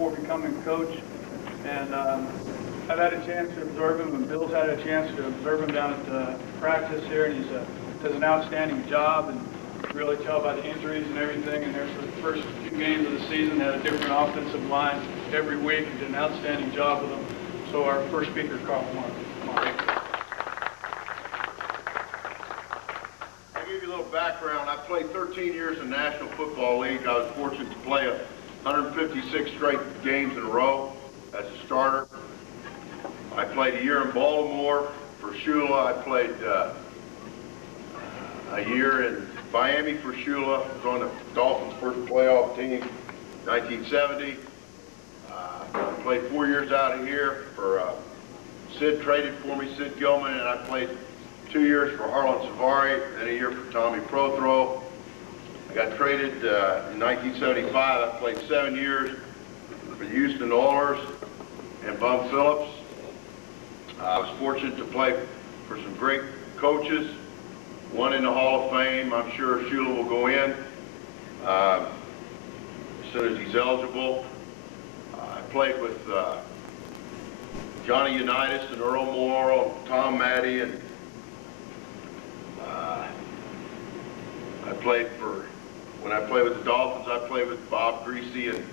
before becoming coach. And I've had a chance to observe him, and Bill's had a chance to observe him down at practice here, and he does an outstanding job, and really tell by the injuries and everything. And there for the first few games of the season, had a different offensive line every week, and did an outstanding job with them. So our first speaker, Carl Mauck. I'll give you a little background. I played 13 years in the National Football League. I was fortunate to play 156 straight games in a row as a starter. I played a year in Baltimore for Shula. I played a year in Miami for Shula. I was on the Dolphins' first playoff team, 1970. I played 4 years out of here for Sid traded for me, Sid Gilman, and I played 2 years for Harlan Savari and a year for Tommy Prothro. I got traded in 1975. I played 7 years for the Houston Oilers and Bum Phillips. I was fortunate to play for some great coaches, one in the Hall of Fame. I'm sure Shula will go in as soon as he's eligible. I played with Johnny Unitas and Earl Morrow, Tom Matty, and when I played with the Dolphins, I played with Bob Greasy and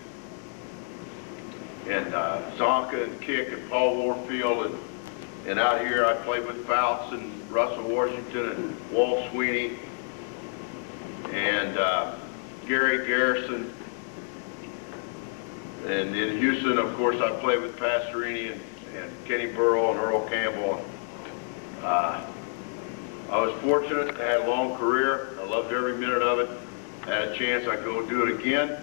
Zonka and Kick and Paul Warfield, and out here I played with Fouts and Russell Washington and Walt Sweeney and Gary Garrison. And in Houston, of course, I played with Pastorini and Kenny Burrow and Earl Campbell. I was fortunate. I had a long career. I loved every minute of it. I had a chance, I'd go do it again.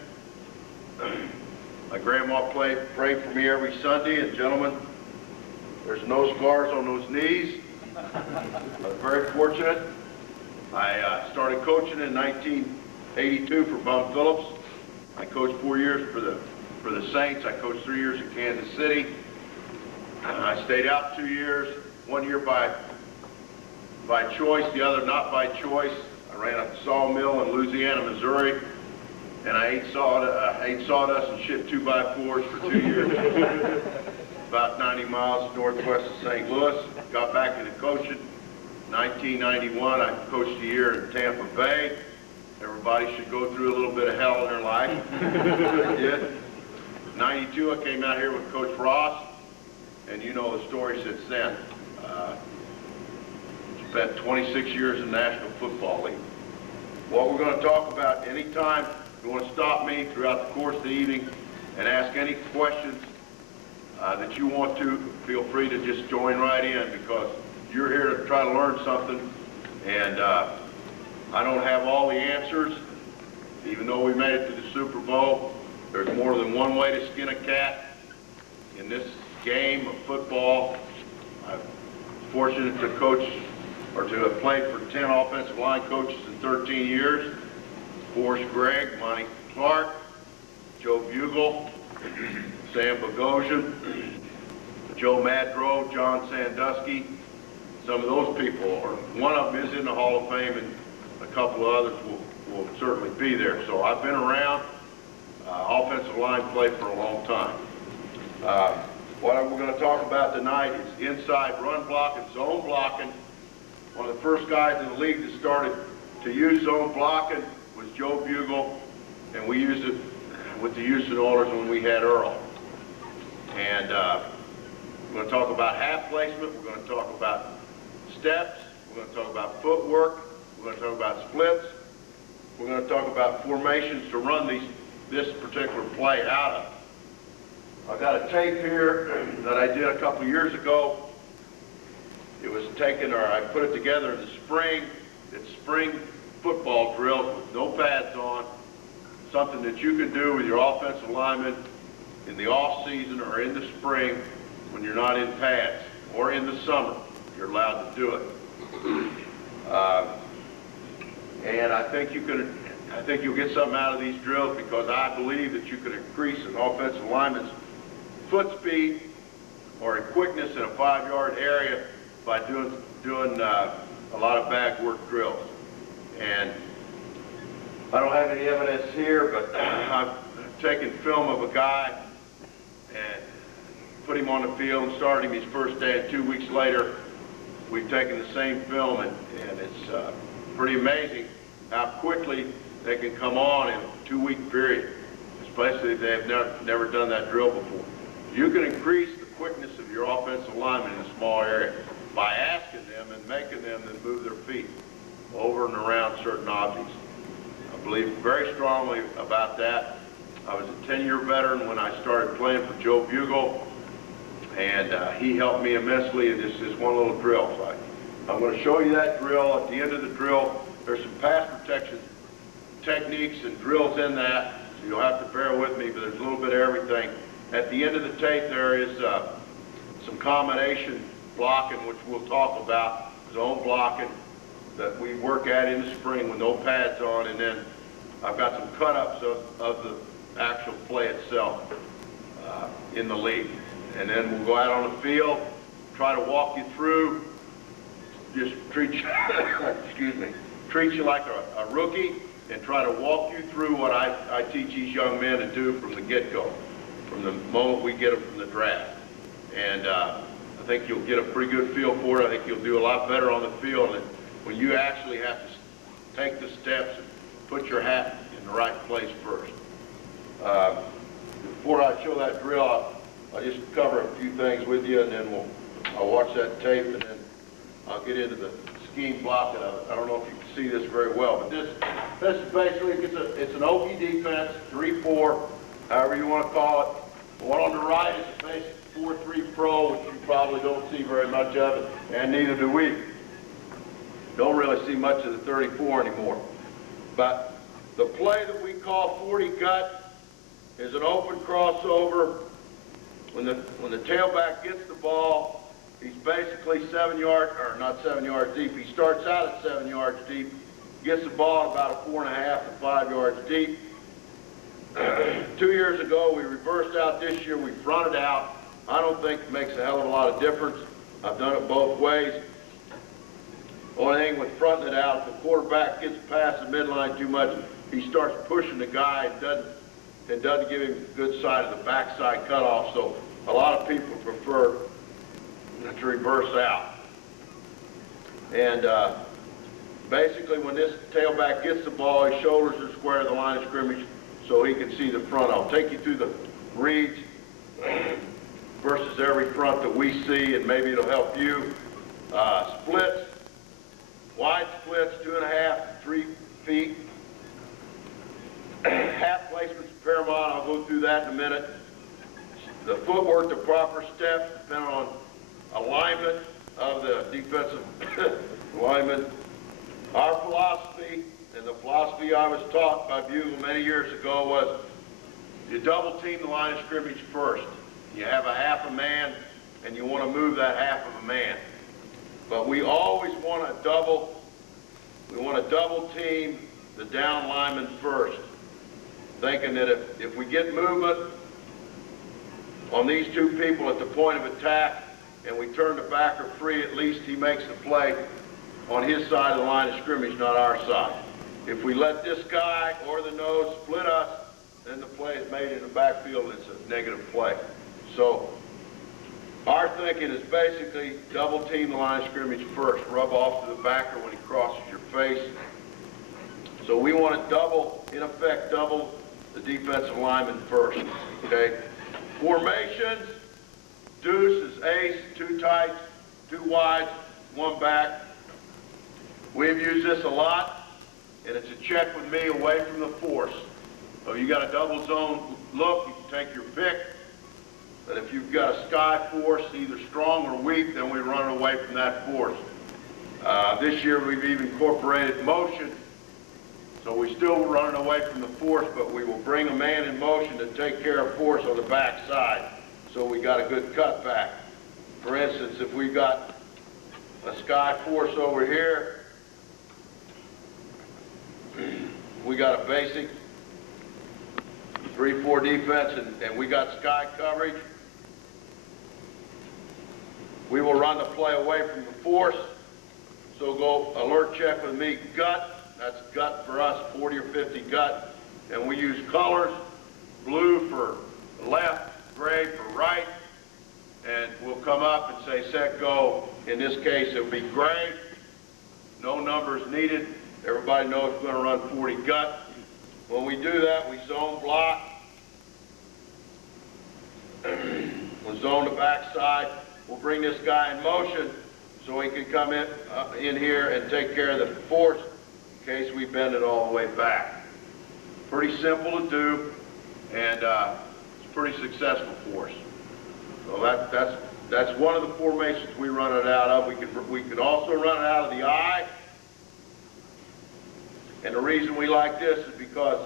My grandma prayed for me every Sunday, and gentlemen, there's no scars on those knees. I was very fortunate. I started coaching in 1982 for Bum Phillips. I coached 4 years for the Saints. I coached 3 years in Kansas City. I stayed out 2 years, 1 year by choice, the other not by choice. I ran a sawmill in Louisiana, Missouri, and I ate sawdust and shit 2x4s for 2 years. About 90 miles northwest of St. Louis. Got back into coaching. 1991, I coached a year in Tampa Bay. Everybody should go through a little bit of hell in their life. I did. 92, I came out here with Coach Ross, and you know the story since then. Spent 26 years in the National Football League. What we're going to talk about anytime, you want to stop me throughout the course of the evening and ask any questions that you want to, feel free to just join right in, because you're here to try to learn something, and I don't have all the answers. Even though we made it to the Super Bowl, there's more than one way to skin a cat in this game of football. I'm fortunate to coach, or to have played for 10 offensive line coaches in 13 years. Forrest Gregg, Monty Clark, Joe Bugle, Sam Bogosian, Joe Madro, John Sandusky. Some of those people, or one of them is in the Hall of Fame, and a couple of others will certainly be there. So I've been around offensive line play for a long time. What we're going to talk about tonight is inside run blocking, zone blocking. One of the first guys in the league that started to use zone blocking was Joe Bugle, and we used it with the Houston Oilers when we had Earl. And we're going to talk about half placement, we're going to talk about steps, we're going to talk about footwork, we're going to talk about splits, we're going to talk about formations to run this particular play out of. I've got a tape here that I did a couple years ago. It was taken, or I put it together in the spring. It's spring football drills with no pads on, something that you can do with your offensive linemen in the off season or in the spring when you're not in pads, or in the summer. You're allowed to do it. And I think you'll get something out of these drills, because I believe that you can increase an offensive lineman's foot speed or a quickness in a 5-yard area by doing a lot of bag work drills. And I don't have any evidence here, but I've taken film of a guy put him on the field and started him his first day, and 2 weeks later, we've taken the same film, and it's pretty amazing how quickly they can come on in a 2-week period, especially if they have never done that drill before. You can increase the quickness of your offensive linemen in a small area by asking them and making them then move their feet over and around certain objects. I believe very strongly about that. I was a 10-year veteran when I started playing for Joe Bugle, and he helped me immensely in this one little drill. So I'm going to show you that drill. At the end of the drill, there's some pass protection techniques and drills in that, so you'll have to bear with me, but there's a little bit of everything. At the end of the tape, there is some combination blocking, which we'll talk about, zone blocking that we work at in the spring with no pads on, and then I've got some cut-ups of the actual play itself in the league. And then we'll go out on the field, try to walk you through, just treat you, excuse me, treat you like a rookie, and try to walk you through what I teach these young men to do from the get-go, from the moment we get them from the draft. And I think you'll get a pretty good feel for it. I think you'll do a lot better on the field when you actually have to take the steps and put your hat in the right place first. Before I show that drill, I'll just cover a few things with you, and then I'll watch that tape, and then I'll get into the scheme blocking of it. I don't know if you can see this very well, but this is basically, it's an Okie defense, 3-4, however you want to call it. The one on the right is a basic 4-3 pro, which you probably don't see very much of it, and neither do we. Don't really see much of the 34 anymore. But the play that we call 40 gut is an open crossover. When the tailback gets the ball, he's basically 7 yards, or not 7 yards deep. He starts out at 7 yards deep, gets the ball about a 4.5 to 5 yards deep. 2 years ago, we reversed out. This year, we fronted out. I don't think it makes a hell of a lot of difference. I've done it both ways. Only thing with fronting it out, if the quarterback gets past the midline too much, he starts pushing the guy and doesn't give him a good side of the backside cutoff. So a lot of people prefer to reverse out. And basically, when this tailback gets the ball, his shoulders are square to the line of scrimmage so he can see the front. I'll take you through the reads versus every front that we see, and maybe it'll help you. Splits, wide splits, 2.5 to 3 feet. Half placement's paramount. I'll go through that in a minute. The footwork, the proper steps, depending on alignment of the defensive lineman. Our philosophy, and the philosophy I was taught by Bugle many years ago, was you double team the line of scrimmage first. You have a half a man, and you want to move that half of a man. But we always want to double team the down lineman first, thinking that if we get movement on these two people at the point of attack and we turn the backer free, at least he makes the play on his side of the line of scrimmage, not our side. If we let this guy or the nose split us, then the play is made in the backfield and it's a negative play. So our thinking is basically double team the line of scrimmage first, rub off to the backer when he crosses your face. So we want to in effect, double the defensive lineman first, okay? Formations, deuce is ace, 2 tights, 2 wides, 1 back. We've used this a lot, and it's a check with me away from the force. So you got a double zone look, you can take your pick. But if you've got a sky force, either strong or weak, then we run away from that force. This year we've even incorporated motion. So we're still running away from the force, but we will bring a man in motion to take care of force on the back side. So we got a good cutback. For instance, if we've got a sky force over here, we got a basic 3-4 defense, and we got sky coverage. We will run the play away from the force. So go alert check with me, gut. That's gut for us, 40 or 50 gut. And we use colors, blue for left, gray for right. say set, go. In this case, it would be gray. No numbers needed. Everybody knows we're going to run 40 gut. When we do that, we zone block. We'll zone the backside. We'll bring this guy in motion so he can come in here and take care of the force in case we bend it all the way back. Pretty simple to do, and it's pretty successful for us. So that's one of the formations we run it out of. We could also run it out of the eye. And the reason we like this is because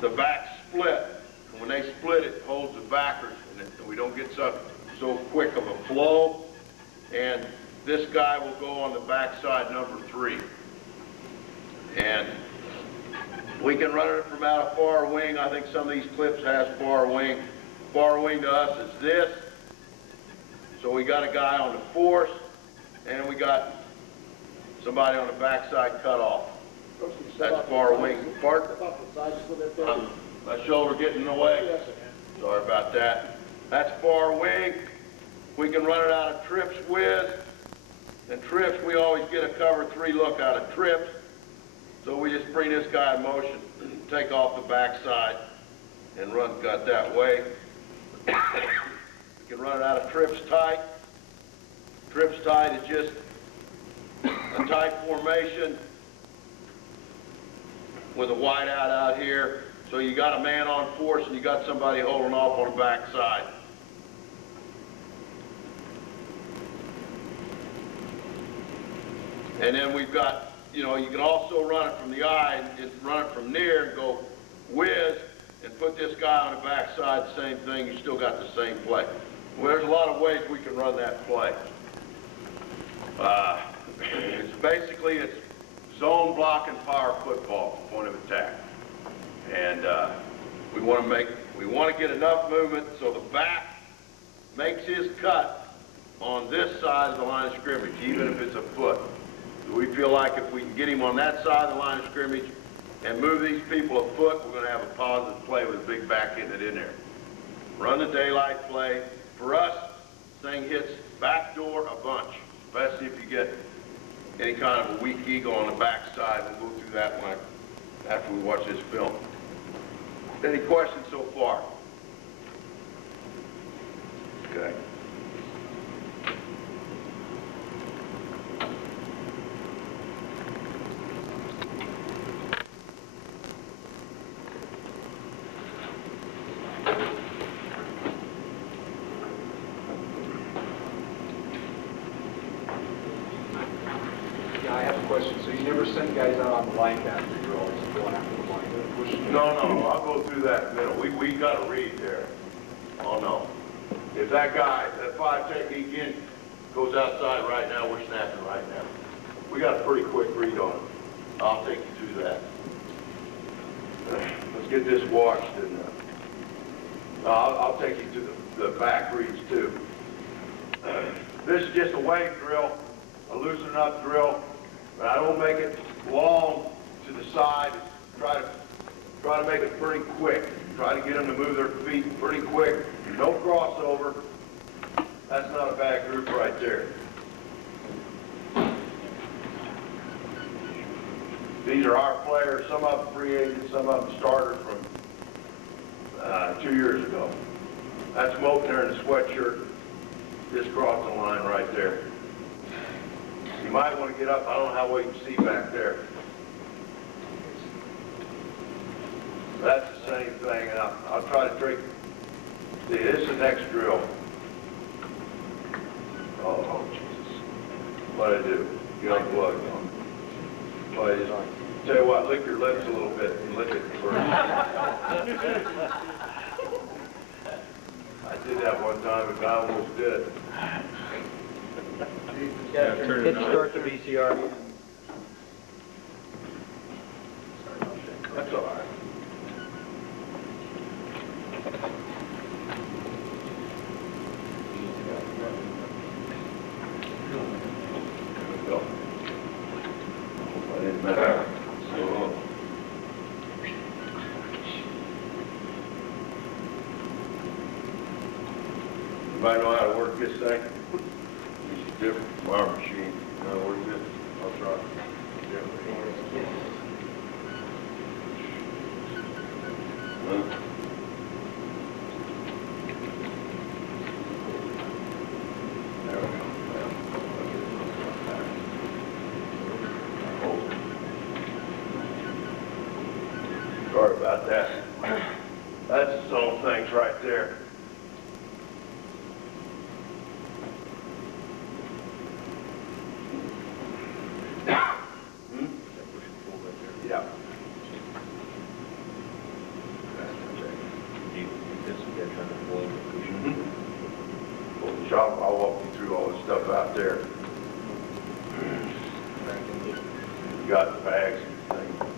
the back split. And when they split, it holds the backers, and we don't get so quick of a flow. And this guy will go on the backside, number 3. And we can run it from out of far wing. I think some of these clips has far wing. Far wing to us is this. So we got a guy on the force, and we got somebody on the backside cut off. That's far wing. Part. My shoulder getting in the way. Sorry about that. That's far wing. We can run it out of trips with. And trips, we always get a cover 3 look out of trips. So we just bring this guy in motion, take off the backside, and run gut that way. We can run it out of trips tight. Trips tight is just a tight formation with a wide out here. So you got a man on force and you got somebody holding off on the backside. And then we've got, you can also run it from the eye and run it from near and go whiz and put this guy on the backside, same thing, you still got the same play. Well, there's a lot of ways we can run that play. It's zone block and power football, point of attack. And we want to get enough movement so the back makes his cut on this side of the line of scrimmage, even if it's a foot. So we feel like if we can get him on that side of the line of scrimmage and move these people a foot, we're going to have a positive play with a big back getting it in there. Run the daylight play. For us, this thing hits back door a bunch, especially if you get any kind of a weak eagle on the backside. We'll go through that one after we watch this film. Any questions so far? Okay. I have a question. So you never send guys out on the line after you're always going after the line? No, I'll go through that in a minute. We got to read there. Oh, no. If that guy, that 5 technique in, goes outside right now, we're snapping right now. We got a pretty quick read on it. I'll take you through that. Let's get this washed, and I'll take you to the back reads, too. This is just a wave drill, a loosen up drill, but I don't make it long to the side. Try to make it pretty quick. Try to get them to move their feet pretty quick. No crossover. That's not a bad group right there. These are our players. Some of them free agents, some of them starters from 2 years ago. That's Mauck there in the sweatshirt. Just crossed the line right there. You might want to get up. I don't know how well you can see back there. That's the same thing, and I'll try to drink. See, this is the next drill. Oh, Jesus. What'd I do? You unplugged. What is on? Tell you what, lick your lips a little bit and lick it first. I did that one time, a guy almost did. Hit start the VCR. That's all right. Go. I didn't mess up. So long. Anybody know how to work this thing? It's different from our machine. You know how to work this? I'll try. Huh? There we go. Sorry about that. That's its own things right there. Yeah. Shop, I'll walk you through all the stuff out there. You got the bags and things.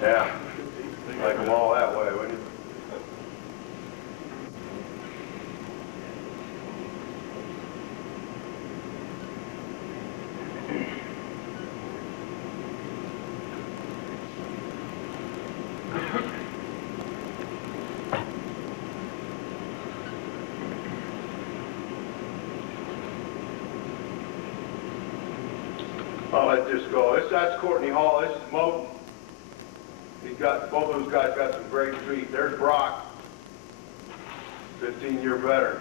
Yeah, make them all that way, wouldn't you? I'll let this go. That's Courtney Hall. This is Moten. Both of those guys got some great feet. There's Brock, 15-year veteran.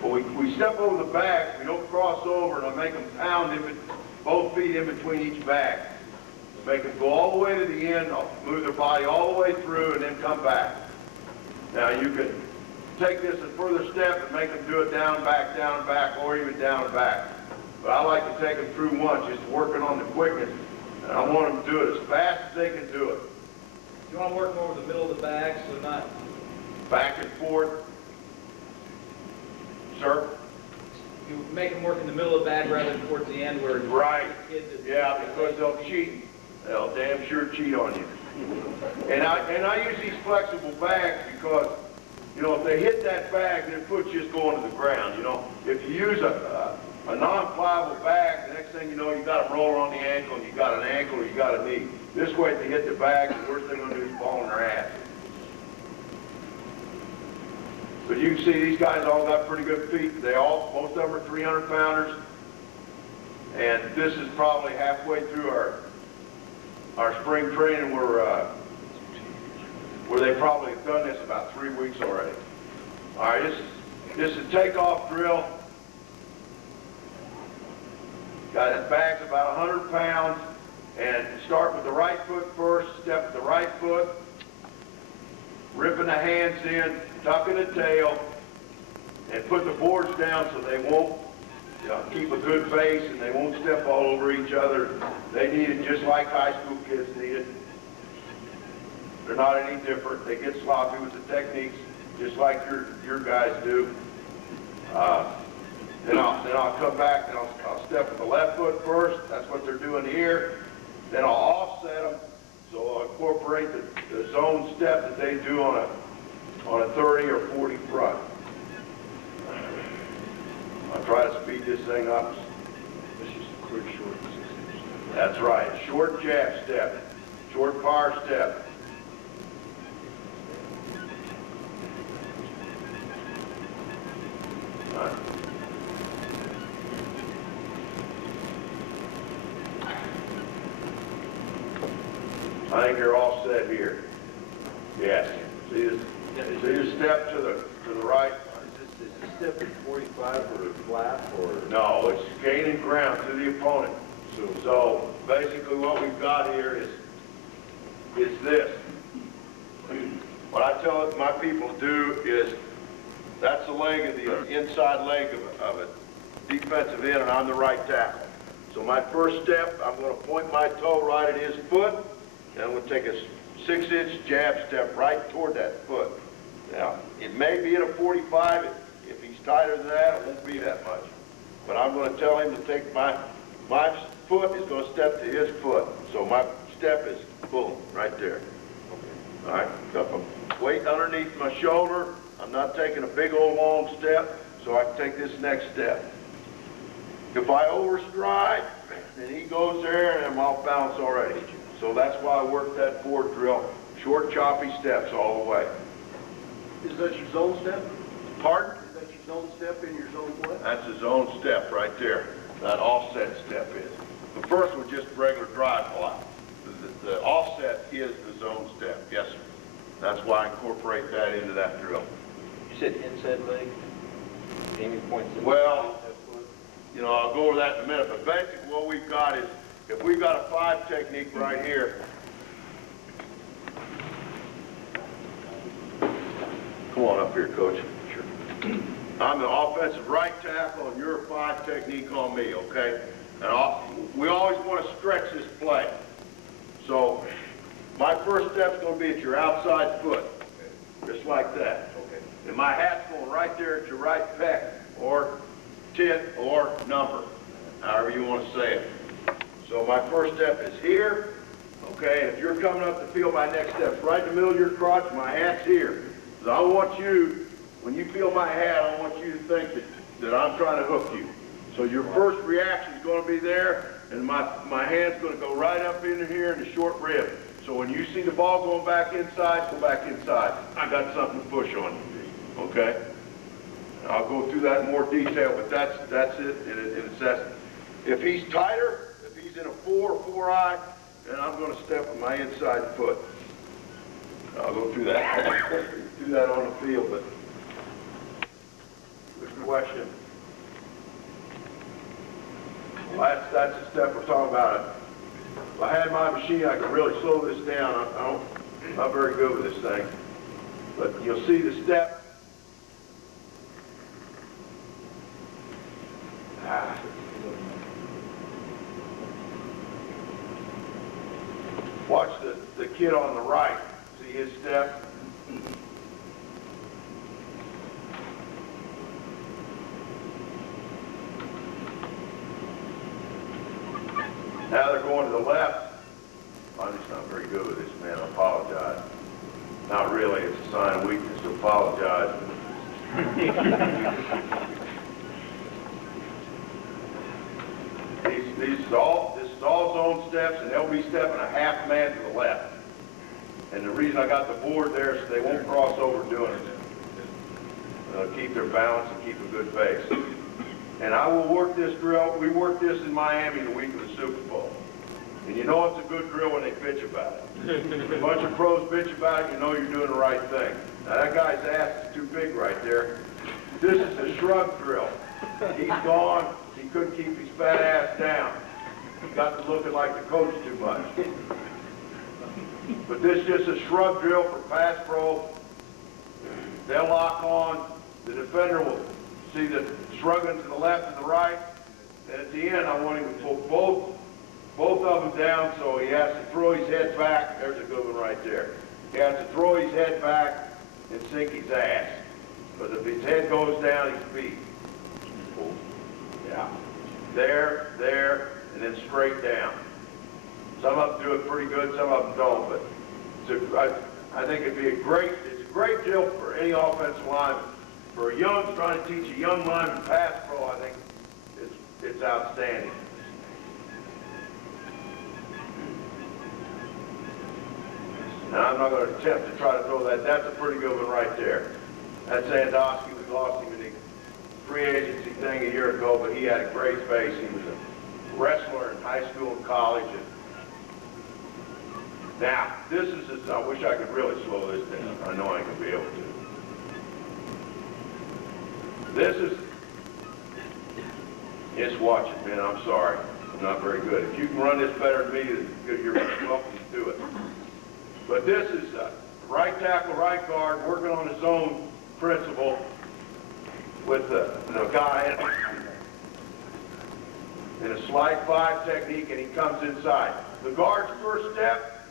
But we step over the bags, we don't cross over, and I make them pound both feet in between each bag. Make them go all the way to the end, move their body all the way through, and then come back. Now you can take this a further step and make them do it down, back, or even down and back. But I like to take them through once, just working on the quickness. And I want them to do it as fast as they can do it. You want to work more over the middle of the bag, so not... Back and forth. Sir? You make them work in the middle of the bag rather than towards the end where... Right. Yeah, because they'll cheat. They'll damn sure cheat on you. And I use these flexible bags because, you know, if they hit that bag, their foot's just going to the ground, you know. If you use a non-pliable bag, the next thing you know, you got a roller on the ankle, and you got an ankle, or you got a knee. This way, if they hit the bag, the worst thing they're going to do is fall on their ass. But you can see these guys all got pretty good feet. Most of them are 300-pounders. And this is probably halfway through our spring training where they probably have done this about 3 weeks already. All right, this is a takeoff drill. Got his bag's about 100 pounds, and start with the right foot first, step with the right foot, ripping the hands in, tucking the tail, and put the boards down so they won't keep a good base and they won't step all over each other. They need it just like high school kids need it. They're not any different. They get sloppy with the techniques just like your guys do. Then I'll come back and I'll step with the left foot first. That's what they're doing here. Then I'll offset them, so I'll incorporate the zone step that they do on a 30 or 40 front. I'll try to speed this thing up. This is quick, short, 6 inches. That's right. Short jab step, short power step. All right. I think you're all set here. Yes. See the step to the right? Is this step at 45 or flat or? No, it's gaining ground to the opponent. So basically what we've got here is this. What I tell my people to do is, that's the leg of the inside leg of a defensive end, and I'm the right tackle. So my first step, I'm going to point my toe right at his foot, and I'm going to take a 6-inch jab step right toward that foot. Now, it may be at a 45. If he's tighter than that, it won't be that much. but I'm going to tell him to take my foot is going to step to his foot. So my step is, boom, right there. All right, got my weight underneath my shoulder. I'm not taking a big old long step, so I can take this next step. If I overstride, then he goes there and I'm off balance already. So that's why I work that forward drill. Short, choppy steps all the way. Is that your zone step? Pardon? Is that your zone step in your zone play? That's his own step right there. That offset step is. The first was just regular drive block. The offset is the zone step. Yes, sir. That's why I incorporate that into that drill. You said inside leg, aiming points in Well, that foot. you know, I'll go over that in a minute, but basically what we've got is, if we've got a 5 technique right here, come on up here, Coach. Sure. I'm the offensive right tackle, and you're a 5 technique on me, okay? And we always want to stretch this play. So my first step's going to be at your outside foot, just like that. Okay. And my hat's going right there at your right pec, or tit, or number, however you want to say it. So my first step is here, okay? And if you're coming up the field, my next step's right in the middle of your crotch, my hat's here. So I want you, when you feel my hat, I want you to think that I'm trying to hook you. So your first reaction is going to be there, and my hand's going to go right up into here in the short rib. So when you see the ball going back inside, go back inside. I got something to push on you, okay? And I'll go through that in more detail, but that's it, and it's that. If he's tighter, if he's in a 4-eye, then I'm going to step with my inside foot. I'll go through that. Do that on the field, but good question. Well, that's the step we're talking about. If I had my machine, I could really slow this down. I'm not very good with this thing. But you'll see the step. Watch the kid on the right. See his step? Now they're going to the left. I'm just not very good with this, man. I apologize. Not really. It's a sign of weakness to apologize. This is all zone steps, and they'll be stepping a half man to the left. And the reason I got the board there is so they won't cross over doing it. Keep their balance and keep a good base. And I will work this drill. We worked this in Miami the week of the Super Bowl. And you know it's a good drill when they bitch about it. If a bunch of pros bitch about it, you know you're doing the right thing. Now that guy's ass is too big right there. This is a shrug drill. He's gone. He couldn't keep his fat ass down. He got to looking like the coach too much. But this is just a shrug drill for pass pro. They'll lock on. The defender will see the shrugging to the left and the right. And at the end, I want him to pull both of them down so he has to throw his head back. There's a good one right there. He has to throw his head back and sink his ass. But if his head goes down, he's beat. Yeah. There, and then straight down. Some of them do it pretty good, some of them don't, but I think it's a great drill for any offensive lineman. For trying to teach a young lineman pass pro, I think it's outstanding. And I'm not going to attempt to try to throw that. That's a pretty good one right there. That's Sandusky. We lost him in the free agency thing a year ago, but he had a great face. He was a wrestler in high school and college. Now, this is, I wish I could really slow this down. I know I can be able to. This is, just watch it, man. I'm sorry. I'm not very good. If you can run this better than me, then you're welcome to do it. But this is right tackle, right guard, working on his own principle with the guy in a slide 5 technique, and he comes inside. The guard's first step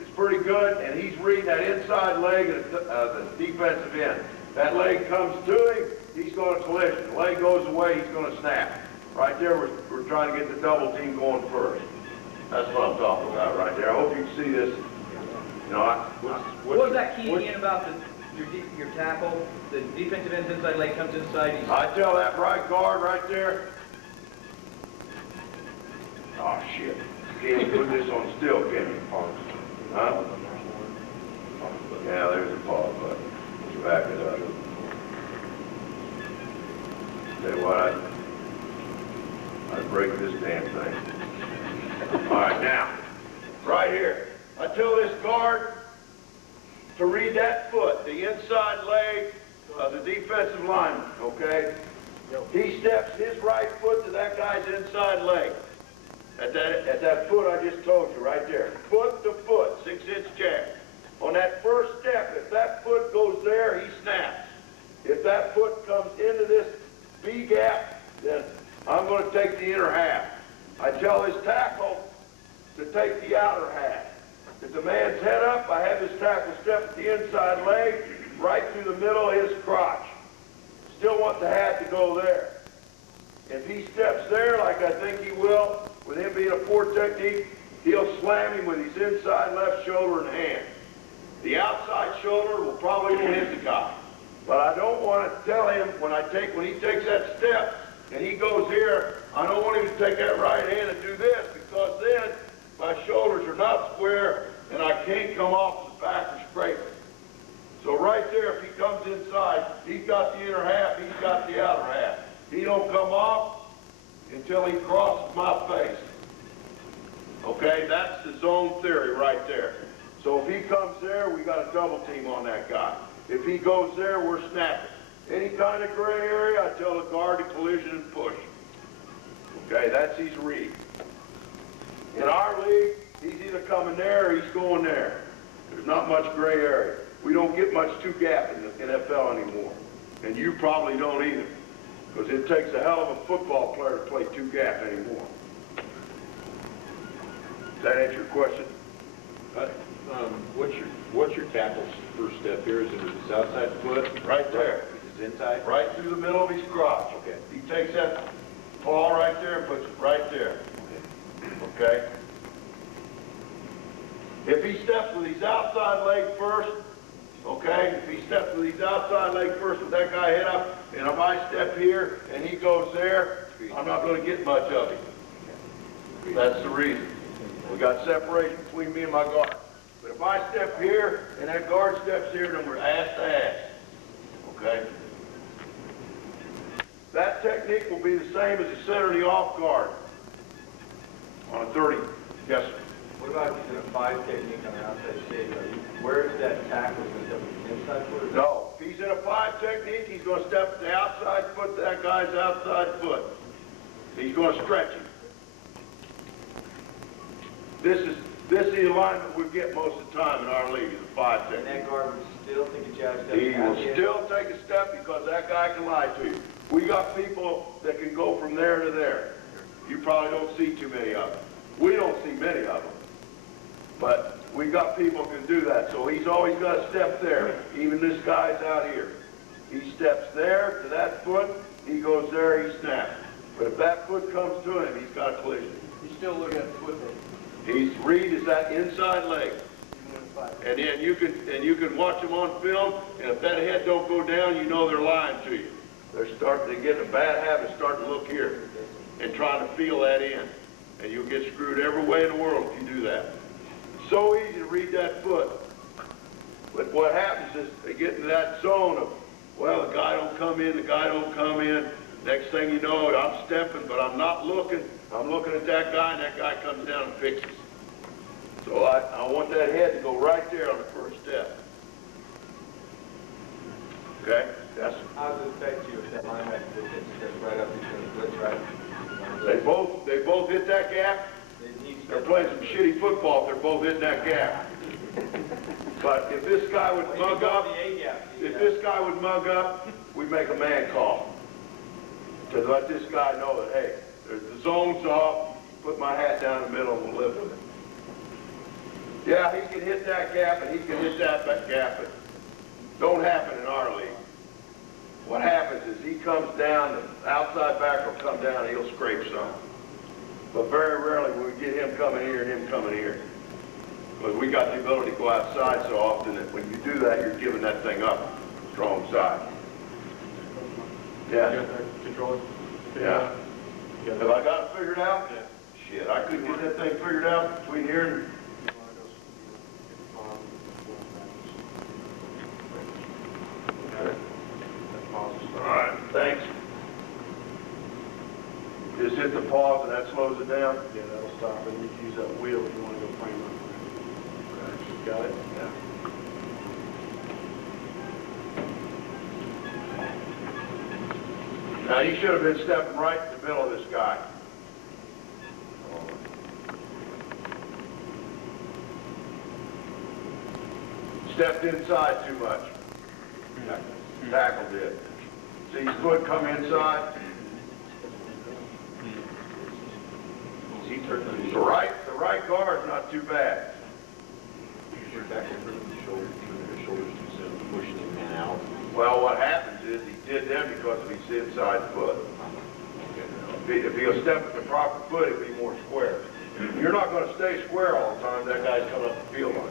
is pretty good, and he's reading that inside leg of the defensive end. That leg comes to him, he going to collision. The leg goes away, he's going to snap. Right there, we're trying to get the double team going first. That's what I'm talking about right there. I hope you can see this. You know, What was that key again about your tackle? The defensive end's inside leg comes inside. I tell that right guard right there. Oh shit! You can't put this on still, can you? Huh? Yeah, there's a pause button. You back it up. Tell you what, I'd break this damn thing. All right, now, right here. I tell this guard to read that foot, the inside leg of the defensive lineman, okay? He steps his right foot to that guy's inside leg. At that foot I just told you, right there. Foot to foot, 6-inch jab. On that first step, if that foot goes there, he snaps. If that foot comes into this B gap, then I'm going to take the inner half. I tell his tackle to take the outer half. If the man's head up, I have his tackle step at the inside leg, right through the middle of his crotch. Still want the hat to go there. If he steps there, like I think he will, with him being a poor technique, he'll slam him with his inside left shoulder and hand. The outside shoulder will probably hit the guy. But I don't want to tell him when he takes that step and he goes here, I don't want him to take that right hand and do this, because then my shoulders are not square and I can't come off the back or scrape it. So right there, if he comes inside, he's got the inner half, he's got the outer half. He don't come off until he crosses my face. Okay, that's the zone theory right there. So if he comes there, we got a double team on that guy. If he goes there, we're snapping. Any kind of gray area, I tell the guard to collision and push. Okay, that's his read. In our league, he's either coming there or he's going there. There's not much gray area. We don't get much two-gap in the NFL anymore. And you probably don't either. Because it takes a hell of a football player to play two-gap anymore. Does that answer your question? What's your tackle's first step here? Is it his outside foot? Right there. His inside? Right through the middle of his crotch. Okay. He takes that paw right there and puts it right there. Okay? If he steps with his outside leg first, okay? If he steps with his outside leg first with that guy head up, and if I step here and he goes there, I'm not going to get much of him. That's the reason. We got separation between me and my guard. But if I step here and that guard steps here, then we're ass to ass. Okay? That technique will be the same as the center of the off guard on a 30. Yes, sir. What about using a 5 technique on the outside shade? Where is that tackle going to step with the inside foot? No. If he's in a 5 technique, he's going to step the outside foot to that guy's outside foot. He's going to stretch him. This is the alignment we get most of the time in our league, is a 5 technique. And that guard would still take a jab step? He will still take a step because that guy can lie to you. We got people that can go from there to there. You probably don't see too many of them. We don't see many of them. But we got people who can do that. So he's always got to step there. Even this guy's out here. He steps there to that foot. He goes there, he snaps. But if that foot comes to him, he's got a collision. You still look at the foot then? He's read is that inside leg. And then you can watch them on film, and if that head don't go down, you know they're lying to you. They're getting a bad habit, starting to look here and trying to feel that in. And you'll get screwed every way in the world if you do that. So easy to read that foot. But what happens is they get into that zone of, well, the guy don't come in, the guy don't come in. Next thing you know, I'm stepping, but I'm not looking. I'm looking at that guy, and that guy comes down and fixes. So I want that head to go right there on the first step. Okay? That's. How does it affect you if that linebacker steps right up between the blitz, right? They both hit that gap. They're playing some shitty football if they're both hitting that gap. But if this guy would mug up, we make a man call to let this guy know that, hey, the zone's off, put my hat down in the middle and we'll live with it. Yeah, he can hit that gap and he can hit that gap, but don't happen in our league. what happens is he comes down, the outside backer will come down, and he'll scrape some. But very rarely will we get him coming here and him coming here. Because we got the ability to go outside so often that when you do that, you're giving that thing up strong side. Yeah. Control it? Yeah. Yeah. Have I got it figured out? Yeah. Shit, I couldn't get that thing figured out between here and... All right, thanks. Just hit the pause and that slows it down? Yeah, that'll stop, and you can use that wheel if you want to go frame up. Got it? Yeah. Now, you should have been stepping right in the middle of this guy. Stepped inside too much. Tackle did. See his foot come inside? The right guard's not too bad. Well, what happens is he did that because of his inside foot. If he'll step with the proper foot, it'll be more square. You're not going to stay square all the time. That guy's coming up the field on you.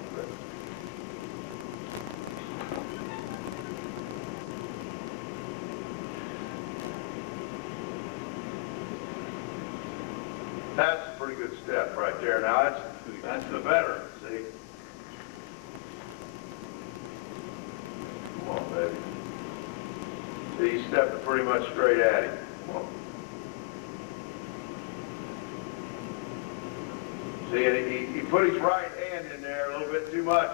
That's a pretty good step right there. Now, that's the veteran, see? Come on, baby. See, he's stepping pretty much straight at him. Come on. See, and he put his right hand in there a little bit too much,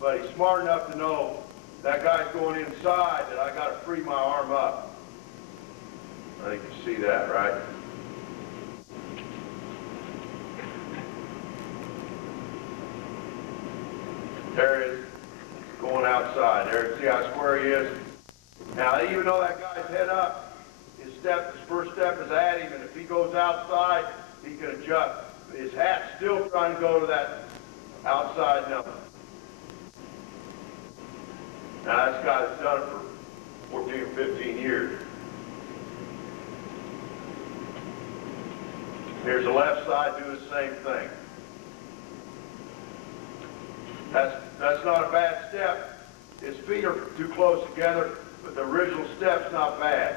but he's smart enough to know that guy's going inside, that I got to free my arm up. I think you see that, right? There he is, going outside. There, see how square he is? Now, even though that guy's head up, his first step is at him, and if he goes outside, he can adjust. His hat's still trying to go to that outside number. Now, this guy that's done it for 14 or 15 years. Here's the left side doing the same thing. That's not a bad step. His feet are too close together, but the original step's not bad.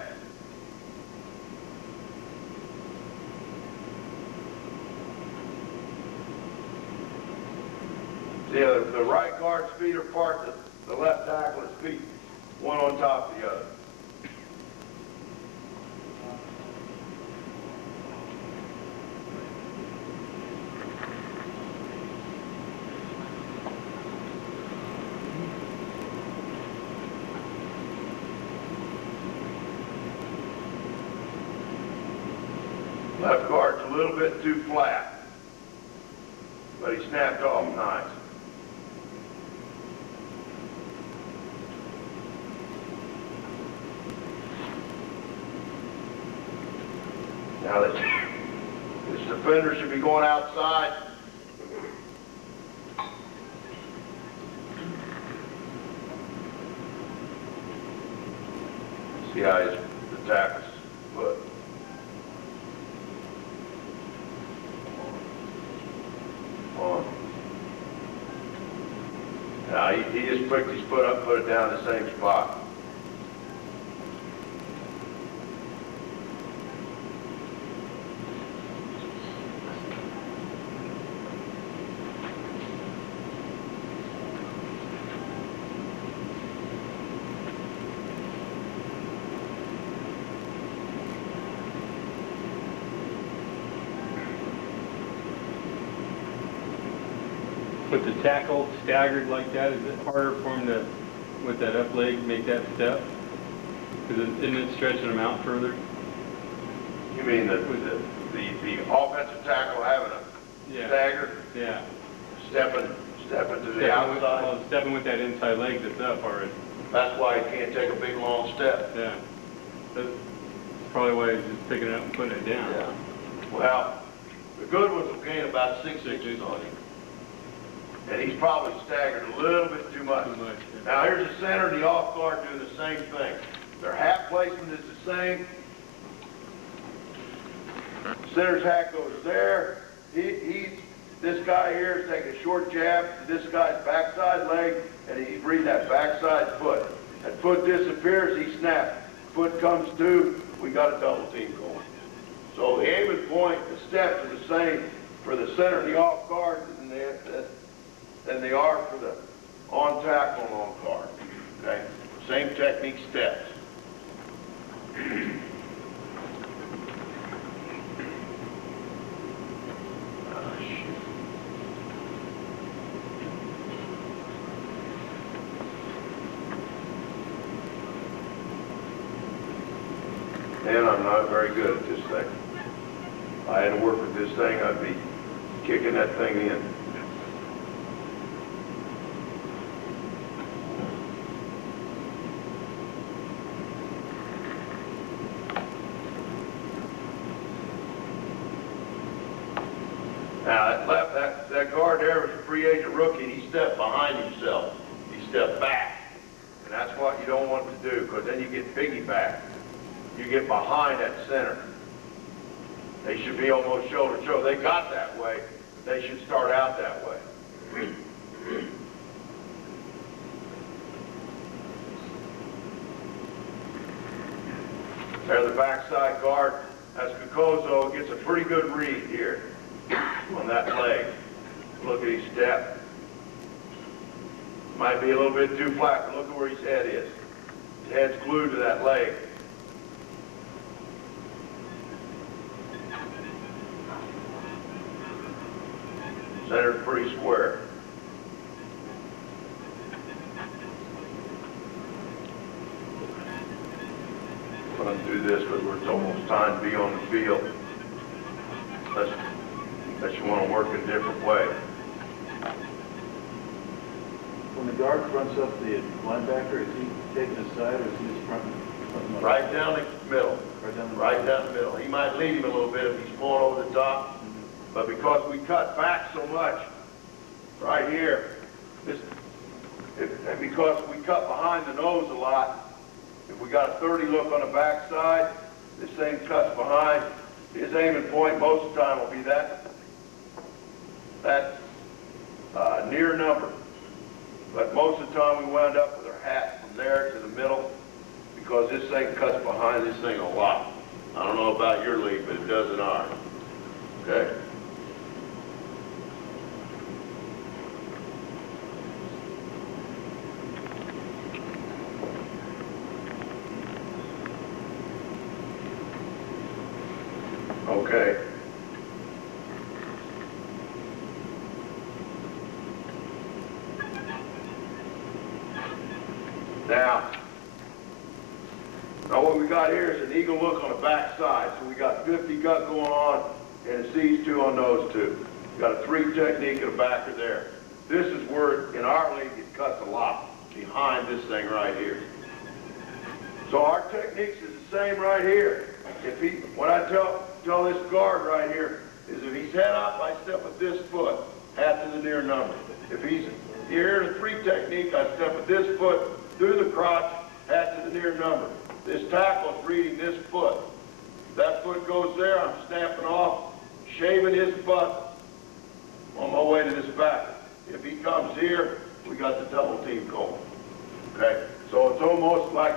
See, the right guard's feet are apart, the left tackle's feet, one on top of the other. Left guard's a little bit too flat, but he snapped off nice. Now this defender should be going outside. See how the tackle's foot. On. Now he just picked his foot up, put it down in the same spot. With the tackle staggered like that, is it harder for him to, with that up leg, make that step? Because isn't it stretching him out further? You mean the offensive tackle having a stagger? Yeah. Stepping to the outside? Well, stepping with that inside leg that's up already. That's why he can't take a big, long step. Yeah. That's probably why he's just picking it up and putting it down. Yeah. Well, the good ones will gain about 6 inches on him. And he's probably staggered a little bit too much. Too much, yeah. Now here's the center and the off guard doing the same thing. Their hat placement is the same. Center's hat goes there. This guy here is taking a short jab to this guy's backside leg, and he's reading that backside foot. That foot disappears, he snaps. Foot comes to, we got a double team going. So the aiming point, the steps are the same for the center and the off guard than they are for the on tackle and on guard. Okay? Same technique steps. And I'm not very good at this thing. If I had to work with this thing, I'd be kicking that thing in. Now, that guard there was a free agent rookie, and he stepped behind himself. He stepped back. And that's what you don't want to do, because then you get piggyback. You get behind that center. They should be almost shoulder to shoulder. They got that way, but they should start out that way. There's the backside guard. That's Cocozo gets a pretty good read here on that leg. Look at his step. Might be a little bit too flat, but look at where his head is. His head's glued to that leg. Centered pretty square. I'm going to do this because it's almost time to be on the field. Unless you want to work a different way. When the guard fronts up the linebacker, is he taking a side or is he just fronting up? Right down the middle. Right down Right down the the middle. middle. He might lead him a little bit if he's pulling over the top. But because we cut back so much, right here, and because we cut behind the nose a lot, if we got a 30 look on the backside, this thing cuts behind. His aiming point most of the time will be that near number. But most of the time we wound up with our hat from there to the middle because this thing cuts behind this thing a lot. I don't know about your league, but it does in ours. Okay? Okay. Now what we got here is an eagle look on the back side. So we got 50 gut going on and a C's 2 on those two. We got a 3 technique in the back of there. This is where, in our league, it cuts a lot behind this thing right here. So our techniques is the same right here. What I tell this guard right here is if he's head up, I step with this foot, hat to the near number. If he's here in a 3 technique, I step with this foot through the crotch, hat to the near number. This tackle's reading this foot. That foot goes there, I'm snapping off, shaving his butt on my way to this back. If he comes here, we got the double team going. Okay? So it's almost like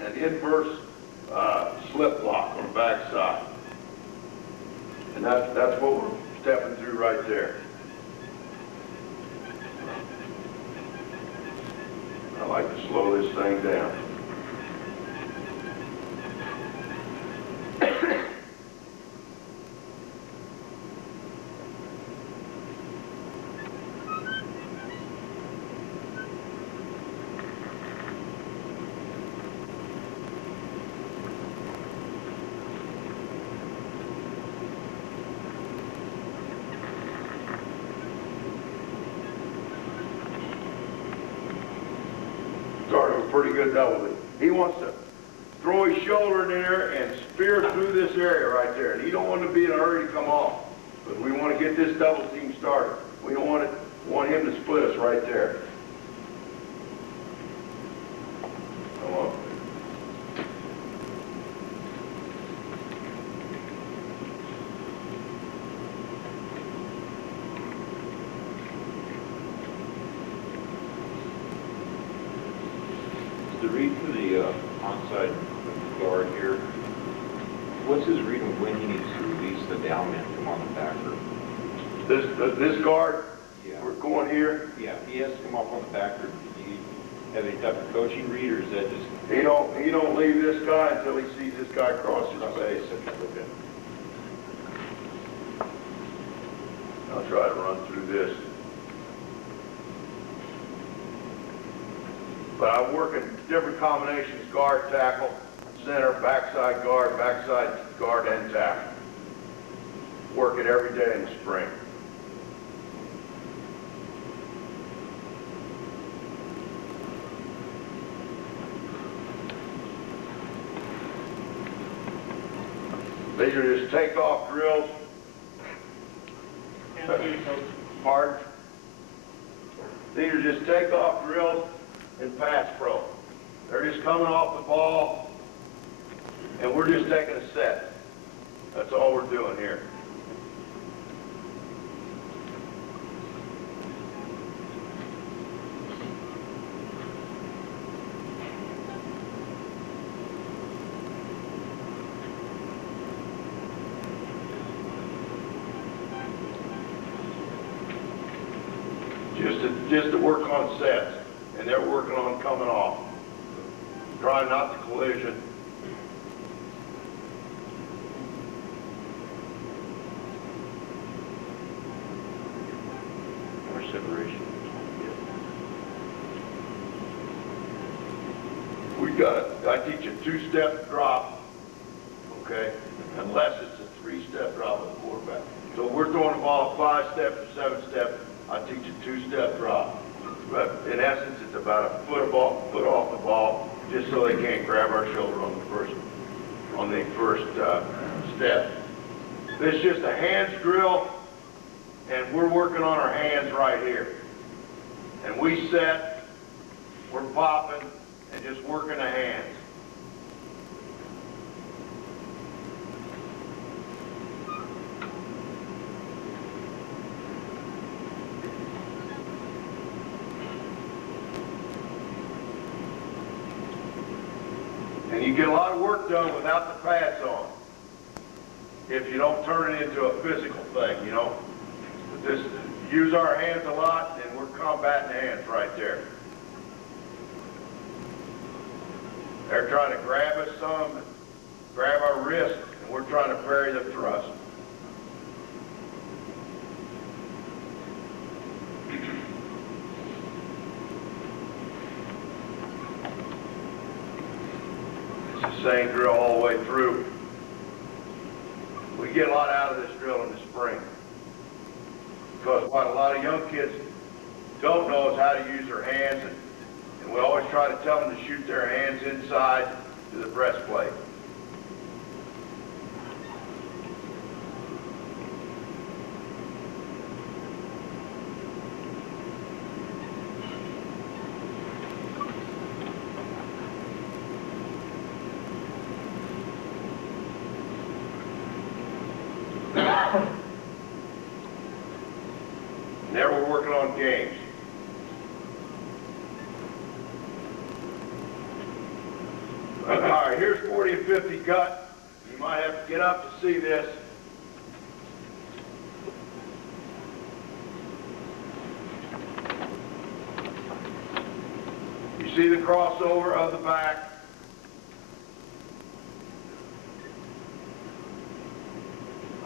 an inverse slip block on the backside. And that's what we're stepping through right there. I like to slow this thing down. Started with a pretty good double lead. He wants to throw his shoulder in there and spear through this area right there. And he don't want to be in a hurry to come off. But we want to get this double team started. We don't want him to split us right there. Come on. What's his reason when he needs to release the down man from on the backer? This guard, Yeah. we're going here, Yeah, he has to come off on the backer. Do you have any type of coaching read, or is that just? he don't leave this guy until he sees this guy cross his face. Okay. I'll try to run through this. But I work in different combinations, guard, tackle, center, backside guard, and tackle. Work it every day in the spring. These are just takeoff drills. Pardon? These are just takeoff drills and pass pro. They're just coming off the ball, and we're just taking a set. That's all we're doing here. Just to work on sets, and they're working on coming off. Trying not to collision. Or separation. I teach a two-step drop, okay? Unless it's a three-step drop with the quarterback. So we're throwing the ball 5-step or 7-step. I teach a two-step drop. But in essence, it's about a foot off the ball, just so they can't grab our shoulder on the first step. This is just a hands drill, and we're working on our hands right here. And we set, we're popping, and just working the hands. And you get a lot of work done without the pads on, if you don't turn it into a physical thing, you know. But use our hands a lot, and we're combating the hands right there. They're trying to grab us some, grab our wrist, and we're trying to parry the thrust. Same drill all the way through. We get a lot out of this drill in the spring. Because what a lot of young kids don't know is how to use their hands, and we always try to tell them to shoot their hands inside to the breastplate. Now we're working on games. All right, here's 40 and 50 cut. You might have to get up to see this. You see the crossover of the back.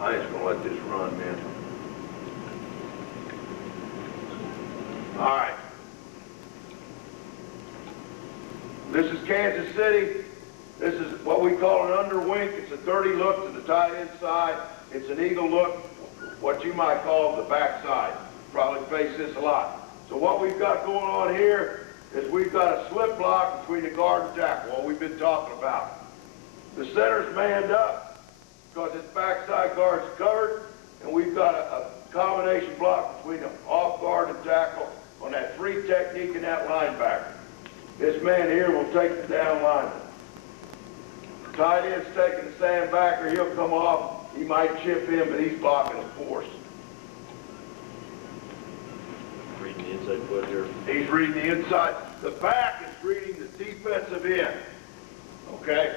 I ain't just gonna let this run, man. All right. This is Kansas City. This is what we call an under wink. It's a 30 look to the tight end side. It's an eagle look, what you might call the back side. Probably face this a lot. So what we've got going on here is we've got a slip block between the guard and tackle, what we've been talking about. The center's manned up because its backside guard's covered, and we've got a combination block between the off guard and tackle on that free technique and that linebacker. This man here will take the down lineman. Tight end's taking the sandbacker, he'll come off, he might chip in, but he's blocking the force. Reading the inside foot here. He's reading the inside. The back is reading the defensive end. Okay?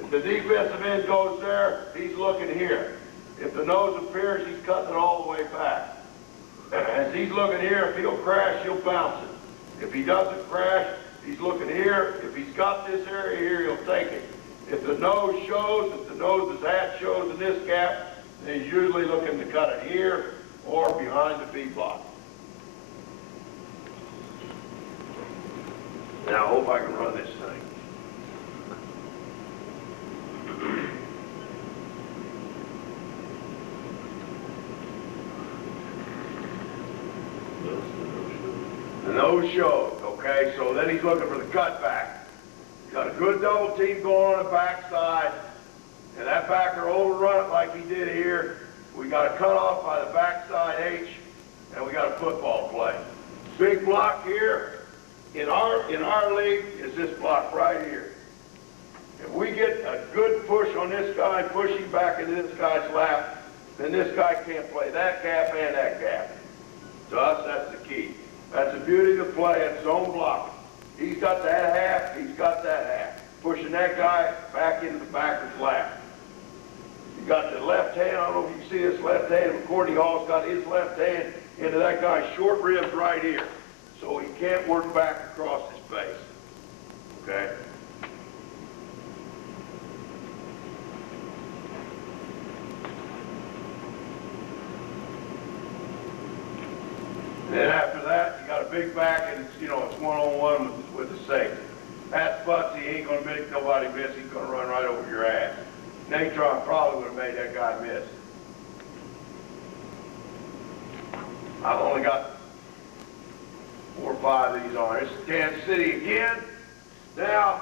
If the defensive end goes there, he's looking here. If the nose appears, he's cutting it all the way back. As he's looking here, if he'll crash, he'll bounce it. If he doesn't crash, he's looking here. If he's got this area here, he'll take it. If the nose shows, if the nose's hat shows in this gap, then he's usually looking to cut it here or behind the B block. Now I hope I can run this thing. The nose shows, okay? So then he's looking for the cutback. Got a good double team going on the backside, and that backer overrun it like he did here. We got a cut off by the backside H, and we got a football play. Big block here in our league is this block right here. If we get a good push on this guy, pushing back into this guy's lap, then this guy can't play that gap and that gap. To us, that's the key. That's the beauty of the play. It's zone blocking. He's got that half, he's got that half. Pushing that guy back into the backer's lap. You got the left hand, I don't know if you can see this left hand, McCourty Hall's got his left hand into that guy's short ribs right here. So he can't work back across his face. Okay? Then after that, you got a big back, and it's, it's one-on-one with the safety. That's Butts, he ain't gonna make nobody miss. He's gonna run right over your ass. Natron probably would have made that guy miss. I've only got 4 or 5 of these on. It's Kansas City again. Now,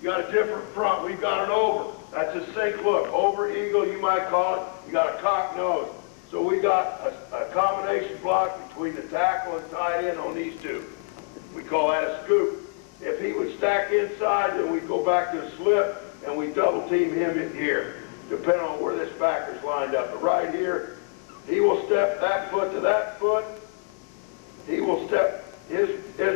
you got a different front. We've got an over. That's a sink look. Over eagle, you might call it. You got a cock nose. So we got a combination block between the tackle and tight end on these two. We call that a scoop. If he would stack inside, then we'd go back to a slip, and we double team him in here, depending on where this backer's lined up. But right here, he will step that foot to that foot. He will step his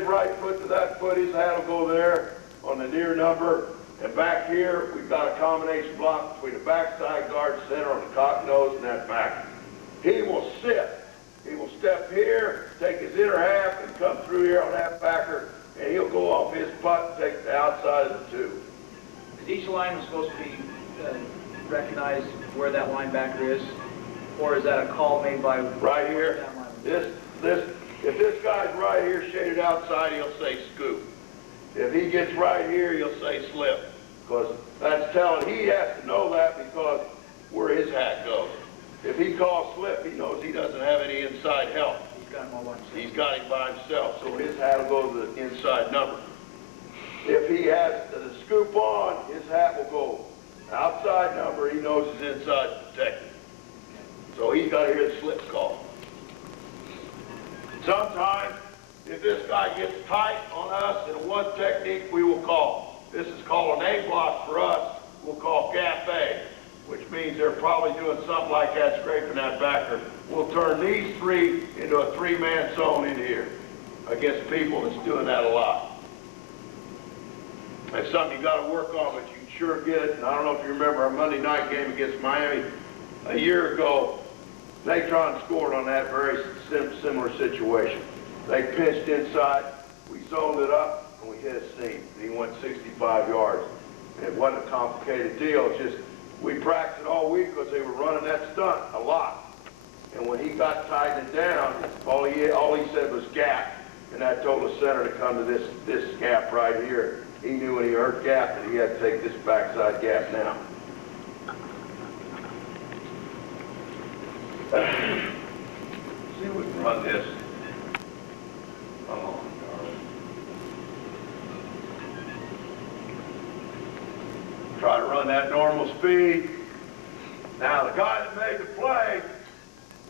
right foot to that foot. His hat will go there on the near number. And back here, we've got a combination block between the backside guard center on the cock nose and that backer. He will sit. He will step here, take his inner half, and come through here on that backer, and he'll go off his putt and take the outside of the two. Is each lineman supposed to be recognize where that linebacker is, or is that a call made by right here? If this guy's right here shaded outside, he'll say scoop. If he gets right here, he'll say slip, because that's telling. He has to know that because where his hat goes. If he calls slip, he knows he doesn't have any inside help. He's got him all by himself. He's got him by himself, so his hat will go to the inside number. If he has the scoop on, his hat will go outside number. He knows his inside protected. So he's got to hear the slip call. Sometimes, if this guy gets tight on us in one technique, we will call. This is called an A block for us. We'll call gap A, which means they're probably doing something like that, scraping that backer. We'll turn these 3 into a 3-man zone in here against people that's doing that a lot. That's something you got to work on, but you can sure get it. And I don't know if you remember our Monday night game against Miami a year ago. Natron scored on that very similar situation. They pinched inside, we zoned it up, and we hit a seam. He went 65 yards. It wasn't a complicated deal. It's just we practiced all week because they were running that stunt a lot. And when he got tightened down, all he said was gap, and that told the center to come to this gap right here. He knew when he heard gap that he had to take this backside gap now. See if we can run this. Come on, darling. Try to run that normal speed. Now, the guy that made the play,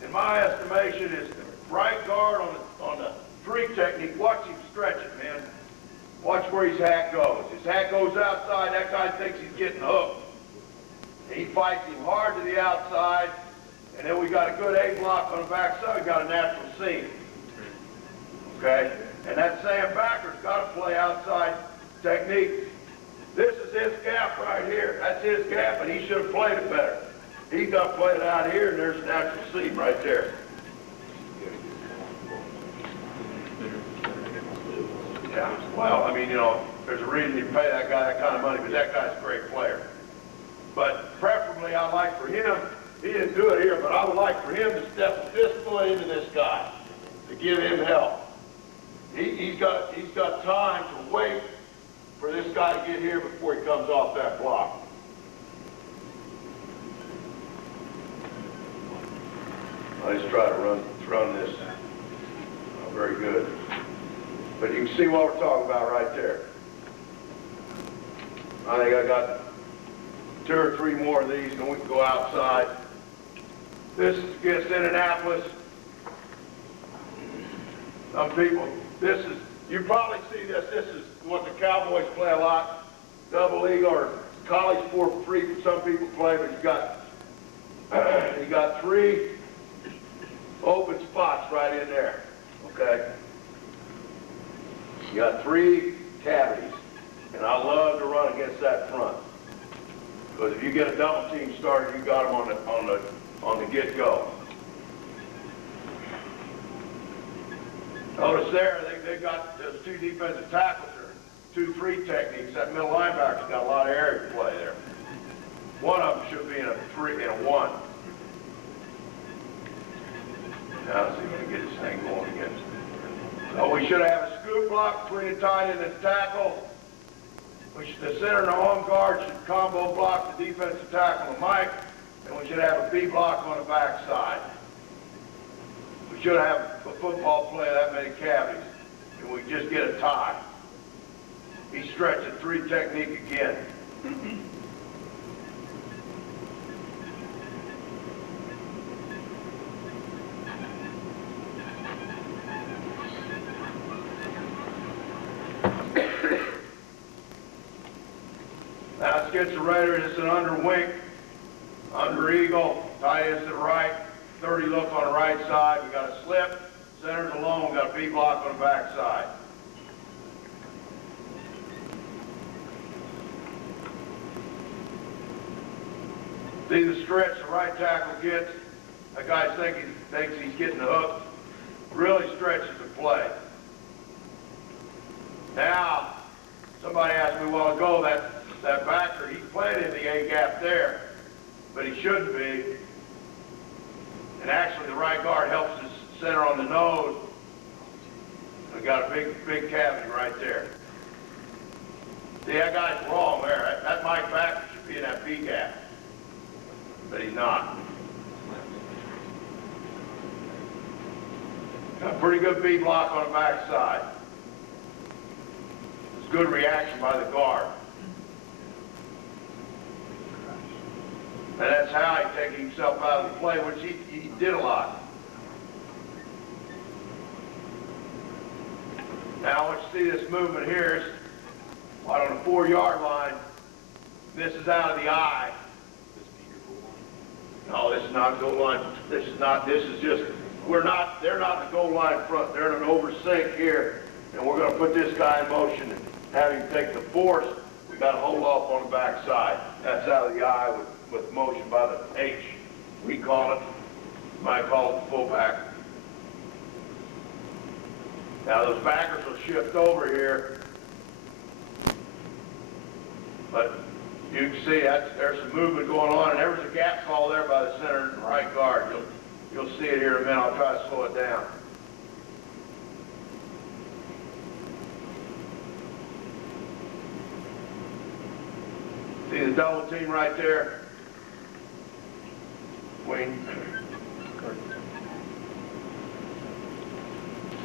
in my estimation, is the right guard on the 3 technique. Watch him stretch it, man. Watch where his hat goes. His hat goes outside. That guy thinks he's getting hooked. He fights him hard to the outside. And then we got a good A block on the backside. We got a natural seam. Okay? And that Sam backer's got to play outside technique. This is his gap right here. That's his gap, and he should have played it better. He got played out here, and there's natural seam right there. Yeah, well, I mean, you know, there's a reason you pay that guy that kind of money, but that guy's a great player. But preferably, I'd like for him, he didn't do it here, but I would like for him to step this foot into this guy, to give him help. He's got time to wait for this guy to get here before he comes off that block. Let's try to run this. Very good. But you can see what we're talking about right there. I think I got 2 or 3 more of these, and we can go outside. This is against Indianapolis. Some people, you probably see this. This is what the Cowboys play a lot. Double eagle or college 4-3. Some people play, but you got 3 open spots right in there. Okay. You got 3 cavities, and I love to run against that front. Because if you get a double team started, you got them on the get-go. Notice there, they got those 2 defensive tackles or 2-3 techniques. That middle linebacker's got a lot of area to play there. One of them should be in a 3 and a 1. Now let's see if we can get this thing going again. So we should have a scoop block between the tight end and the tackle. The center and the home guard should combo block the defensive tackle and Mike, and we should have a B block on the backside. We should have a football play that many cavities, and we just get a tie. He stretched a 3 technique again. Now let's get the Raider. It's an under wink, under eagle, tight ends to the right, 30 look on the right side. We got a slip, center's alone, we got a B block on the back side. See the stretch the right tackle gets? That guy thinks he's getting the hook. Really stretches the play. Now, somebody asked me a while ago that backer, he's playing in the A gap there, but he shouldn't be. And actually, the right guard helps his center on the nose. We got a big cavity right there. See, that guy's wrong there. That Mike backer should be in that B gap, but he's not. Got a pretty good B block on the backside. It's good reaction by the guard. And that's how he taking himself out of the play, which he did a lot. Now, I want you to see this movement here. It's right on the 4-yard line. This is out of the eye. No, this is not goal line. This is just, they're not in the goal line front. They're in an oversint here. And we're going to put this guy in motion and have him take the force. We got to hold off on the backside. That's out of the eye with motion by the H. We call it, you might call it the fullback. Now those backers will shift over here. But you can see there's some movement going on, and there was a gap call there by the center and right guard. You'll see it here in a minute. I'll try to slow it down. See the double team right there? Wing.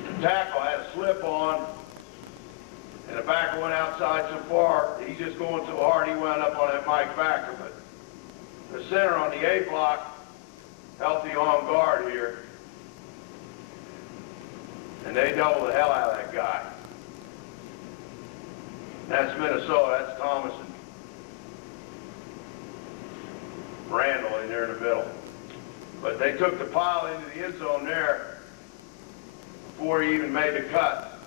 The tackle had a slip on, and the backer went outside so far, he's just going so hard he wound up on that Mike backer. But the center on the A block helped the on guard here. And they doubled the hell out of that guy. That's Minnesota, that's Thomas and Randall in there in the middle. But they took the pile into the end zone there before he even made the cut.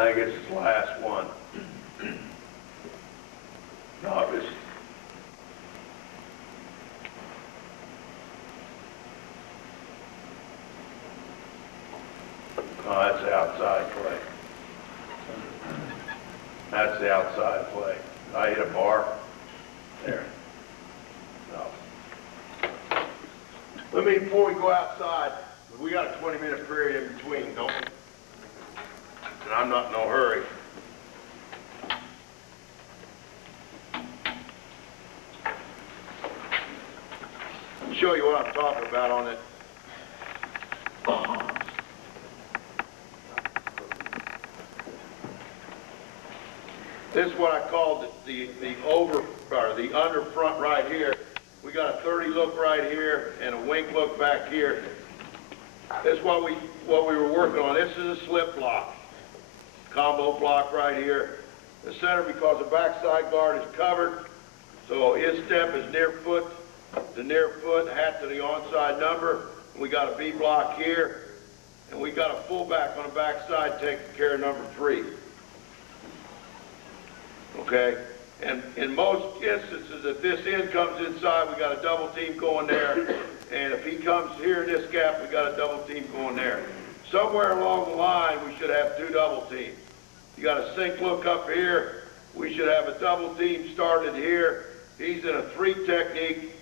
I think it's his last one. No, it's... Oh, that's the outside play. That's the outside play. I hit a bar. There. No. Let me, before we go outside, we got a 20-minute period in between, don't we? And I'm not in no hurry. I'll show you what I'm talking about on it. This is what I call the over, or the under front right here. We got a 30 look right here and a wink look back here. This is what we were working on. This is a slip block. Combo block right here. The center, because the backside guard is covered, so his step is near foot to near foot, hat to the onside number. We got a B block here, and we got a fullback on the backside taking care of number 3. Okay? And in most instances, if this end comes inside, we got a double team going there. And if he comes here in this gap, we got a double team going there. Somewhere along the line, we should have 2 double teams. You got a sink look up here. We should have a double team started here. He's in a 3 technique.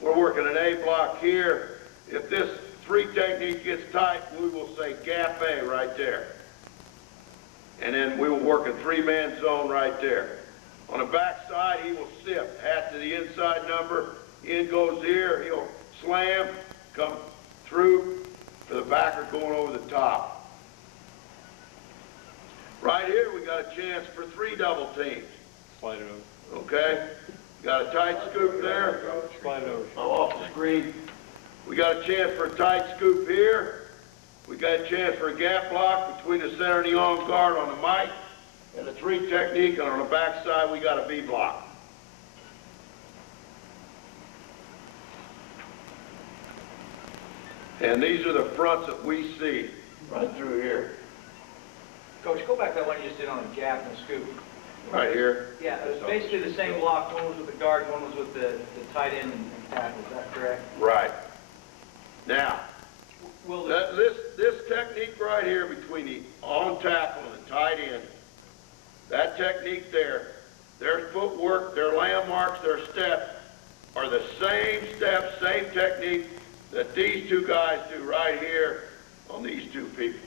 We're working an A block here. If this 3 technique gets tight, we will say gap A right there. And then we will work a 3-man zone right there. On the backside, he will sift, hat to the inside number. In goes here, he'll slam, come through to the backer going over the top. Right here, we got a chance for 3 double teams. Slide it over. Okay? Got a tight scoop there. Slide it over. I'm off the screen. We got a chance for a tight scoop here. We got a chance for a gap block between the center and the on guard on the mic. And the 3 technique, and on the backside, we got a B block. And these are the fronts that we see right through here. Coach, go back to that one you just did on a gap and a scoop. Right here. Yeah, it was basically the same block. One was with the guard, one was with the tight end and tackle. Is that correct? Right. Now, Will this technique right here between the on tackle and the tight end, that technique there, their footwork, their landmarks, their steps are the same steps, same technique that these 2 guys do right here on these 2 people.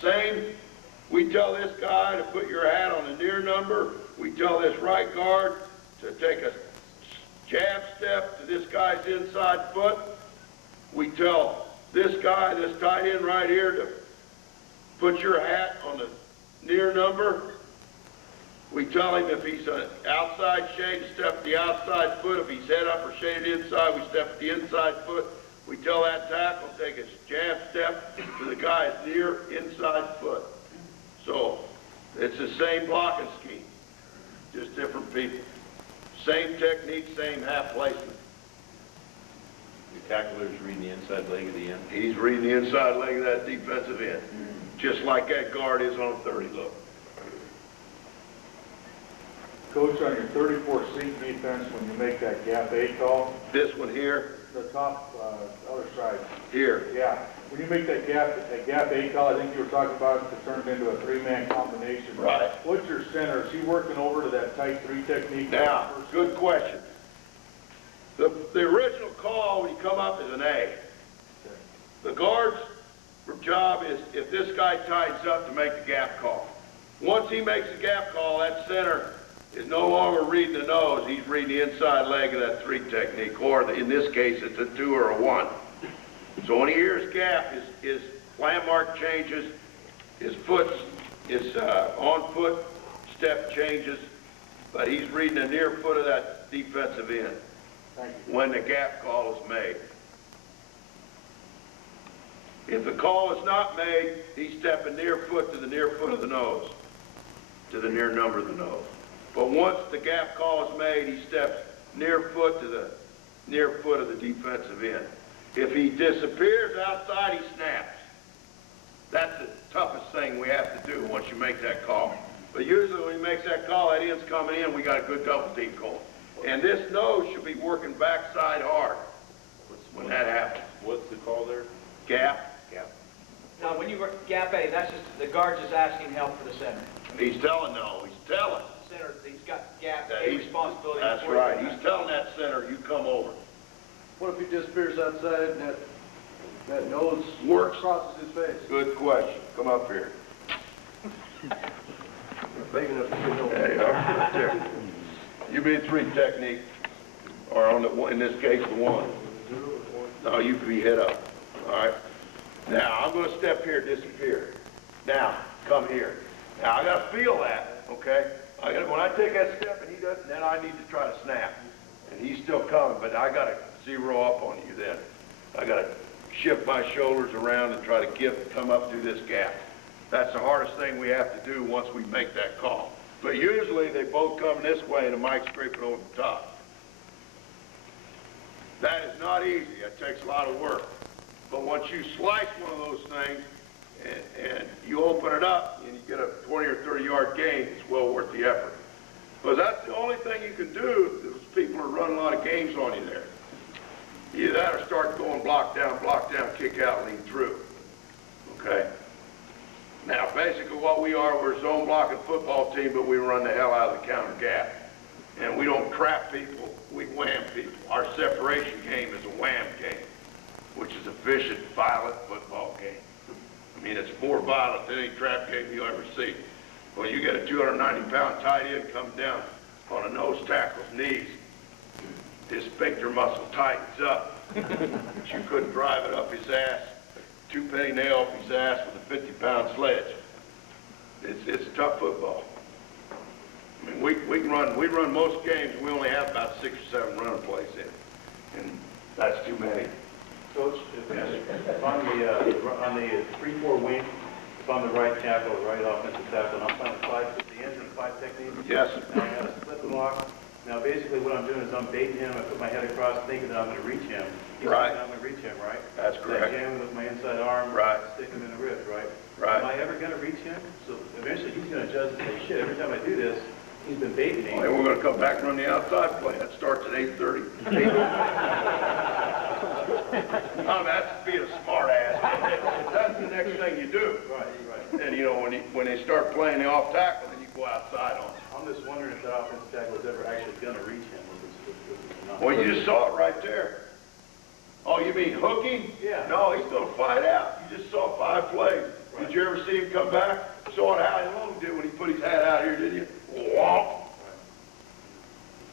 Same, we tell this guy to put your hat on the near number. We tell this right guard to take a jab step to this guy's inside foot. We tell this guy, this tight end right here, to put your hat on the near number. We tell him if he's an outside shade, to step the outside foot. If he's head up or shaded inside, we step the inside foot. We tell that tackle to take a jab step to the guy's near inside foot. So it's the same blocking scheme, just different people. Same technique, same half placement. The tackler's reading the inside leg of the end. He's reading the inside leg of that defensive end, just like that guard is on a 30 look. Coach, on your 34 sink defense, when you make that gap A call, This one here, the top, other side, here. yeah. When you make that gap A call, I think you were talking about it turns into a 3-man combination. Right. What's your center? Is he working over to that tight 3 technique? Now, good question. The original call, when you come up, is an A. The guard's job is, if this guy tightens up, to make the gap call. Once he makes the gap call, that center is no longer reading the nose. He's reading the inside leg of that 3 technique, or in this case, it's a 2 or a 1. So when he hears gap, his landmark changes, his on foot step changes, but he's reading the near foot of that defensive end when the gap call is made. If the call is not made, he's stepping near foot to the near foot of the nose, to the near number of the nose. But once the gap call is made, he steps near foot to the near foot of the defensive end. If he disappears outside, he snaps. That's the toughest thing we have to do once you make that call. But usually when he makes that call, that end's coming in, we got a good double team going. And this nose should be working backside hard when that happens. What's the call there? Gap. Now, when you gap A, that's just, the guard's just asking help for the center. He's telling, no, he's telling. Center, he's got gap that A he's- responsibility. That's before he right. goes He's back. telling that center, you come over. What if he just appears outside and that nose Works. crosses his face? Good question. Come up here. Big enough to fit There you are, right there. You be a 3 technique, or on the one, in this case, the 1. No, you can be hit up. All right. Now I'm going to step here, disappear. Now come here. Now I got to feel that, okay? When I take that step and he doesn't, then I need to try to snap. And he's still coming, but I got to zero up on you then. I got to shift my shoulders around and try to come up through this gap. That's the hardest thing we have to do once we make that call. But usually they both come this way and the mic's scraping over the top. That is not easy. It takes a lot of work. But once you slice one of those things and you open it up and you get a 20 or 30 yard gain, it's well worth the effort. Because that's the only thing you can do if those people are running a lot of games on you there. Either that or start going block down, kick out, lean through. Okay? Now, basically what we are, we're a zone blocking football team, but we run the hell out of the counter gap. And we don't trap people, we wham people. Our separation game is a wham game, which is efficient, violent football game. I mean, it's more violent than any trap game you ever see. When you get a 290-pound tight end come down on a nose tackle's knees, his sphincter muscle tightens up. But you couldn't drive it up his ass, 2 penny nail up his ass with a 50-pound sledge. It's tough football. I mean, we run most games, we only have about 6 or 7 running plays in. And that's too many. Coach, if on the 3-4 wing, if I'm the right tackle, right offensive tackle, and I'm playing 5 at the end of the 5 technique. Yes. Now I have a split block. Now basically what I'm doing is I'm baiting him, I put my head across thinking that I'm going to reach him. He's Right. thinking I'm going to reach him, right? That's correct. Then jam him with my inside arm. Right. Stick him in the ribs, right? Right. Am I ever going to reach him? So eventually he's going to adjust and say, shit, every time I do this, he's been baiting me. Well, we're going to come back and run the outside play. That starts at 8:30. Oh, that's being a smart ass. That's the next thing you do. Right. And you know, when they start playing the off tackle, then you go outside on them. I'm just wondering if that offensive tackle is ever actually going to reach him. Well, you just saw it right there. Oh, you mean hooking? Yeah. No, he's going to fight out. You just saw 5 plays. Right. Did you ever see him come back? Saw what Howie Long did when he put his hat out here, did you? Womp.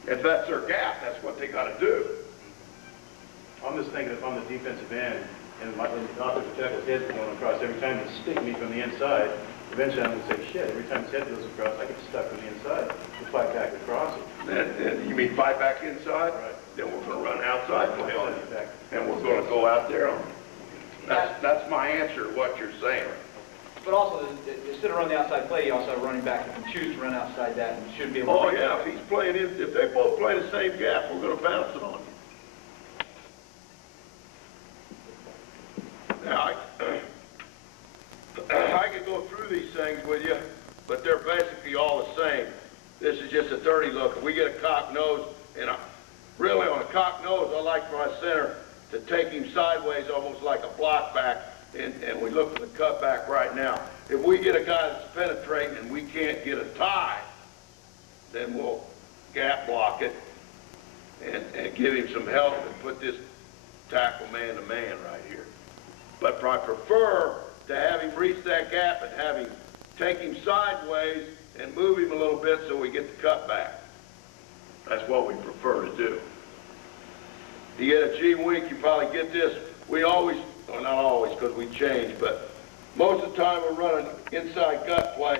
If that's their gap, that's what they got to do. I'm just thinking if I'm the defensive end and the offensive tackle's head's going across, every time he's sticking me from the inside, eventually I'm going to say, shit, every time his head goes across, I get stuck from the inside to fight back across it. And you mean fight back inside? Right. Then we're going to run outside play on you. And we're going to go out there on you. That's my answer to what you're saying. But also, instead of running the outside play, you also have running back who can choose to run outside that and should be able to. Oh, yeah, if he's playing in, if they both play the same gap, we're going to bounce it on you. Now, I could go through these things with you, but they're basically all the same. This is just a 30 look. If we get a cock nose, and really on a cock nose, I like for my center to take him sideways, almost like a block back, and we look for the cutback right now. If we get a guy that's penetrating and we can't get a tie, then we'll gap block it and give him some help and put this tackle man to man right here. But I prefer to have him reach that gap and have him take him sideways and move him a little bit so we get the cutback. That's what we prefer to do. You get a G week, you probably get this. We always, well, not always because we change, but most of the time we're running inside gut play.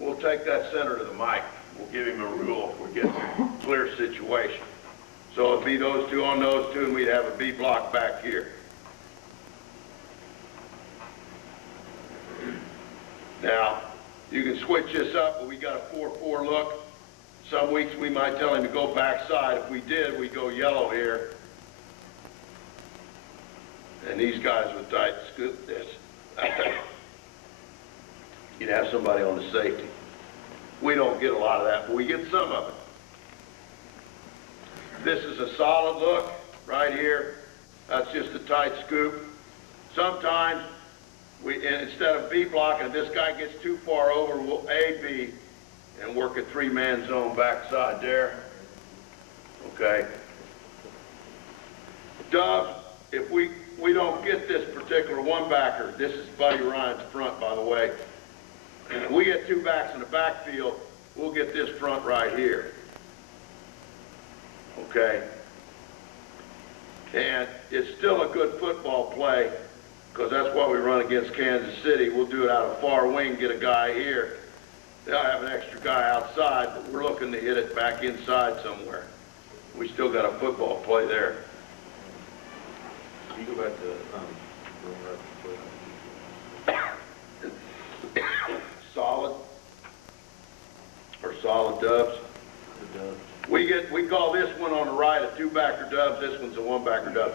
We'll take that center to the mic. We'll give him a rule if we get a clear situation. So it'd be those two on those two, and we'd have a B block back here. Now, you can switch this up, but we got a 4-4 look. Some weeks we might tell him to go backside. If we did, we go yellow here. And these guys with tight scoop this. you'd have somebody on the safety. We don't get a lot of that, but we get some of it. This is a solid look right here. That's just a tight scoop. Sometimes instead of B blocking, if this guy gets too far over, we'll A, B, and work a three-man zone backside there. Okay. Dubs, if we don't get this particular one backer, this is Buddy Ryan's front, by the way. If we get two backs in the backfield, we'll get this front right here. Okay. And it's still a good football play, because that's why we run against Kansas City. We'll do it out of far wing, get a guy here. They'll have an extra guy outside, but we're looking to hit it back inside somewhere. We still got a football play there. You go back to, solid dubs. We call this one on the right a two-backer dubs. This one's a one-backer dub.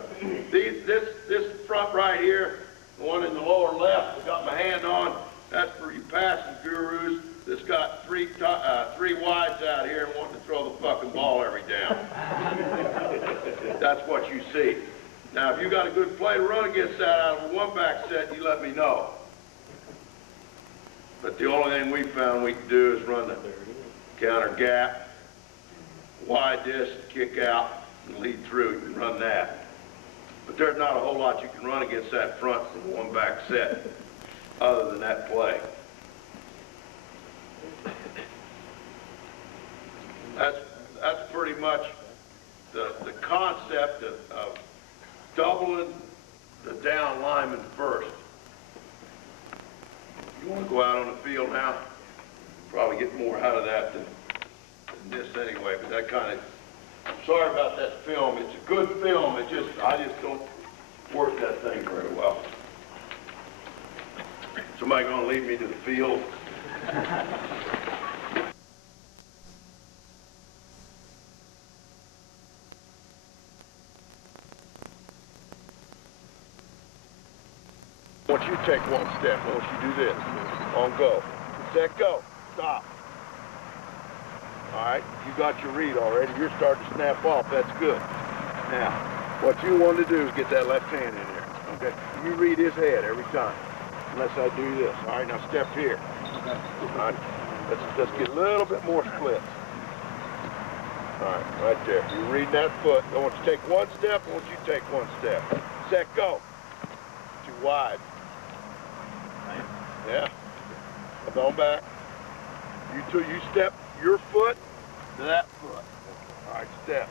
This front right here, the one in the lower left, I got my hand on. That's for you passing gurus that's got three wides out here and wanting to throw the fucking ball every down. That's what you see. Now, if you got a good play to run against that out of a one-back set, you let me know. But the only thing we found we can do is run the counter gap, wide disc, kick out, and lead through. You can run that. But there's not a whole lot you can run against that front from a one-back set other than that play. That's pretty much the concept of doubling the down lineman first. You want to go out on the field now? Probably get more out of that than this anyway, but that kind of, sorry about that film. It's a good film. I just don't work that thing very well. Somebody gonna lead me to the field? I want you to take one step. I want you to do this. On go. Set, go. Stop. All right, you got your read already. You're starting to snap off. That's good. Now, what you want to do is get that left hand in there. Okay? You read his head every time, unless I do this. All right, now step here. Okay. All right, let's get a little bit more splits. All right, right there. You're reading that foot. I want you to take one step. I want you to take one step. Set, go. Too wide. Yeah. Come on back. You step your foot to that foot. All right, step.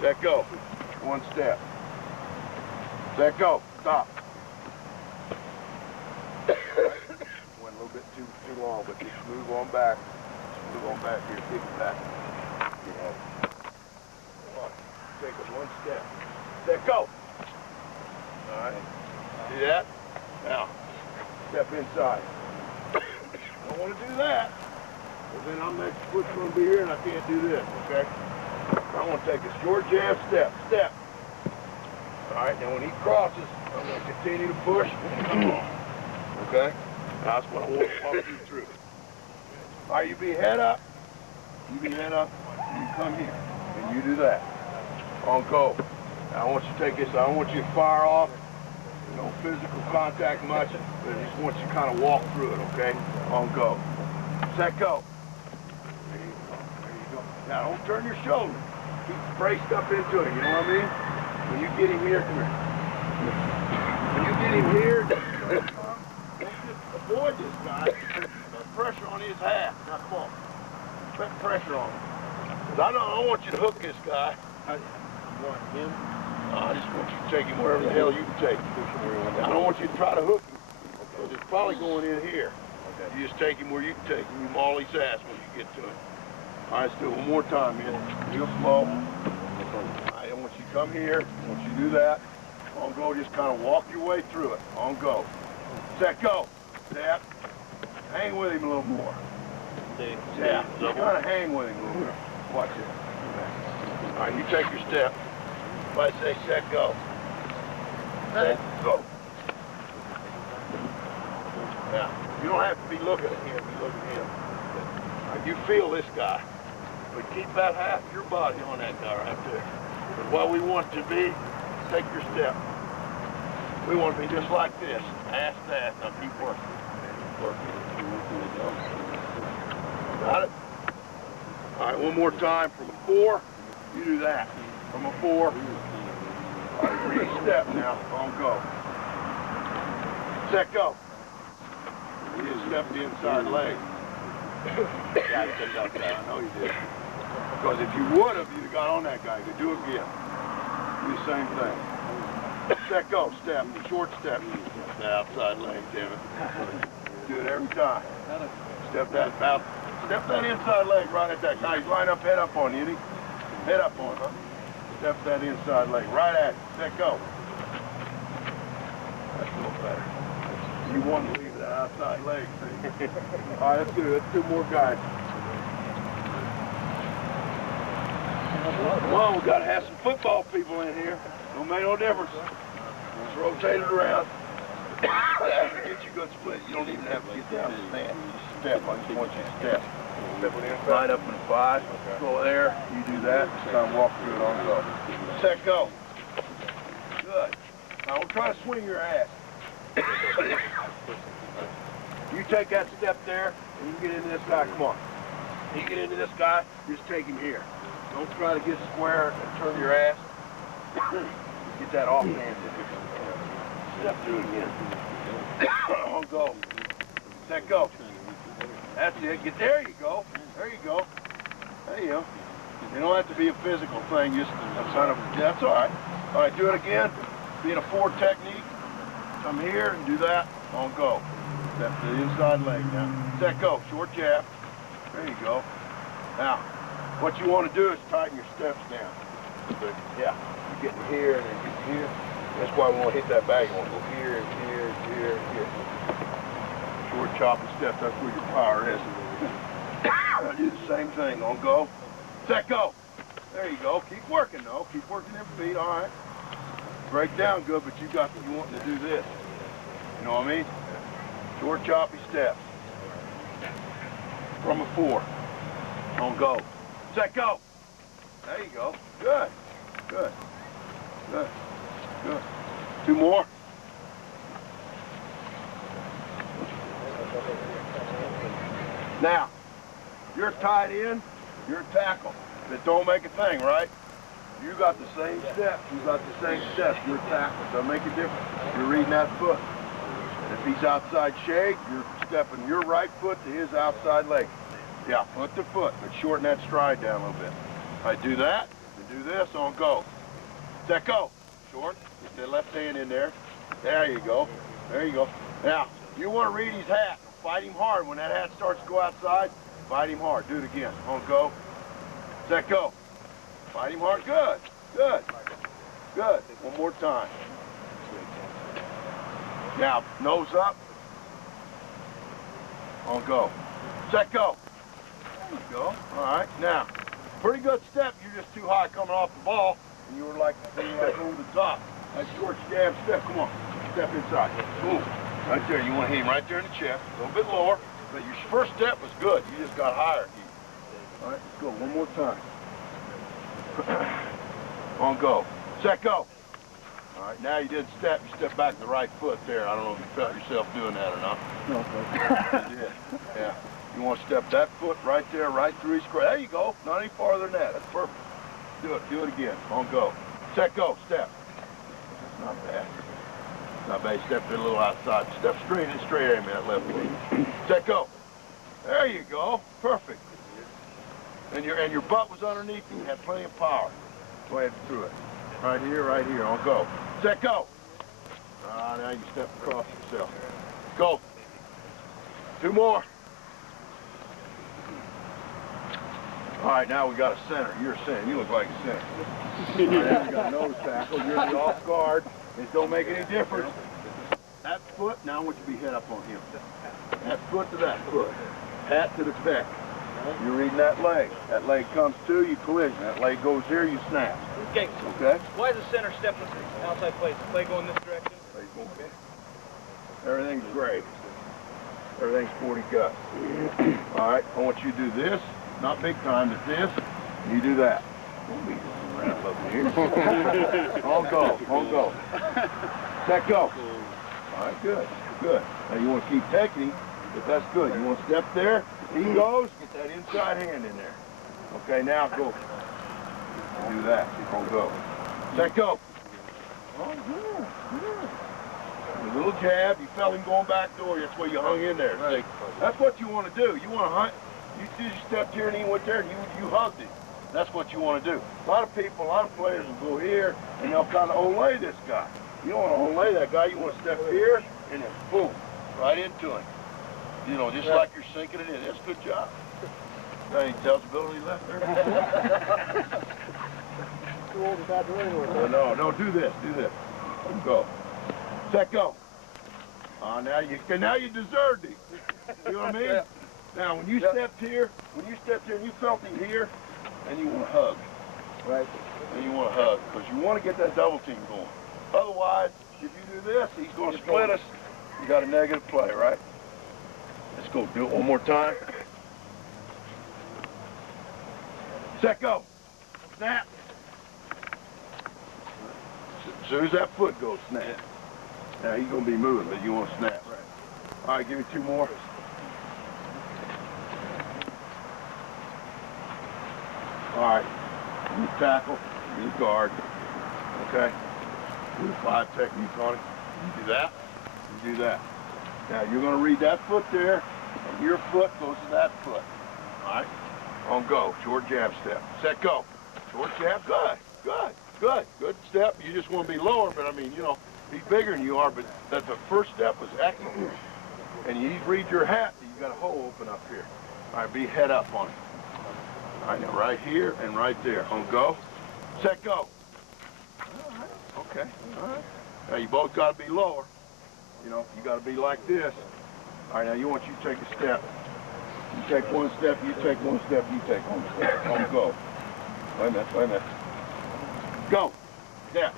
Let go. One step. Let go. Stop. Went a little bit too long, but just move on back. Move on back here. Kick it back. Yeah. Come on. Take it one step. Let go. All right. See that? Now, step inside. I don't want to do that. Well, then I'm next foot's going to be here and I can't do this, okay? I want to take a short jab step. Step. All right, now when he crosses, I'm going to continue to push and come on. Okay? That's what I want to pump you through. All right, you be head up. You be head up. You come here. And you do that. On go. Now I want you to take this. I don't want you to fire off. No physical contact much, but I just want you to kind of walk through it, okay? On go. Set, go. There you go. There you go. Now don't turn your shoulder. Keep braced up into it, you know what I mean? When you get him here, come here. When you get him here, don't just avoid this guy. Put pressure on his half. Now come on. Put pressure on him. Because I don't want you to hook this guy. I want him. I just want you to take him wherever the hell you can take him. I don't want you to try to hook him. Because it's probably going in here. You just take him where you can take him. You maul his ass when you get to him. All right, let's do it one more time, man. Real slow. All right, I want you to come here. I want you to do that. On go, just kind of walk your way through it. On go. Set, go. Step. Hang with him a little more. Yeah, just kind of hang with him a little more. Watch it. All right, you take your step. If I say set, go. Set, go. You don't have to be looking at him, you look at him. Now, you feel this guy, but keep about half your body on that guy right there. But what we want to be, take your step. We want to be just like this. Ask that. Now keep working. Got it? All right, one more time. From a 4, you do that. From a 4. All right, ready, step now. On go. Set go. You didn't step the inside leg. Yeah, I stepped outside. I know you did. Because if you would have, you'd have got on that guy. You could do it again. Do the same thing. Set go. Step. Short step. The outside leg, damn it. Do it every time. Step that out. Step that inside leg right at that guy. He's lined up, head up on you. Head up on him. Step that inside leg right at him. Set go. That's a little better. You want to leave that outside leg. All right, let's do it. Let's do more guys. Come on, we got to have some football people in here. Don't make no difference. Just rotate it around. After you get you a good split, you don't even have to get down to stand. Just step. I just want you to step. Line up in a 5. Go there. You do that. Just kind of walk through it on go. Set go. Good. Now don't try to swing your ass. You take that step there, and you get into this guy. Come on. You get into this guy, just take him here. Don't try to get square and turn your ass. Get that off hand. Step through it again. On go. Set go. That's it. Get there. You go. There you go. There you go. You don't have to be a physical thing. Just that's all right. All right. Do it again. Be in a 4 technique. Come here and do that. On go. Step to the inside leg now. Set go. Short jab. There you go. Now, what you want to do is tighten your steps down. But yeah, you're getting here and then getting here. That's why we want to hit that bag. You want to go here, here, here, here. Short chopping steps. That's where your power is. Do the same thing. On go. Set go. There you go. Keep working though. Keep working them feet. All right. Break down good, but you want to do this. You know what I mean? Short choppy steps. From a 4. On go. Set go. There you go. Good. Good. Good. Good. 2 more. Now, you're tied in, you're a tackle. But don't make a thing, right? You got the same steps. You got the same steps. You're a tackle. Doesn't make a difference. You're reading that foot. And if he's outside shake, you're stepping your right foot to his outside leg. Yeah, foot to foot, but shorten that stride down a little bit. All right, do that, and do this on go. Set go. Short. Get that left hand in there. There you go. There you go. Now, you want to read his hat. Fight him hard. When that hat starts to go outside, fight him hard. Do it again. On go. Set go. Fight him hard. Good. Good. Good. One more time. Now, nose up. On go. Set go. There you go. All right. Now, pretty good step. You're just too high coming off the ball, and you were like over the top. That short jab step. Come on. Step inside. Boom. Right there. You want to hit him right there in the chest. A little bit lower. But your first step was good. You just got higher. All right. Let's go. One more time. On go. Set go. All right, now you did step. You step back the right foot there. I don't know if you felt yourself doing that or not. No, you did. Yeah. You want to step that foot right there, right through his crotch. There you go. Not any farther than that. That's perfect. Do it. Do it again. On go. Set go. Step. Not bad. Not bad. Step it a little outside. Step straight in, straight aim that left leg. Set go. There you go. Perfect. And your butt was underneath you. You had plenty of power. Go ahead and through it. Right here, on go. Set go. Now you step across yourself. Go. 2 more. All right, now we got a center. You're a center. You look like a center. All right, now we got a nose tackle. You're the off guard. It don't make any difference. That foot, now I want you to be head up on him. That foot to that foot. Hat to the pec. You're reading that leg. That leg comes to, you collision. That leg goes here, you snap. Okay. Okay? Why is the center step with the outside plate? Is the play going this direction? Everything's great. Everything's 40 guts. All right, I want you to do this, not big time, but this. You do that. Don't be around up here. On go. Set go. All right, good. Now you want to keep taking him, but that's good. You want to step there, he goes, get that inside hand in there. Okay, now go. Do that. On go. Set go. Oh, good. A little jab, you felt him going back door, that's where you hung in there. Right. That's what you want to do. You want to hunt, you stepped here and he went there and you hugged him. That's what you want to do. A lot of people, a lot of players will go here and they'll kind of Olay this guy. You don't want to Olay that guy, you want to step here and then boom, right into him. You know, just like you're sinking it in. That's a good job. Got any tellability left there? Too old without doing anything. No, do this. Go. Set go. Now you deserved him. You know what I mean? Yeah. Now when you stepped here and you felt him here, and you want to hug. Right. And you want to hug, because you want to get that double team going. Otherwise, if you do this, he's going to split us. You got a negative play, right? Let's go. Do it one more time. Set go. Snap. As soon as that foot goes, snap. Now he's going to be moving, but you want to snap. Right. All right, give me two more. All right. You tackle, you guard. Okay? Do 5 techniques on it. You do that, you do that. Now you're going to read that foot there, and your foot goes to that foot. All right? On go. Short jab step. Set go. Short jab. Good step. You just want to be lower, but I mean, you know, he's bigger than you are, but that's the first step was excellent. And you read your hat, you got a hole open up here. All right, be head up on it. All right, now right here and right there. On go. Set go. All right. Okay. All right. Now you both got to be lower. You know, you got to be like this. All right, now you want you to take a step. You take one step, you take one step, you take one step. On go. Wait a minute. Go. Step.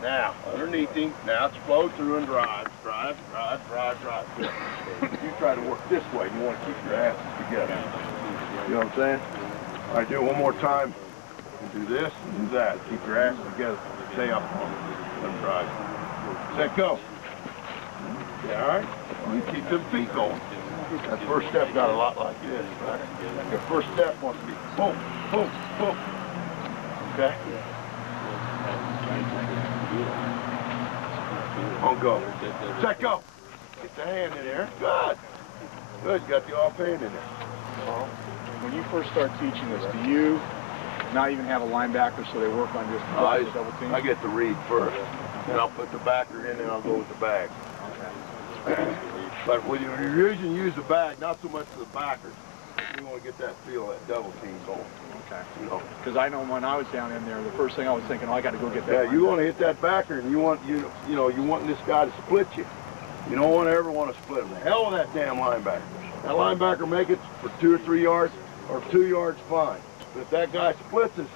Now, underneath him, now it's flow through and drive. Good. You try to work this way. You want to keep your asses together. You know what I'm saying? All right, do it one more time. And do this and do that. Keep your asses together. Stay up on it. Let them drive. Set, go. Yeah, all right? You keep them feet going. That first step got a lot like this, right? Your first step wants to be boom, boom, boom. Okay? On go. Set, go. Get the hand in there. Good. Good. You got the off hand in there. When you first start teaching this, do you not even have a linebacker so they work on just the double team? I get the read first. Then I'll put the backer in and I'll go with the bag. Okay. But when you're use the bag, not so much the backers. You want to get that feel, that double team going. Okay. You know. Because I know when I was down in there, the first thing I was thinking, oh, I got to go get that. Yeah, you want to hit that backer, and you want this guy to split you. You don't ever want to split him. The hell with that damn linebacker. That linebacker make it for 2 or 3 yards, or 2 yards, fine. But if that guy splits us,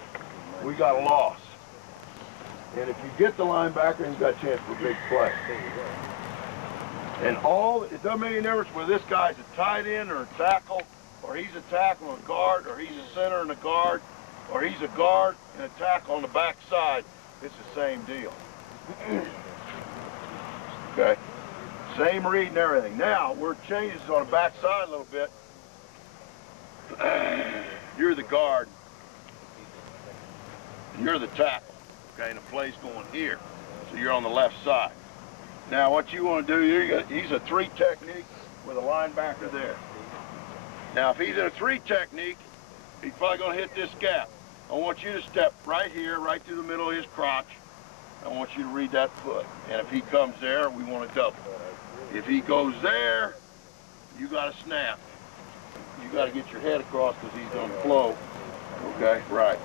we got a loss. And if you get the linebacker, you got a chance for a big play. And it doesn't make any difference whether this guy's a tight end or a tackle, or he's a tackle and a guard, or he's a center and a guard, or he's a guard and a tackle on the back side. It's the same deal. Okay? Same read and everything. Now, we're changing this on the back side a little bit. You're the guard. You're the tackle. Okay, and the play's going here. So you're on the left side. Now, what you want to do, he's a 3 technique with a linebacker there. Now, if he's in a 3 technique, he's probably going to hit this gap. I want you to step right here, right through the middle of his crotch. I want you to read that foot. And if he comes there, we want to double. If he goes there, you got to snap. You got to get your head across because he's going to flow. Okay, right.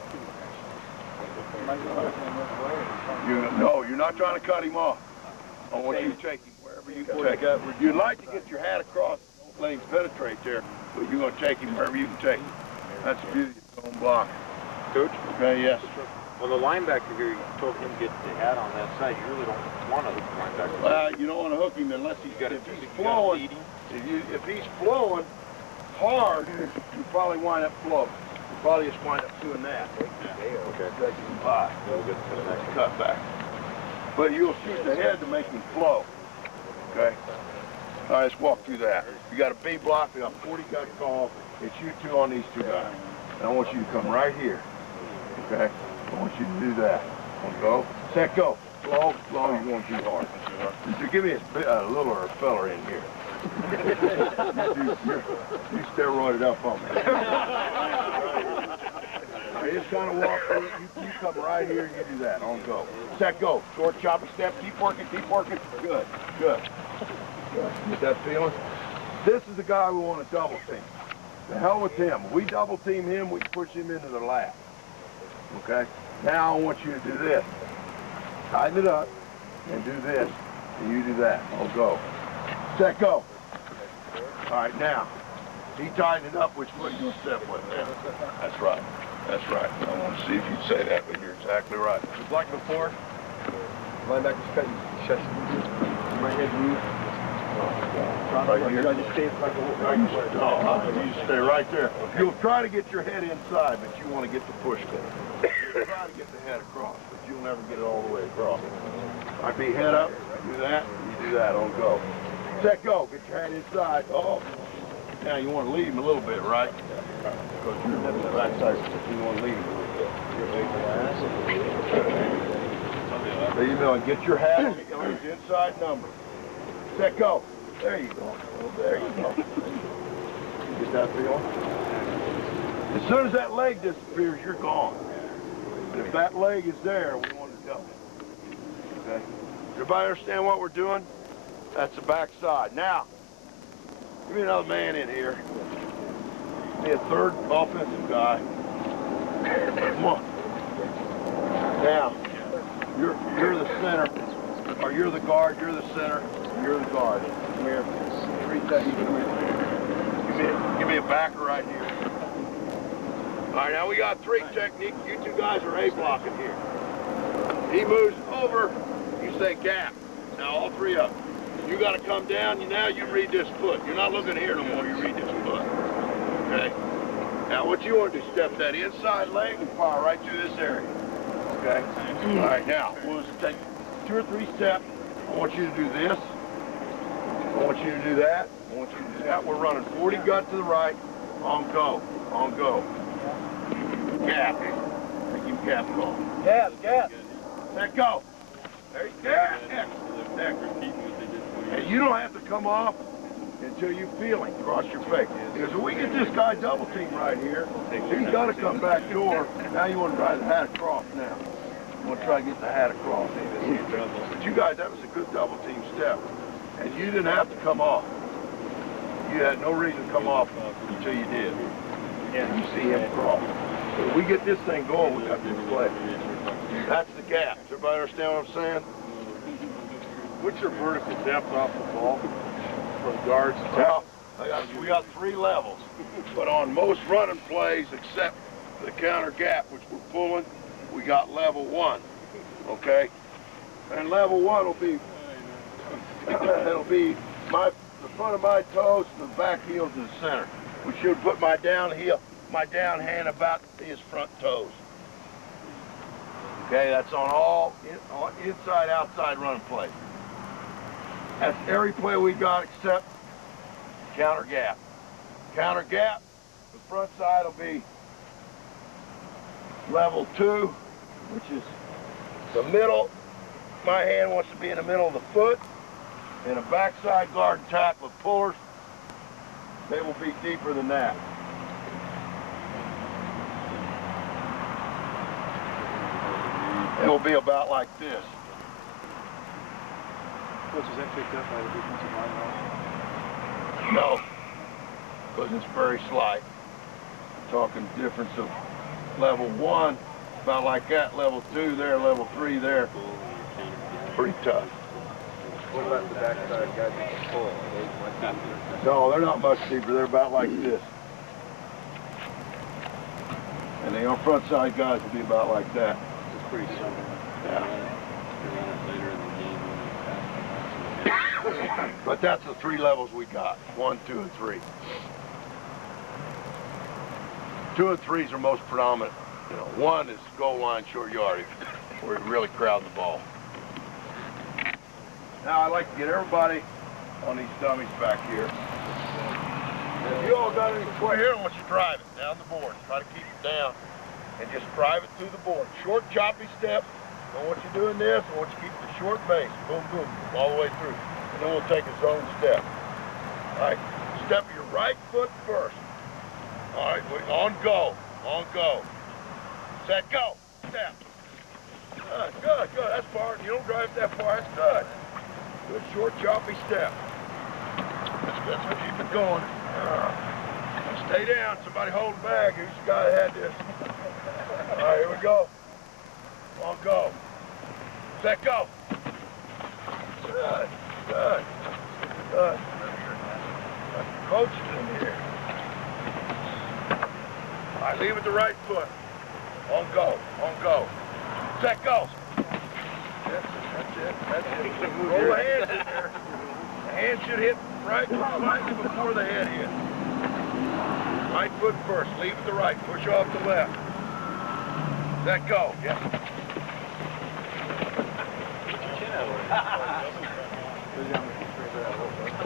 No, you're not trying to cut him off. I want you to take him wherever you can take him. You'd like to get your hat across, don't let him penetrate there, but you're going to take him wherever you can take him. That's the beauty of zone block. Coach? Okay, yes. Well, the linebacker here, you told him to get the hat on that side. You really don't want to hook the linebacker. Well, you don't want to hook him unless he's flowing. If he's flowing hard, you probably wind up flowing. You probably just wind up doing that. Okay. That's fine. We'll get to the next one. Cut back. But you'll shoot the head to make him flow. Okay? All right, let's walk through that. You got a B block, we got 40 gun call. It's you two on these two guys. And I want you to come right here. Okay? I want you to do that. Go. Set, go. Slow, slow, you're going too hard. So give me a littler fella in here. you steroided up on me. I just kind of walk through. You come right here and you do that. On go. Set, go. Short chopping step. Keep working, keep working. Good, good. Get that feeling? This is the guy we want to double team. The hell with him. If we double team him, we push him into the lap. Okay? Now I want you to do this. Tighten it up and do this. And you do that. I'll go. Set, go. All right, now. He tightened it up. Which foot you going to step with now? That's right. That's right. I want to see if you'd say that, but you're exactly right. Just like before, linebacker's cutting chest. My head move. Right here. I just stay in front of the whole You just stay right there. You'll try to get your head inside, but you want to get the push there. You'll try to get the head across, but you'll never get it all the way across. I'd be head up, do that, you do that, on go. Set, go. Get your head inside. Oh. Now you want to lead him a little bit, right? Because you're on the backside, you want to lead him a little bit. There you go, and get your hat on his inside number. Set, go. There you go. Oh, there you go. Get that feeling? As soon as that leg disappears, you're gone. And if that leg is there, we want to double. Okay? Everybody understand what we're doing? That's the backside. Now, give me another man in here. Be a third offensive guy. Come on. Now, you're the center, or you're the guard, you're the center, you're the guard. Come here. Give me a backer right here. All right, now we got three techniques. You two guys are A blocking here. He moves over, you say gap. Now all three of them. You got to come down, now you read this foot. You're not looking here no more, you read this foot. Okay? Now what you want to do, step that inside leg and fire right through this area. Okay? All right, now, we'll just take 2 or 3 steps. I want you to do this. I want you to do that. I want you to do that. We're running 40 gut to the right. On go. On go. Gap. Make him gap call. Gas, gas. Let go. There you go. Excellent. And you don't have to come off until you feel him cross your face. Because if we get this guy double team right here, he's got to come back door. Now you want to try the hat across now. You want to try to get the hat across. But you guys, that was a good double team step. And you didn't have to come off. You had no reason to come off until you did. And you see him cross. So if we get this thing going, we got this play. That's the gap. Does everybody understand what I'm saying? What's your vertical depth off the ball from guards? Well, we got 3 levels. But on most running plays, except the counter gap, which we're pulling, we got level 1. Okay? And level 1 will be, it'll be the front of my toes to the back heel to the center. We should put my down hand about his front toes. Okay, that's on all inside, outside running plays. That's every play we got except counter gap. Counter gap, the front side will be level 2, which is the middle. My hand wants to be in the middle of the foot. And a backside guard and tackle with pullers, they will be deeper than that. It will be about like this. Coach, is that picked up by the defensive line? No, because it's very slight. Talking difference of level 1, about like that, level 2 there, level 3 there. Pretty tough. What about the backside guys in the pull? No, they're not much deeper. They're about like this. And the front side guys will be about like that. pretty simple. Yeah. You run it later in the game when it's fast. But that's the 3 levels we got, 1, 2, and 3. 2 and 3s are most predominant. You know, 1 is goal line, short yardage, where you really crowd the ball. Now I'd like to get everybody on these dummies back here. If you all got any questions, here, I want you to drive it down the board. Try to keep it down and just drive it through the board. Short, choppy step. Don't want you doing this. I want you to keep the short base. Boom, boom, all the way through. And then we'll take a zone step. All right, step your right foot first. All right, on go, on go. Set, go, step. Good, good, good. That's far. You don't drive it that far. That's good. Good, short, choppy step. That's good. So keep it going. Stay down. Somebody hold the bag. Who's the guy that had this? All right, here we go. On go. Set, go. Good, good, good. Coach is in here. All right, leave it the right foot. On go, on go. Set, go. That's it, that's it. Roll the hands in there. The hand should hit right before the head hits. Right foot first, leave it the right, push off the left. Set, go. Yes.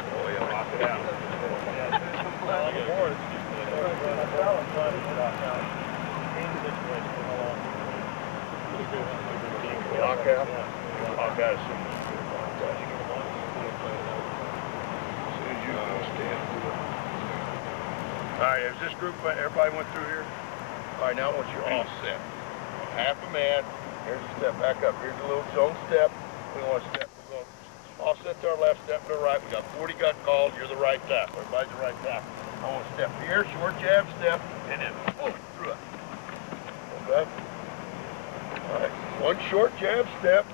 Oh, yeah, lock it out. Knockout? Knockout as soon as you understand. All right, is this group, everybody went through here? All right, now I want you all set. Half a man. Here's a step back up. Here's a little zone step. We want to step. We're going all set to our left, step to the right. We got 40 gun calls. You're the right tackle. Everybody's the right tackle. I want to step here, short jab step, and then boom, through it. Okay? All right. One short jab step.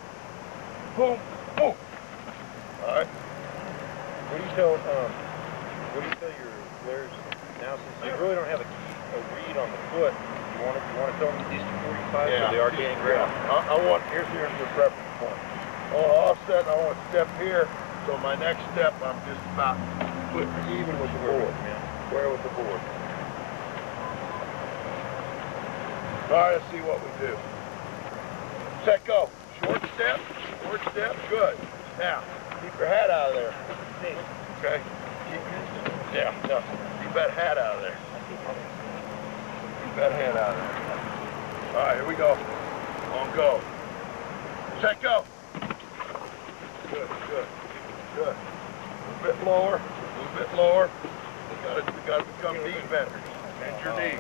Boom, boom. All right. What do you tell your players now, since they really don't have a read on the foot? You want to tell them at least 45 so they are gaining ground. I want, here's the reference point. I want to offset, I want to step here, so my next step, I'm just about even with the board. Square with the board. All right, let's see what we do. Set, go. Short step, good. Now, keep your hat out of there. Okay? Yeah, no, keep that hat out of there. Keep that hat out of there. All right, here we go. On go. Set, go. Good, good, good. A little bit lower, a little bit lower. We gotta become knee benders. Bend your knees.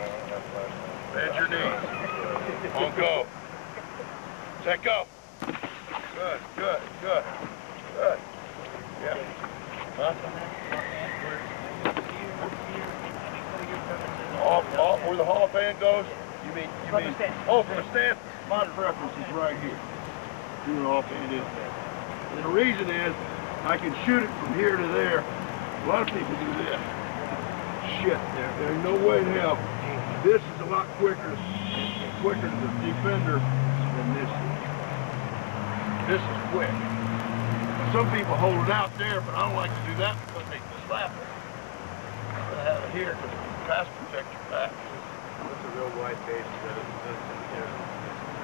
Bend your knees. On go. Set, go. Good, good, good, good. Yeah. Huh? Off where the Hall of Fame goes? You mean? Oh, from a stance? My preference is right here. Doing off hand is. And the reason is, I can shoot it from here to there. A lot of people do this. Shit, there's no way in hell. This is a lot quicker to the defender than this is. This is quick. Some people hold it out there, but I don't like to do that because they slap it. I'm going to have it here because the pass protect your back. What's a real wide base?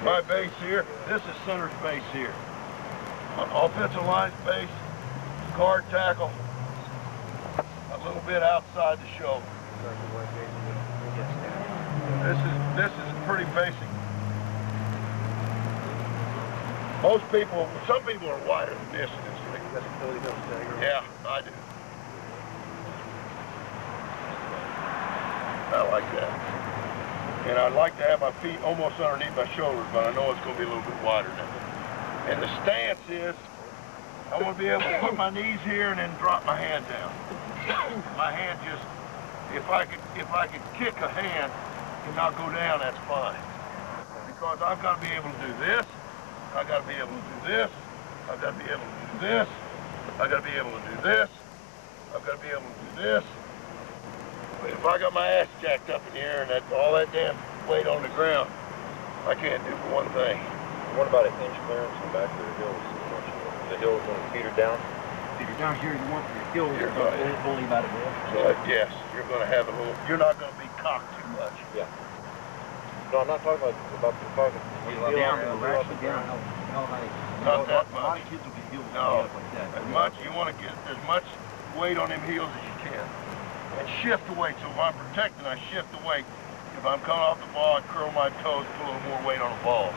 My base here, this is center's base here. Offensive line's base, guard tackle, a little bit outside the shoulder. This is pretty basic. Most people, some people are wider than this. Yeah, I do. I like that. And I'd like to have my feet almost underneath my shoulders, but I know it's going to be a little bit wider now. And the stance is, I want to be able to put my knees here and then drop my hand down. My hand just, if I could kick a hand and not go down, that's fine. Because I've got to be able to do this. I've got to be able to do this. I've got to be able to do this. I've got to be able to do this. I've got to be able to do this. But if I got my ass jacked up in the air and all that damn weight on the ground, I can't do one thing. want about an inch clearance in the back of the hills. The hills when it's petered down. Down here, you want the hills only about an inch. Yes, you're going to have a little, you're not going to be cocked too much. Yeah. No, I'm not talking about the talking. Down, actually down. Not that A lot much. of kids will get heels No, like that. as much, you want to get as much weight on them heels as you can. And shift the weight, so if I'm protecting, I shift the weight. If I'm coming off the ball, I curl my toes, put a little more weight on the balls.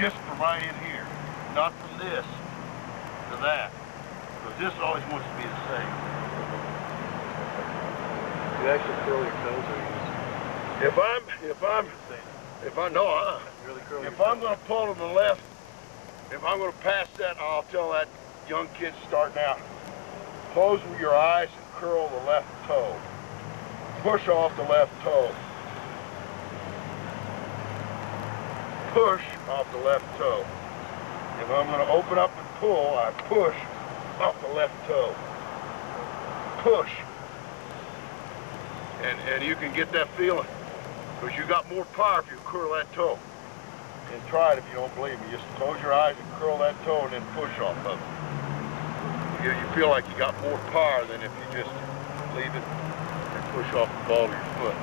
Just from right in here, not from this to that. Because this always wants to be the same. You actually curl your toes or you just... If I'm going to pull to the left, if I'm going to pass that, I'll tell that young kid starting out, close with your eyes and curl the left toe. Push off the left toe. Push off the left toe. If I'm going to open up and pull, I push off the left toe. Push. And you can get that feeling. Because you got more power if you curl that toe. And try it if you don't believe me. Just close your eyes and curl that toe and then push off of it. You feel like you got more power than if you just leave it and push off the ball of your foot.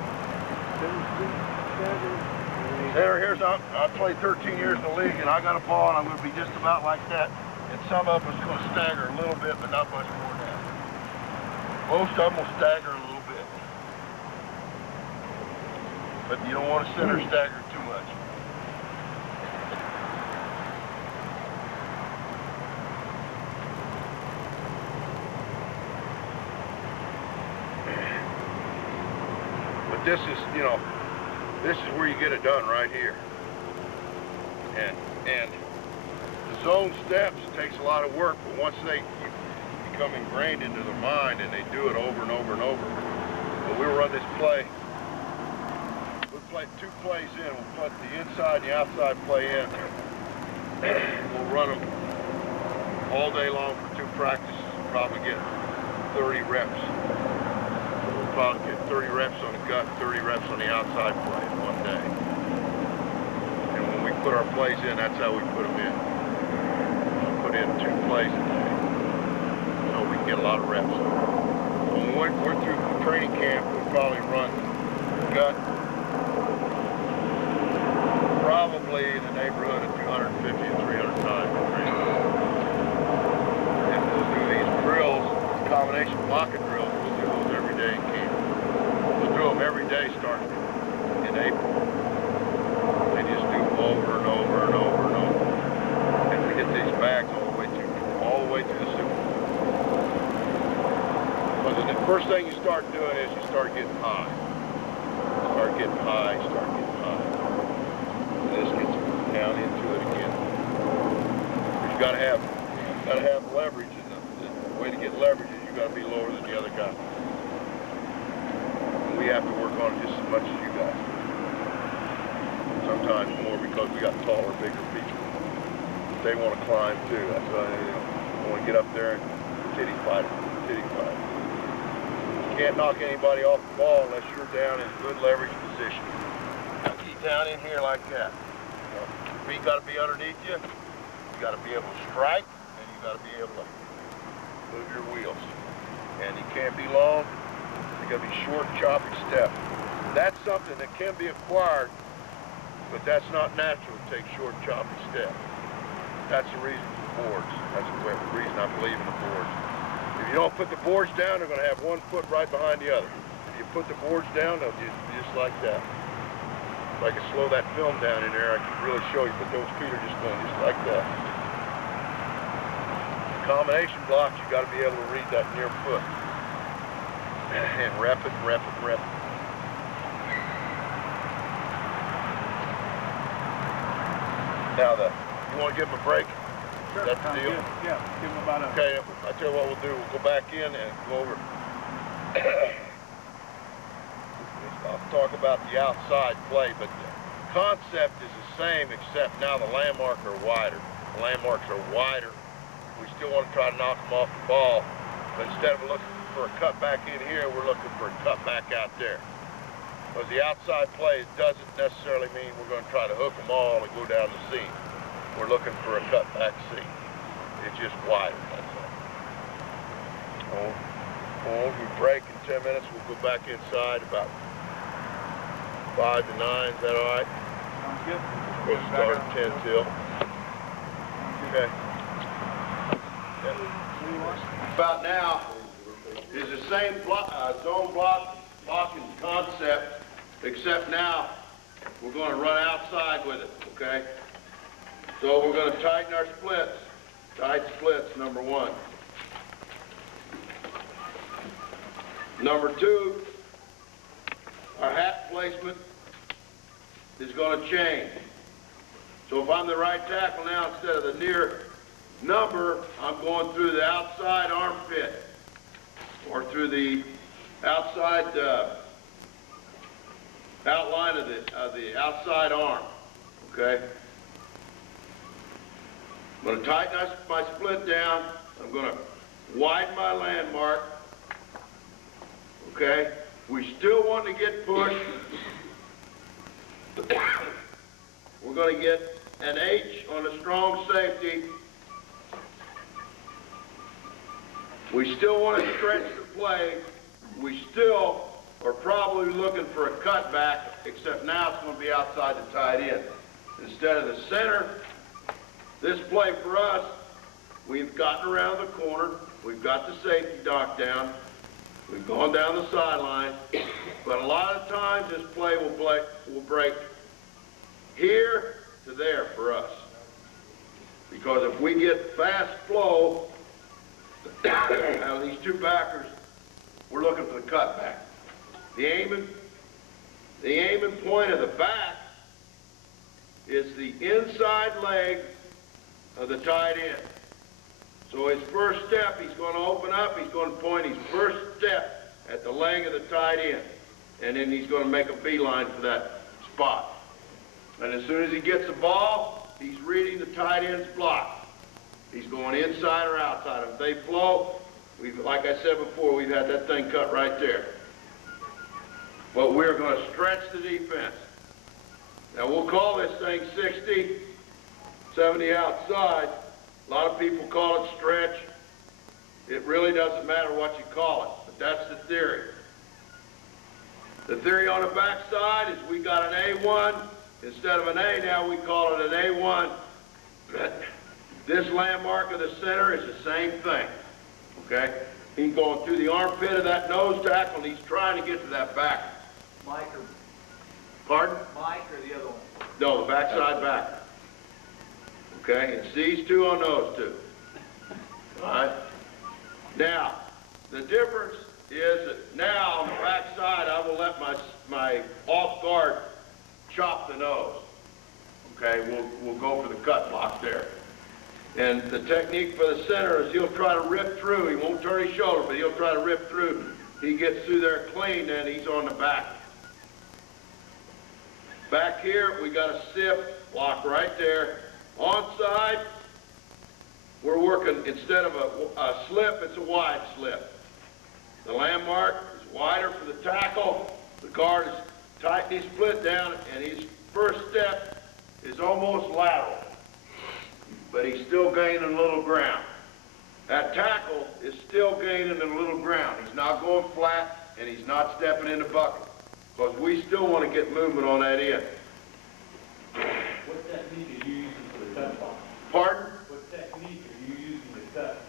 Here's I played 13 years in the league and I got a ball and I'm going to be just about like that. And some of us going to stagger a little bit, but not much more than that. Most of them will stagger a little bit. But you don't want to center stagger too much. But this is, you know, this is where you get it done right here. And the zone steps takes a lot of work, but once they become ingrained into their mind and they do it over and over and over. But we'll run this play. We'll play 2 plays in. We'll put the inside and the outside play in. We'll run them all day long for 2 practices. We'll probably get 30 reps. We'll probably get 30 reps on the gut, 30 reps on the outside play in one day. And when we put our plays in, that's how we put them in. We'll put in 2 plays a day. So we can get a lot of reps. When we're through training camp, we'll probably run gut probably in the neighborhood of 250 to 300 times in training camp. And we'll do these drills, combination block and drills, we'll do those every day in camp. We'll do them every day starting in April. They just do them over and over and over and over. And we hit these bags all the way to the Super Bowl. But the first thing you start doing is you start getting high. Start getting high, start getting high. And this gets down into it again. You gotta have leverage, and the way to get leverage is you gotta be lower than the other guy. And we have to work on it just as much as you guys do. Sometimes more because we got taller, bigger people. They want to climb too. That's why they want to get up there and titty fight. You can't knock anybody off the ball unless you're down in good leverage position. Now keep down in here like that. Your feet got to be underneath you. You got to be able to strike, and you got to be able to move your wheels. And you can't be long. You got to be short, choppy step. That's something that can be acquired, but that's not natural to take short, choppy steps. That's the reason for boards. That's the reason I believe in the boards. If you don't put the boards down, they're going to have one foot right behind the other. If you put the boards down, they'll just like that. If I could slow that film down in there, I could really show you, but those feet are just going just like that. Combination blocks, you got to be able to read that near foot. And rep it, rep it, rep it. Now you want to give them a break? Sure, That's the deal? Yeah, give them about a... Okay, I tell you what we'll do. We'll go back in and go over. I'll talk about the outside play, but the concept is the same, except now the landmarks are wider. The landmarks are wider. We still want to try to knock them off the ball, but instead of looking for a cut back in here, we're looking for a cut back out there. Because the outside play doesn't necessarily mean we're going to try to hook them all and go down the seam. we're looking for a cut back seat. It's just wider, that's all. When we break in 10 minutes, we'll go back inside about 5 to 9, is that all right? Sounds good. We'll start at 10 till. Okay. About now is the same zone blocking concept, except now we're going to run outside with it, okay? So we're going to tighten our splits. Tight splits, number 1. Number 2, our hat placement is going to change. So if I'm the right tackle now, instead of the near number, I'm going through the outside armpit or through the outside outline of the outside arm, okay? I'm going to tighten my split down. I'm going to widen my landmark, okay? We still want to get pushed. We're going to get an H on a strong safety. We still want to stretch the play. We still are probably looking for a cutback, except now it's going to be outside the tight end. Instead of the center, this play for us, we've gotten around the corner. We've got the safety dock down. We've gone down the sideline. But a lot of times this play will break here to there for us. Because if we get fast flow out of these two backers, we're looking for the cutback. The aiming point of the back is the inside leg of the tight end. So his first step, he's going to open up, he's going to point his first step at the leg of the tight end. And then he's going to make a beeline for that spot. And as soon as he gets the ball, he's reading the tight end's block. He's going inside or outside. If they flow, like I said before, we've had that thing cut right there. But we're going to stretch the defense. Now we'll call this thing 60, 70 outside. A lot of people call it stretch. It really doesn't matter what you call it, but that's the theory. The theory on the backside is we got an A1. Instead of an A now, we call it an A1. This landmark of the center is the same thing, okay? He's going through the armpit of that nose tackle, and he's trying to get to that back. Mike or... Pardon? Mike or the other one? No, the backside backer. Okay, it's these two on those two. All right? Now, the difference is that now on the backside, I will let my off guard chop the nose. Okay, we'll go for the cut block there. And the technique for the center is he'll try to rip through. He won't turn his shoulder, but he'll try to rip through. He gets through there clean, then he's on the back. Back here, we got a stiff block right there. Onside, we're working, instead of a slip, it's a wide slip. The landmark is wider for the tackle. The guard is tightening his split down, and his first step is almost lateral. But he's still gaining a little ground. That tackle is still gaining a little ground. He's not going flat, and he's not stepping in the bucket. Because we still want to get movement on that end. What technique are you using for the cut block? Pardon? What technique are you using to cut?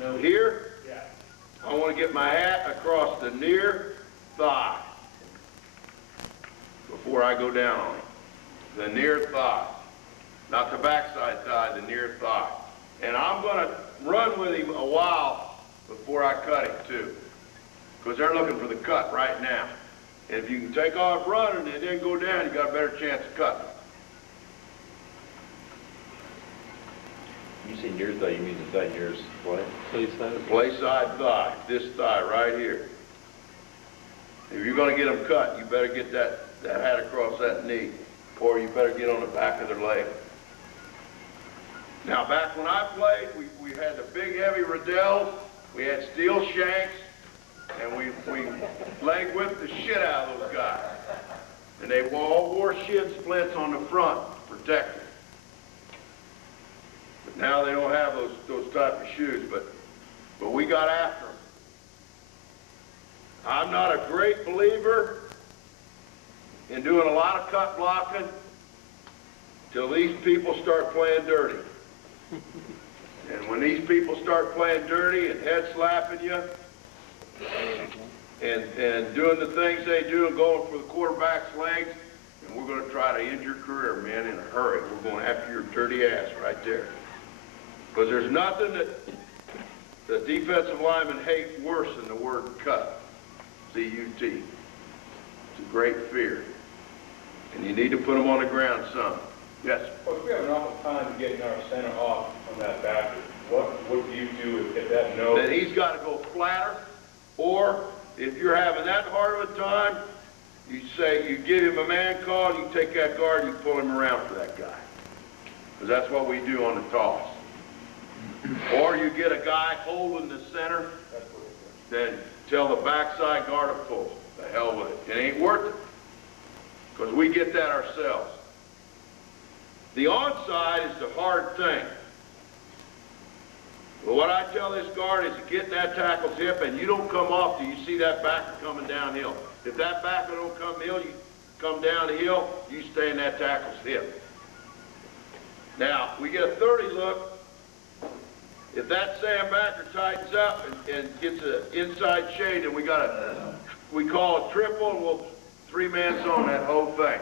No. Here, Yeah. I want to get my hat across the near thigh before I go down on it. The near thigh. Not the backside thigh, the near thigh. And I'm going to run with him a while before I cut him, too. Because they're looking for the cut right now. And if you can take off running and then go down, you got a better chance of cutting. You say near thigh, you mean the thigh nearest what? Play side. Play side thigh, this thigh right here. If you're going to get them cut, you better get that hat across that knee, or you better get on the back of their leg. Now, back when I played, we had the big, heavy Riddells, we had steel shanks, and we leg whipped the shit out of those guys. And they all wore shin splints on the front, protected. Now they don't have those type of shoes, but we got after them. I'm not a great believer in doing a lot of cut blocking till these people start playing dirty. And when these people start playing dirty and head slapping you and doing the things they do and going for the quarterback's legs, and we're going to try to end your career, man, in a hurry. We're going after your dirty ass right there. Because there's nothing that the defensive linemen hate worse than the word cut. C-U-T. It's a great fear. And you need to put them on the ground some. Yes? Well, if we have an awful time getting our center off on that backer, what do you do if that no? Then he's got to go flatter, or if you're having that hard of a time, you say, you give him a man call, you take that guard, you pull him around for that guy. Because that's what we do on the toss. Or you get a guy holding the center, then tell the backside guard to pull. The hell with it. It ain't worth it. Because we get that ourselves. The onside is the hard thing. But what I tell this guard is to get in that tackle's hip, and you don't come off till you see that backer coming downhill. If that backer don't come down the hill, you stay in that tackle's hip. Now, we get a 30 look. If that Sam backer tightens up and gets an inside shade, and we call a triple, and we'll three-man zone that whole thing.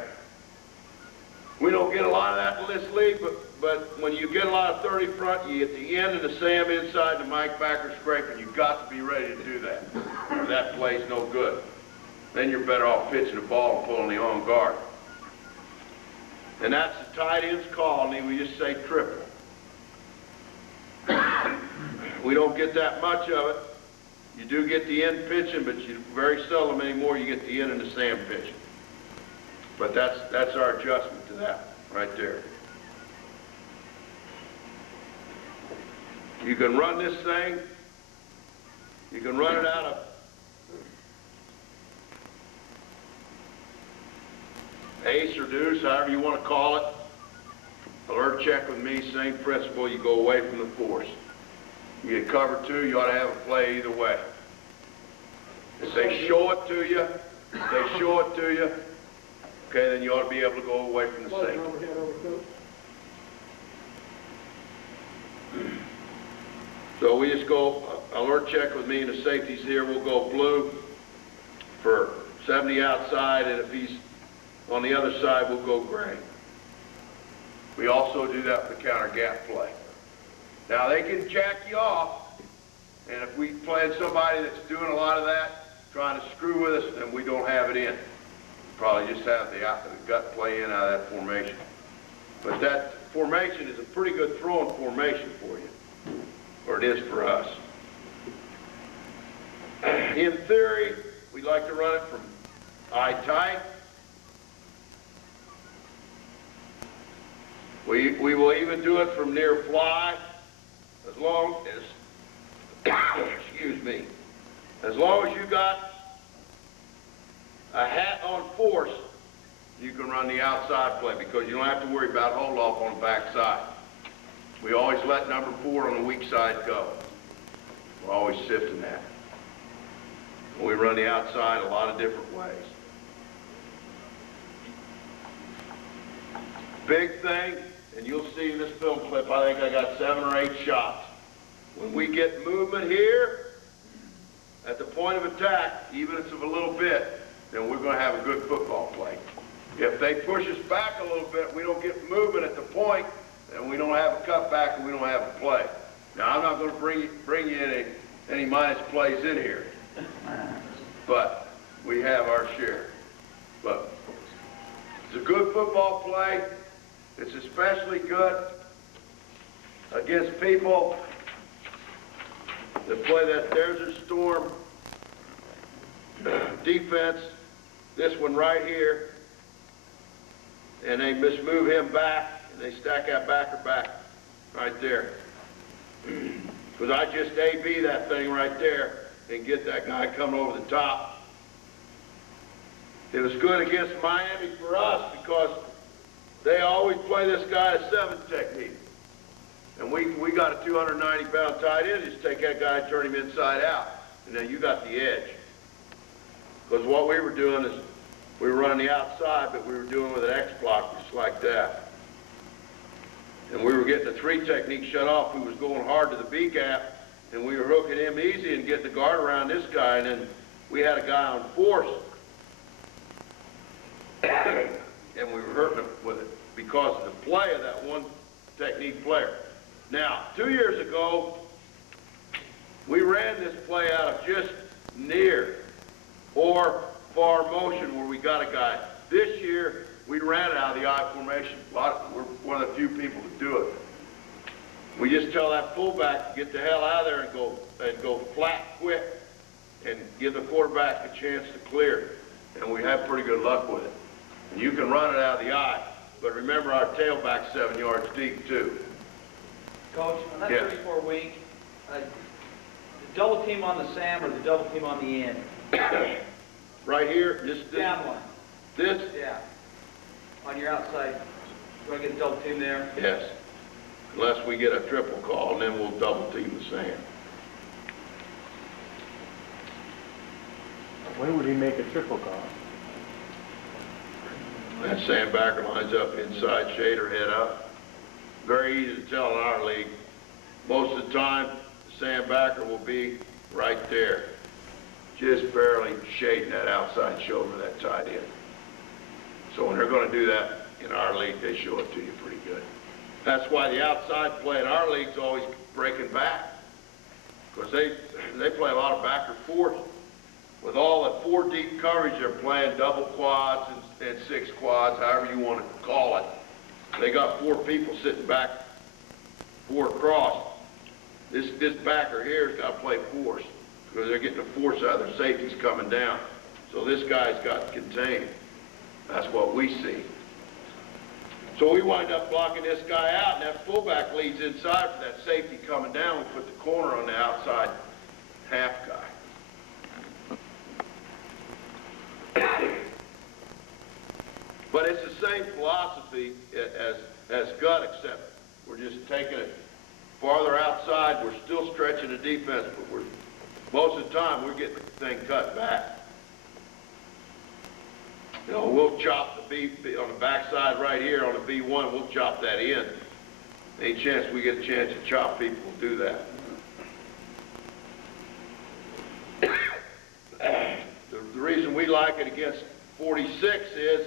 We don't get a lot of that in this league, but when you get a lot of 30 front, you get the end and the Sam inside, the Mike backer scraping. You've got to be ready to do that. Or that play's no good. Then you're better off pitching the ball and pulling the on guard. And that's the tight end's call, and we just say triple. We don't get that much of it. You do get the end pitching, but you very seldom anymore you get the end and the Sam pitching. But that's our adjustment to that right there. You can run this thing. You can run it out of ace or deuce, however you want to call it. Alert check with me, same principle. You go away from the force. You get cover two, you ought to have a play either way. If they show it to you, okay, then you ought to be able to go away from the safety. So we just go alert check with me, and the safety's here. We'll go blue for 70 outside, and if he's on the other side, we'll go gray. We also do that for the counter gap play. Now, they can jack you off, and if we play somebody that's doing a lot of that, trying to screw with us, then we don't have it in. Probably just have the gut play in out of that formation. But that formation is a pretty good throwing formation for you, or it is for us. In theory, we like to run it from eye tight. We will even do it from near fly, as long as, excuse me, as long as you got a hat on force, you can run the outside play because you don't have to worry about hold off on the backside. We always let number 4 on the weak side go. We're always sifting that. We run the outside a lot of different ways. Big thing, and you'll see in this film clip, I think I got 7 or 8 shots. When we get movement here, at the point of attack, even if it's a little bit, then we're going to have a good football play. If they push us back a little bit, we don't get movement at the point, then we don't have a cutback and we don't have a play. Now, I'm not going to bring you any minus plays in here, but we have our share. But it's a good football play. It's especially good against people that play that Desert Storm defense, this one right here, and they mismove him back, and they stack that backer back right there. Because I just A-B that thing right there and get that guy coming over the top. It was good against Miami for us because they always play this guy a 7 technique. and we got a 290-pound tight end, just take that guy and turn him inside out, and then you got the edge. Because what we were doing is, we were running the outside, but we were doing with an X block, just like that. And we were getting the 3 technique shut off, who was going hard to the B gap, and we were hooking him easy and getting the guard around this guy, and then we had a guy on force. And we were hurting him with it because of the play of that one technique player. Now, 2 years ago, we ran this play out of just near or far motion where we got a guy. This year, we ran it out of the I formation. We're one of the few people that do it. We just tell that fullback to get the hell out of there and go flat quick and give the quarterback a chance to clear. And we have pretty good luck with it. And you can run it out of the I, but remember our tailback's 7 yards deep too. Coach, on that Yes. 34 wing, the double team on the Sam or the double team on the end? Right here, this, Down one. this, Yeah. On your outside, you want to get a double team there? yes. Unless we get a triple call, and then we'll double team the Sam. When would he make a triple call? That Sam backer lines up inside, shader head up. Very easy to tell in our league. Most of the time, the Sam backer will be right there, just barely shading that outside shoulder of that tight end. So when they're going to do that in our league, they show it to you pretty good. That's why the outside play in our league's always breaking back, because they play a lot of backer force. With all the 4 deep coverage, they're playing double quads and 6 quads, however you want to call it. They got 4 people sitting back, 4 across. This backer here's got to play force, because they're getting the force out of their safeties coming down. So this guy's got contained. That's what we see. So we wind up blocking this guy out, and that fullback leads inside for that safety coming down. We put the corner on the outside half guy. But it's the same philosophy as gut, except we're just taking it farther outside. We're still stretching the defense, but most of the time we're getting the thing cut back. You know, we'll chop the B on the backside right here on the B1. We'll chop that in. Any chance we get a chance to chop people, we'll do that. The reason we like it against 46 is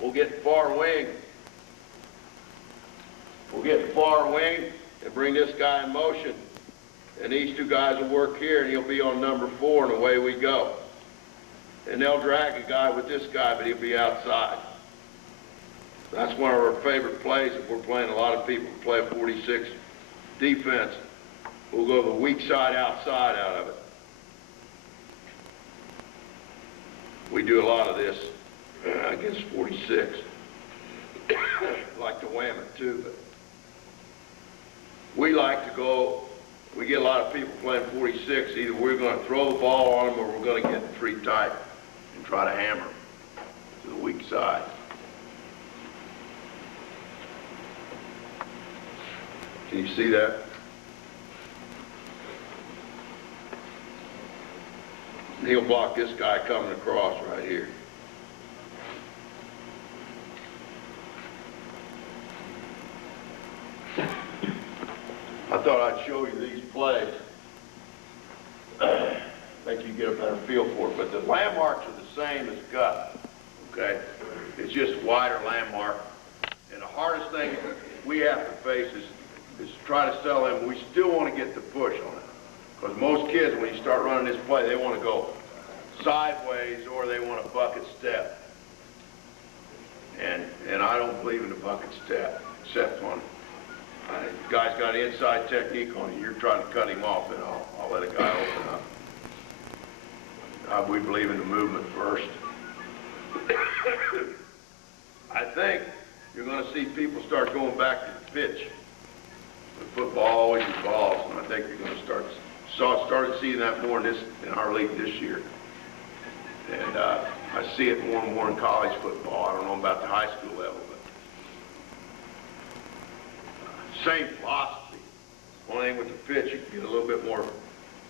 we'll get far wing. We'll get far wing and bring this guy in motion. And these 2 guys will work here, and he'll be on number 4, and away we go. And they'll drag a guy with this guy, but he'll be outside. That's one of our favorite plays. If we're playing a lot of people who play a 46 defense, we'll go the weak side outside out of it. We do a lot of this against 46. Like to wham it too, but we like to go, we get a lot of people playing 46, either we're going to throw the ball on them or we're going to get free tight and try to hammer them to the weak side. Can you see that? He'll block this guy coming across right here. I thought I'd show you these plays. Make you get a better feel for it. But the landmarks are the same as gut, okay? It's just wider landmark. And the hardest thing we have to face is to try to sell them. We still want to get the push on it. Because most kids, when you start running this play, they want to go sideways or they want a bucket step. And I don't believe in the bucket step, except when guy's got inside technique on you. You're trying to cut him off, and I'll let a guy open up. We believe in the movement first. I think you're going to see people start going back to the pitch. The football always evolves, and I think you're going to started seeing that more in our league this year. And I see it more and more in college football. I don't know about the high school level, but Same philosophy. Only thing with the pitch, you can get a little bit more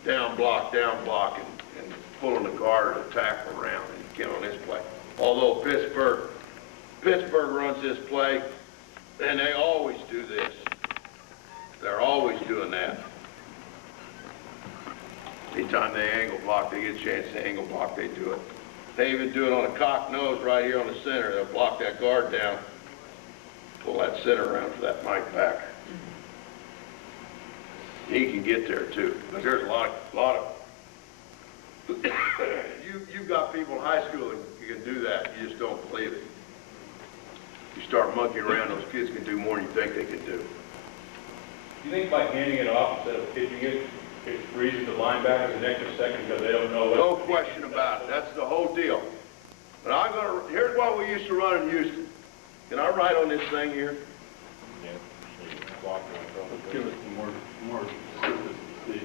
down block, and pulling the guard or the tackle around, and you can on this play. Although Pittsburgh runs this play, and they always do this. They're always doing that. Anytime they angle block, they get a chance to angle block, they do it. They even do it on a cock nose right here on the center. They'll block that guard down, pull that center around for that Mike back. He can get there too. But there's a lot of you've got people in high school that you can do that. You just don't believe it. You start monkeying around, those kids can do more than you think they can do. Do you think by handing it off instead of pitching it, it freezes the linebackers an extra second because they don't know what? No question about it. That's the whole deal. But here's what we used to run in Houston. Can I write on this thing here? Yeah. So you block it on top of Give it. us some more surface to see.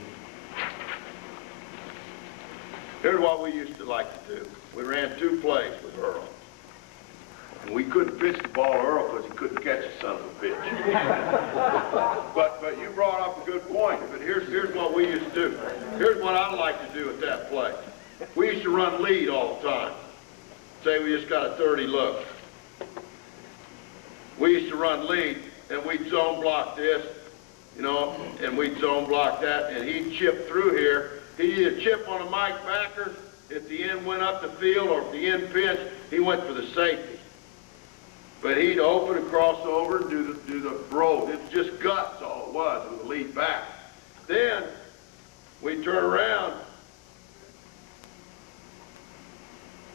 Here's what we used to like to do. We ran 2 plays with Earl. And we couldn't pitch the ball to Earl because he couldn't catch the son of a bitch. but you brought up a good point. But here's what we used to do. Here's what I like to do with that play. We used to run lead all the time. Say we just got a 30 look. We used to run lead, and we'd zone block this, you know, and we'd zone block that, and he'd chip through here. He'd either chip on a Mike backer if the end went up the field, or if the end pinched, he went for the safety. But he'd open and cross over and do the bro. It's just guts, all it was, with the lead back. Then we'd turn around,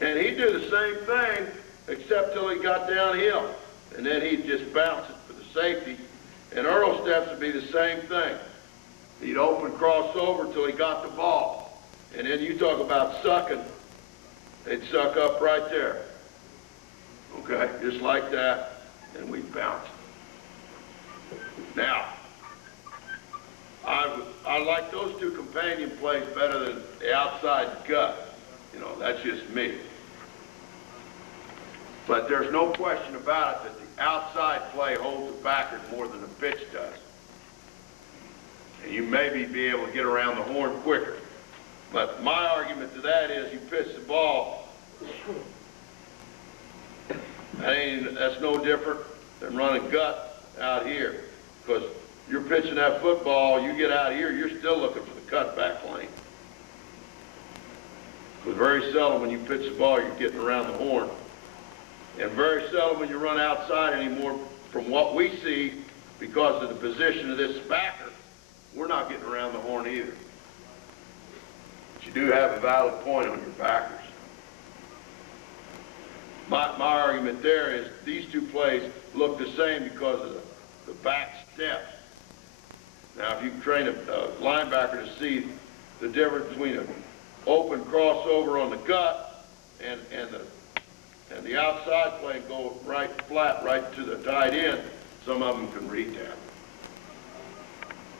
and he'd do the same thing, except till he got downhill. And then he'd just bounce it for the safety. And Earl steps would be the same thing. He'd open cross over till he got the ball. And then you talk about sucking, they'd suck up right there. Okay, just like that, and we'd bounce. Now, I like those 2 companion plays better than the outside gut. You know, that's just me. But there's no question about it that the outside play holds the backer more than the pitch does. And you maybe be able to get around the horn quicker. But my argument to that is you pitch the ball, that's no different than running gut out here. Because you're pitching that football, you get out here, you're still looking for the cutback lane. Because very seldom when you pitch the ball, you're getting around the horn. And very seldom when you run outside anymore, from what we see, because of the position of this backer, we're not getting around the horn either. But you do have a valid point on your backers. My argument there is these 2 plays look the same because of the back steps. Now, if you train a linebacker to see the difference between an open crossover on the gut and the outside play go right flat, right to the tight end, some of them can read that.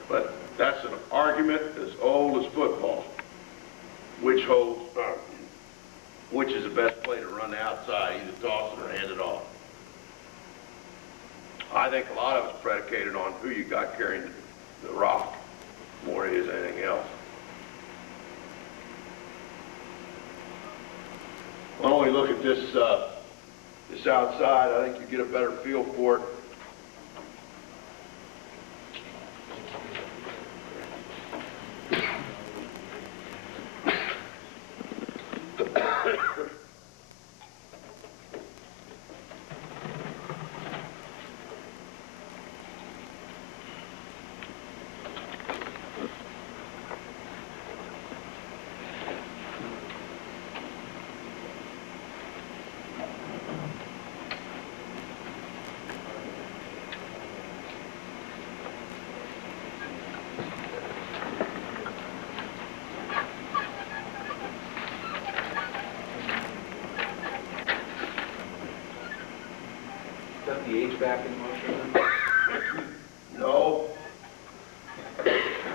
But that's an argument as old as football. Which is the best play to run outside, either toss it or hand it off? I think a lot of it's predicated on who you got carrying the rock more than it is anything else. Why don't we look at this outside? I think you get a better feel for it. The H-back in motion? No.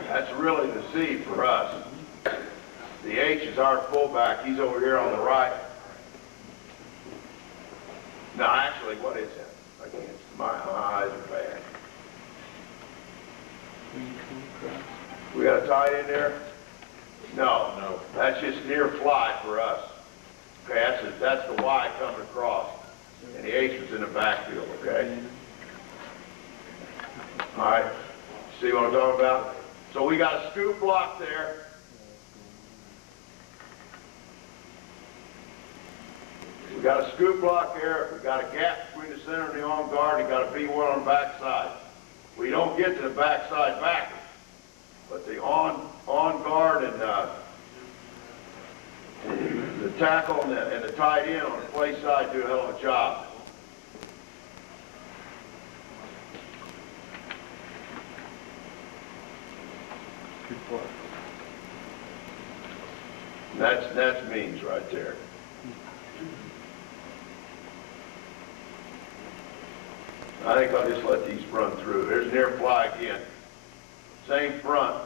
That's really the Z for us. The H is our fullback. He's over here on the right. No, actually, what is that? I can't. My eyes are bad. We got a tight end there? No. No. That's just near fly for us. Okay, that's the Y coming across. And the H was in the backfield, okay? All right. See what I'm talking about? So we got a scoop block there. We got a scoop block there. We got a gap between the center and the on guard. And got a B1 on the backside. We don't get to the backside backwards. But the on guard and the tackle and the tight end on the play side do a hell of a job. That's means right there. I think I'll just let these run through. There's near fly again. Same front.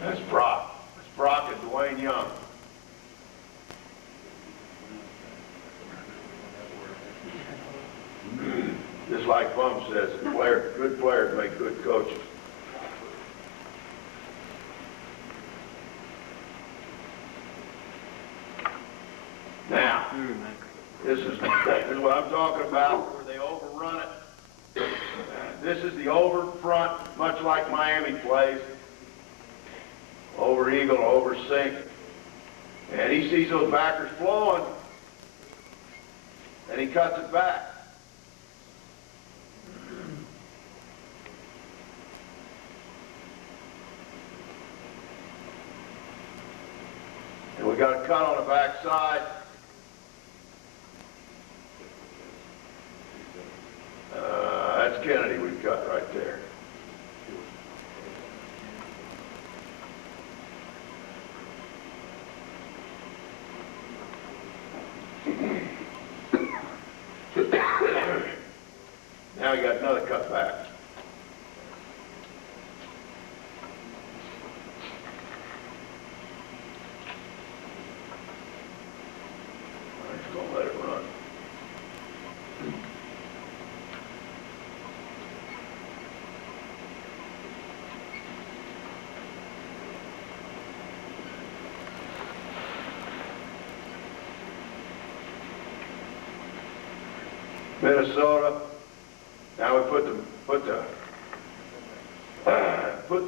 That's Brock. That's Brock and Dwayne Young. Just like Bum says, good players make good coaches. Now, this is what I'm talking about, where they overrun it. This is the over front, much like Miami plays. Over eagle, over sink. And he sees those backers flowing, and he cuts it back. And we got a cut on the backside. That's Kennedy we cut right there. Now you got another cut back. I'm just gonna let it run. Minnesota. Now we put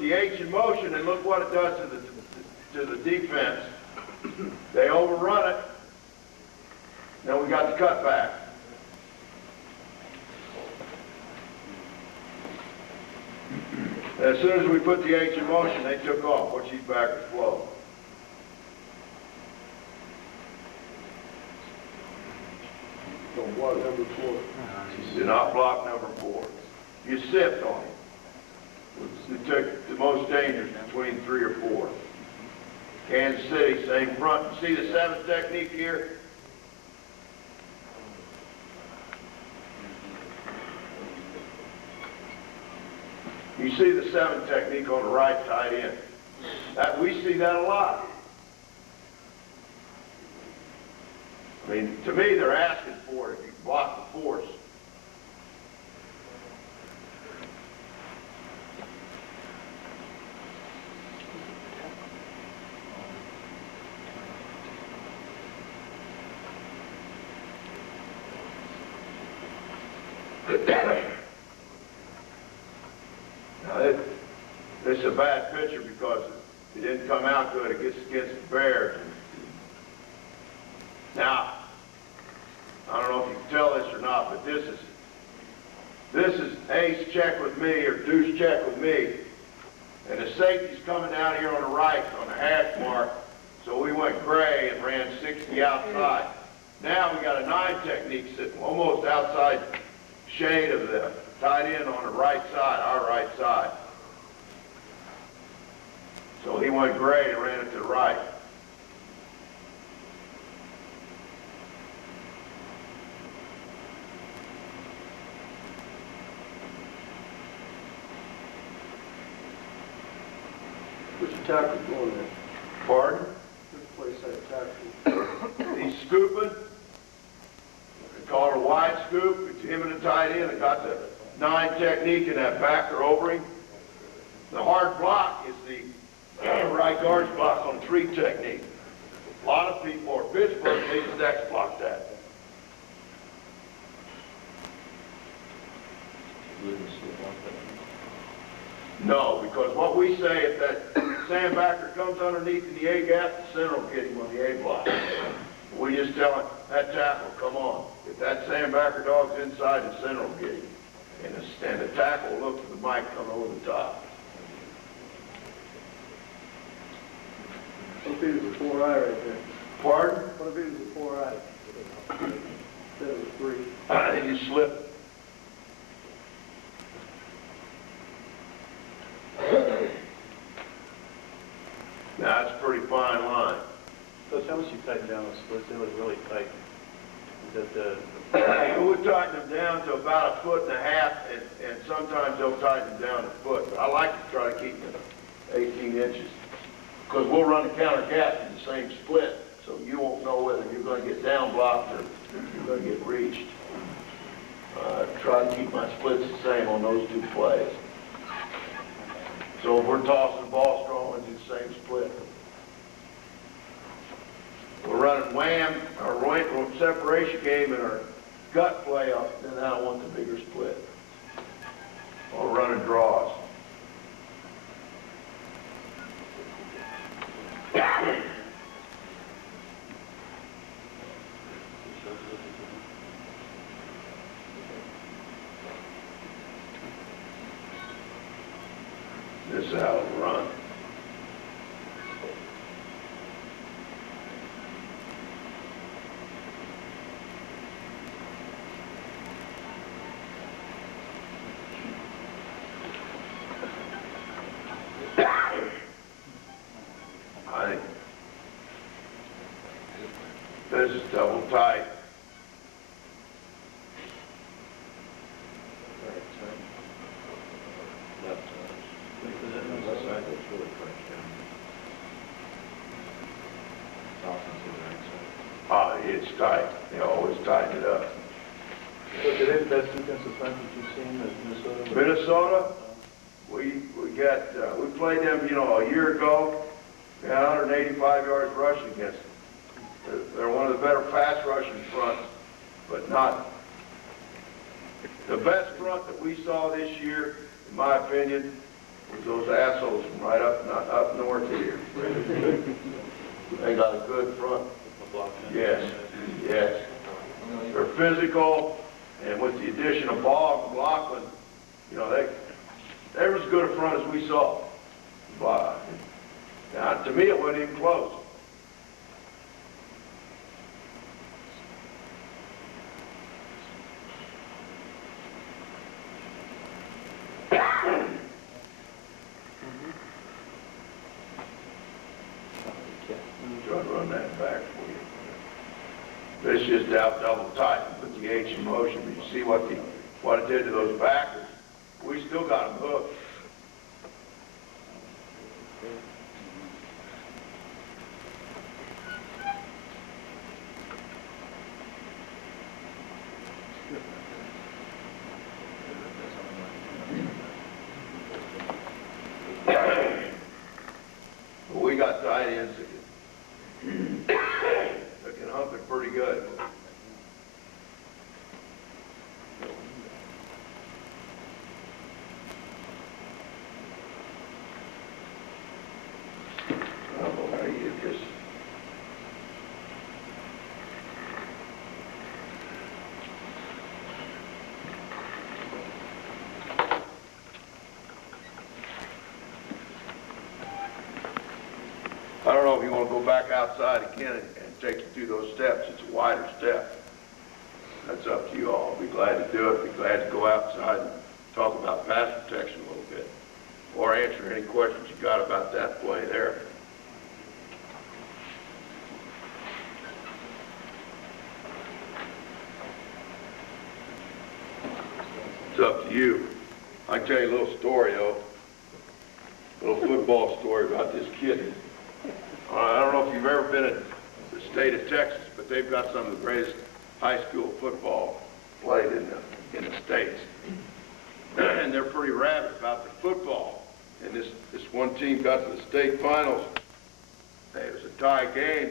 the H in motion, and look what it does to the defense. They overrun it. Then we got the cutback. As soon as we put the H in motion, they took off. Watch these backers flow. Don't block number 4. Do not block number 4. You sift on him. You took the most dangerous between 3 or 4. Kansas City, same front. See the 7 technique here? You see the 7 technique on the right tight end. We see that a lot. I mean, to me, they're asking for it if you block the force. Now, this is a bad picture because it didn't come out good against the Bears. Now, I don't know if you can tell this or not, but this is ace check with me or deuce check with me. And the safety's coming down here on the right on the hash mark. So we went gray and ran 60 outside. Now we got a 9 technique sitting almost outside shade of the tight end on the right side, our right side. So he went gray and ran it to the right. Where's the tackle going there? Pardon? Where's the place that tackle? He's scooping. They call it a wide scoop. It's him and the tight end. They got the 9 technique in that backer over him. The hard block is the right guard's block on 3 technique. A lot of people, or Pittsburgh, they just X block that. No, because what we say, if that sandbacker comes underneath in the A gap, the center will get him on the A block. We just tell him, that tackle, come on. If that sandbacker dog's inside, the center will get him. And the tackle will look for the mic coming over the top. What if it was a 4-eye right there? Pardon? What if it was a 4-eye? Instead of a 3. I think you slip. Now, that's a pretty fine line. Coach, how much you tighten down those splits? They look really tight. Is that We'll tighten them down to about 1.5 feet, and sometimes they'll tighten them down 1 foot. But I like to try to keep them at 18 inches, because we'll run the counter gap in the same split, so you won't know whether you're going to get down blocked or you're going to get reached. Try to keep my splits the same on those 2 plays. So if we're tossing the ball strong, we'll do the same split. We're running wham, our separation game, and our gut play up, then I want the bigger split. Or running draws. This is how it'll run. I think this is double tight. It's tight. They always tighten it up. So are they the best defensive front that you've seen in Minnesota? Minnesota, we played them, a year ago. We had 185 yards rushing against them. They're one of the better pass rushing fronts, but not the best front that we saw this year, in my opinion, was those assholes from right up north here. They got a good front. Yes, yes. They're physical, and with the addition of Bogg and Lachlan, they were as good a front as we saw. But now, to me, it wasn't even close. Try to run that back for you. This just out double tight and put the H in motion. You see what it did to those backers. We still got them hooked. We got tight ends that can hump it pretty good. I don't know how you just... I don't know if you want to go back outside again and take you through those steps. It's a wider step. That's up to you all. Be glad to do it. Be glad to go outside and talk about pass protection a little bit, or answer any questions you got about that play there. It's up to you. I can tell you a little story, though. A little football story about this kid. I don't know if you've ever been in the state of Texas, but they've got some of the greatest high school football played in the States. and they're pretty rabid about the football. And this one team got to the state finals. It was a tie game,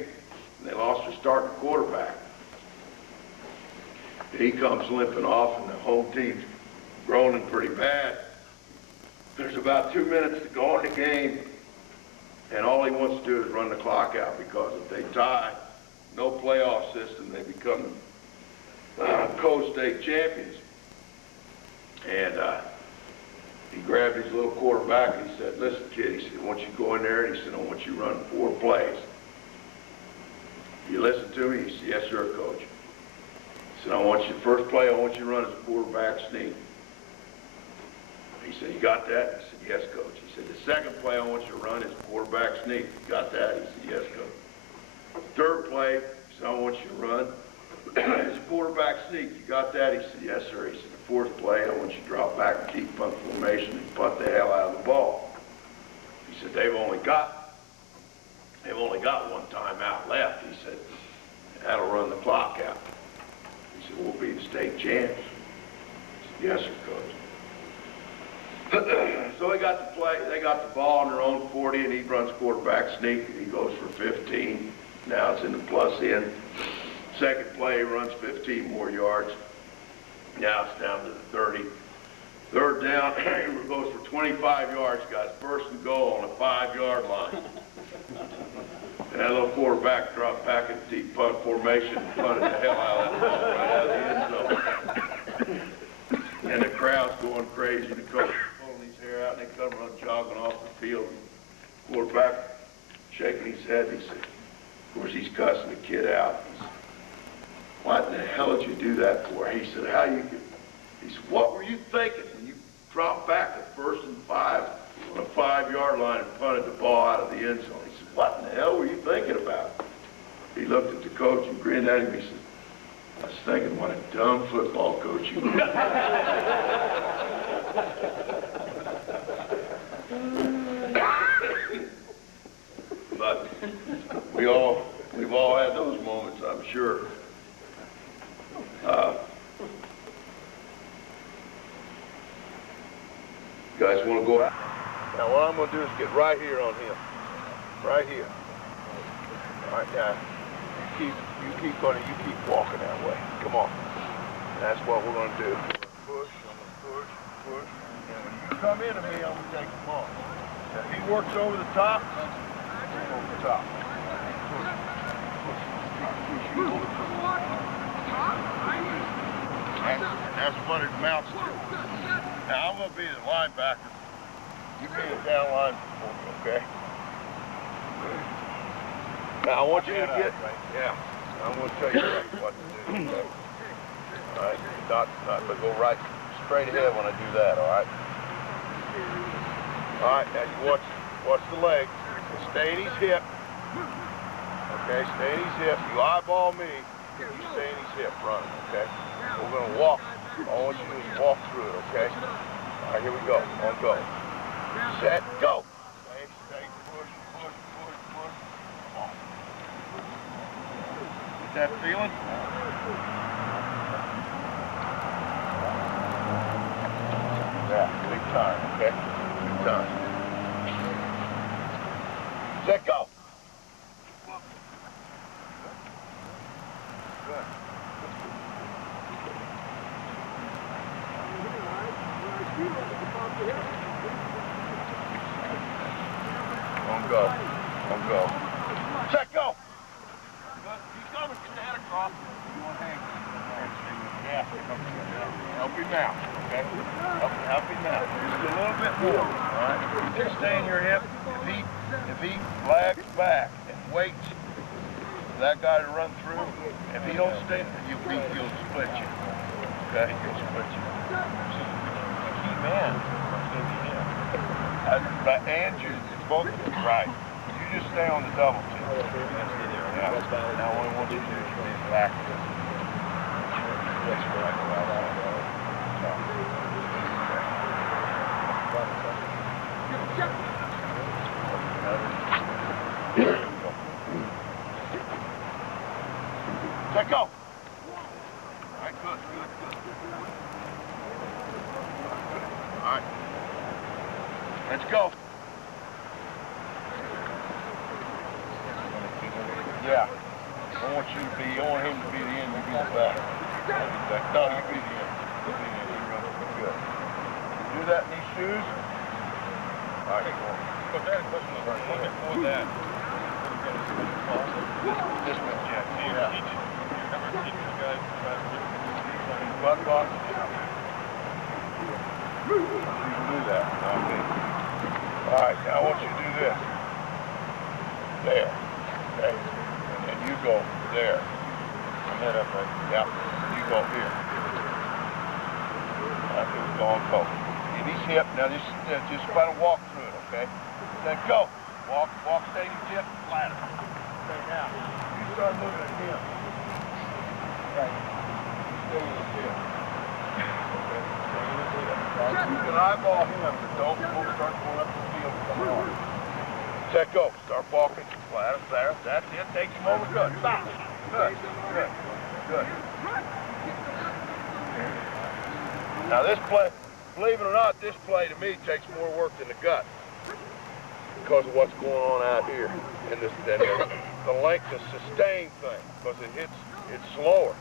and they lost their starting quarterback. He comes limping off, and the home team's groaning pretty bad. There's about 2 minutes to go in the game, and all he wants to do is run the clock out, because if they tie, no playoff system, they become co-state champions. And he grabbed his little quarterback and he said, "Listen, kid," he said, "I want you to go in there," and he said, "I want you to run 4 plays. You listen to me?" He said, "Yes, sir, coach." He said, "I want you, first play, I want you to run as a quarterback sneak." He said, "You got that?" He said, "Yes, coach." He said, "The second play, I want you to run as a quarterback sneak." You got that? He said, "Yes, coach." Third play, he said, "I want you to run as a quarterback sneak." You got that? He said, "Yes, sir." He said, "The fourth play, I want you to drop back and keep punt formation and punt the hell out of the ball." He said, they've only got one timeout left." He said, "That'll run the clock out." He said, "We'll be the state champs." He said, "Yes, sir, coach." So they got the ball on their own 40, and he runs quarterback sneak, and he goes for 15. Now it's in the plus end. Second play, he runs 15 more yards. Now it's down to the 30. Third down, he goes for 25 yards, guys. First and goal on a 5-yard line. And that little quarterback dropped back in deep punt formation and punted the hell out of that ball right out of the end zone. And the crowd's going crazy. The coach pulling his hair out, and they come run jogging off the field. Quarterback shaking his head. He said, of course, he's cussing the kid out. He said, "What in the hell did you do that for?" He said, he said, "What were you thinking when you dropped back at 1st and 5 on a 5-yard line and punted the ball out of the end zone?" He said, "What in the hell were you thinking about?" He looked at the coach and grinned at him. He said, "I was thinking, what a dumb football coach you are." But we've all had those moments, I'm sure. You guys want to go out? Now what I'm going to do is get right here on him. Right here. All right, now, you keep walking that way. Come on. That's what we're going to do. Push, I'm going to push. And when you come into me, I'm going to take him off. Now, if he works over the top, over the top. That's what it amounts to. Now, I'm going to be the linebacker. You be the down line for me, okay? Now, I want you to get... Yeah. I'm going to tell you what to do, okay? All right? But go right straight ahead when I do that, all right? All right, now you watch the leg. Stay in his hip. Okay, stay in his hip. You eyeball me. You stay in his hip running, okay? We're going to walk. All I want you to do is walk through it, okay? All right, here we go. On go. Set, go. Stay, push. Come on. Get that feeling? Yeah, big time, okay? Big time. Set, go. Good. On go. Set, go. He's coming. Get the head across. You want hang. Yeah. Help him out, okay? Help him out. Just a little bit more, all right? Just stay in your hip. If he lags back and waits for that guy to run through, if he don't stay, he'll split you. Okay? He'll split you. Key man. And you, it's both of them, right? You just stay on the double team. Yeah. Now what I want you to do is stay back. That's right. Let go. All right, good. Let's go. Yeah. I want him to be the end, you be the back. No, you be the end. You be the end. You run good. Do that in these shoes? All right, go on. But that is question was before that. This one, Jack. Yeah. Teach you guys Butt box. You can do that. Okay. All right, now I want you to do this. There. Okay. And then you go there. I'm head up, right? Yeah. You go here. All right, here we go and go. In these hip. Now just try to walk through it, okay? Then go. Walk, stay in his hip, flatter. Okay, now. You start looking at him. Right. Stay in his hip. Okay. Stay in his hip. You can eyeball him, but don't start going up the field and coming on. Set go. Start walking. Flatter, flatter. That's it. Take him over. Good. Stop. Good. Good. Good. Now this play, believe it or not, this play to me takes more work than the gut because of what's going on out here in this, the length of sustain thing, because it's slower.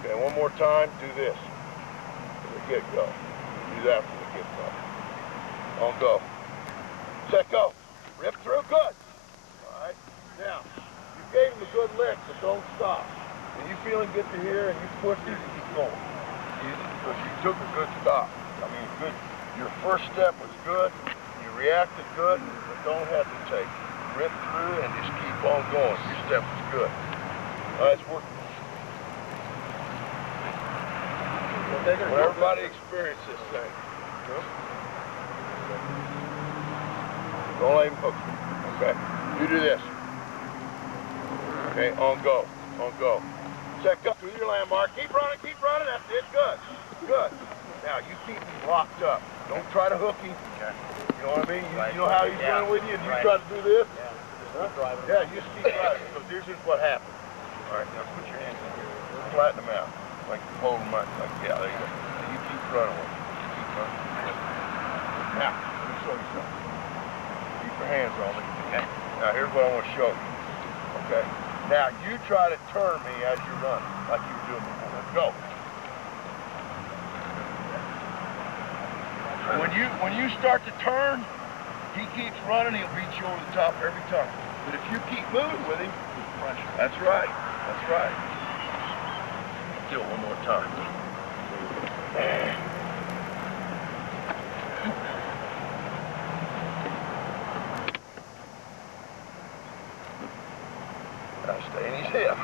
Okay, one more time, do this from the get-go. Do that from the get-go. On go. Set go. Rip through, good. All right, now, you gave him a good lick, but don't stop. And you feeling good to here, and you push these and keep going. Because you took a good stop. I mean, good. Your first step was good. You reacted good, but don't hesitate. Rip through and just keep on going. Your step was good. All right, it's working. Well, everybody experience this thing. Don't let him hook you. Okay. You do this. Okay, on go. On go. Set go through your landmark. Keep running, keep running. That's it. Good. Good. Now, you keep him locked up. Don't try to hook him. Okay. You know what I mean? You know how he's running with you, and you try to do this? Yeah, you just keep driving, because here's just what happens. All right, now put your hands in here. Flatten them out. Like hold them up. Like, yeah, there you go. And you keep running with them. Keep running. Now, let me show you something. Keep your hands on me. Okay. Now, here's what I want to show you. Okay. Now, you try to turn me as you're running, like you were doing before. Let's go. When you start to turn, he keeps running, he'll beat you over the top every time. But if you keep moving with him, that's right. That's right. Do it one more time. Now stay in his hip.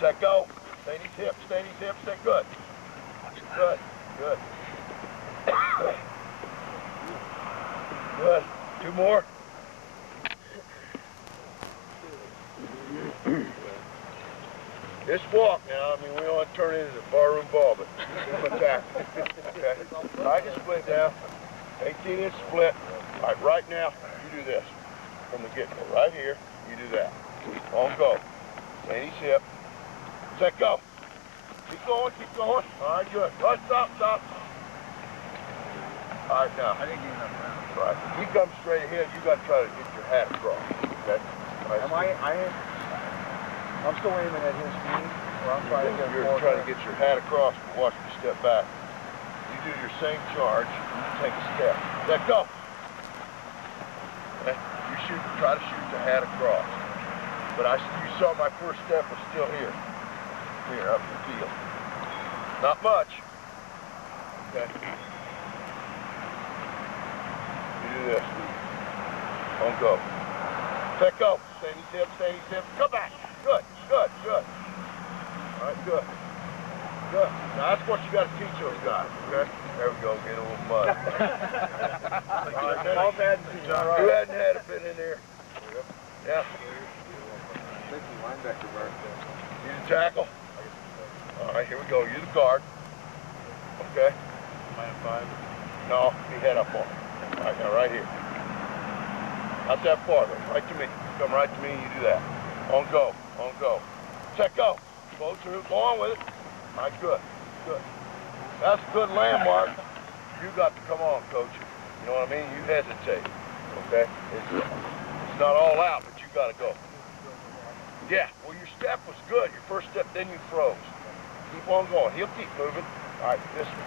Set go. Stay in his hip, stay in his hip, stay good. Good, good. Good. Two more. This walk now, I mean, we don't want to turn it into a barroom ball, but it's an attack. Okay. I can split down. 18-inch split. All right, right now, you do this from the get-go. Right here, you do that. On go. Stay in his hip. Set go. Keep going, keep going. All right, good. Right, stop, stop. All right, now. I didn't get enough round. Right. He comes straight ahead, you got to try to get your hat across. Okay? Right. I'm still aiming at his knee, or I'm trying to get You're trying to get your hat across, but watch me step back. You do your same charge, you take a step. Let go. Okay? You try to shoot the hat across. But you saw my first step was still here. Here, up the field. Not much. Okay. You do this. On go. Let go. Stay in his hip, stay in his hip. Come back. Good, good, good. All right, good. Good. Now that's what you got to teach those guys, okay? There we go, get a little mud. All bad. Who hadn't had a bit in there? Yeah. You the tackle? All right, here we go. You the guard. Okay. -5. No, he head up on it. All right, now right here. Not that far, though. Right to me. Come right to me and you do that. On go. On go. Set go. Go through. Go on with it. All right, good. Good. That's a good landmark. You got to come on, coach. You know what I mean? You hesitate, okay? It's not all out, but you gotta go. Yeah, well, your step was good. Your first step, then you froze. Keep on going. He'll keep moving. All right, this one.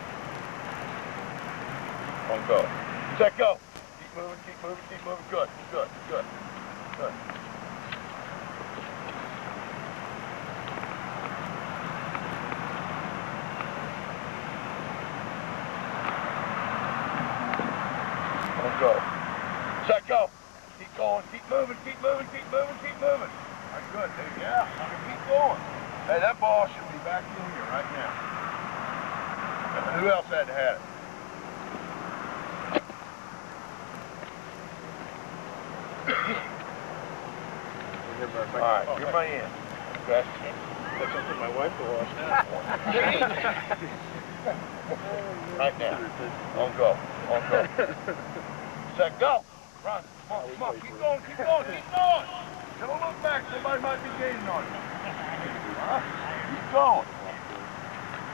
On go. Set go. Keep moving, keep moving, keep moving. Good, good, good, good. On go. Set go. Keep going, keep moving, keep moving, keep moving, keep moving. All right, good, dude. Yeah, I mean, keep going. Hey, that ball should be back in here right now. Who else had to have it? All right, you're my in. Okay. That's something my wife will watch now. Right now. On go. On go. Set go. Run. Come on, come on. Keep going, keep going, keep going. Don't look back. Somebody might be gaining on you. Huh? Keep going.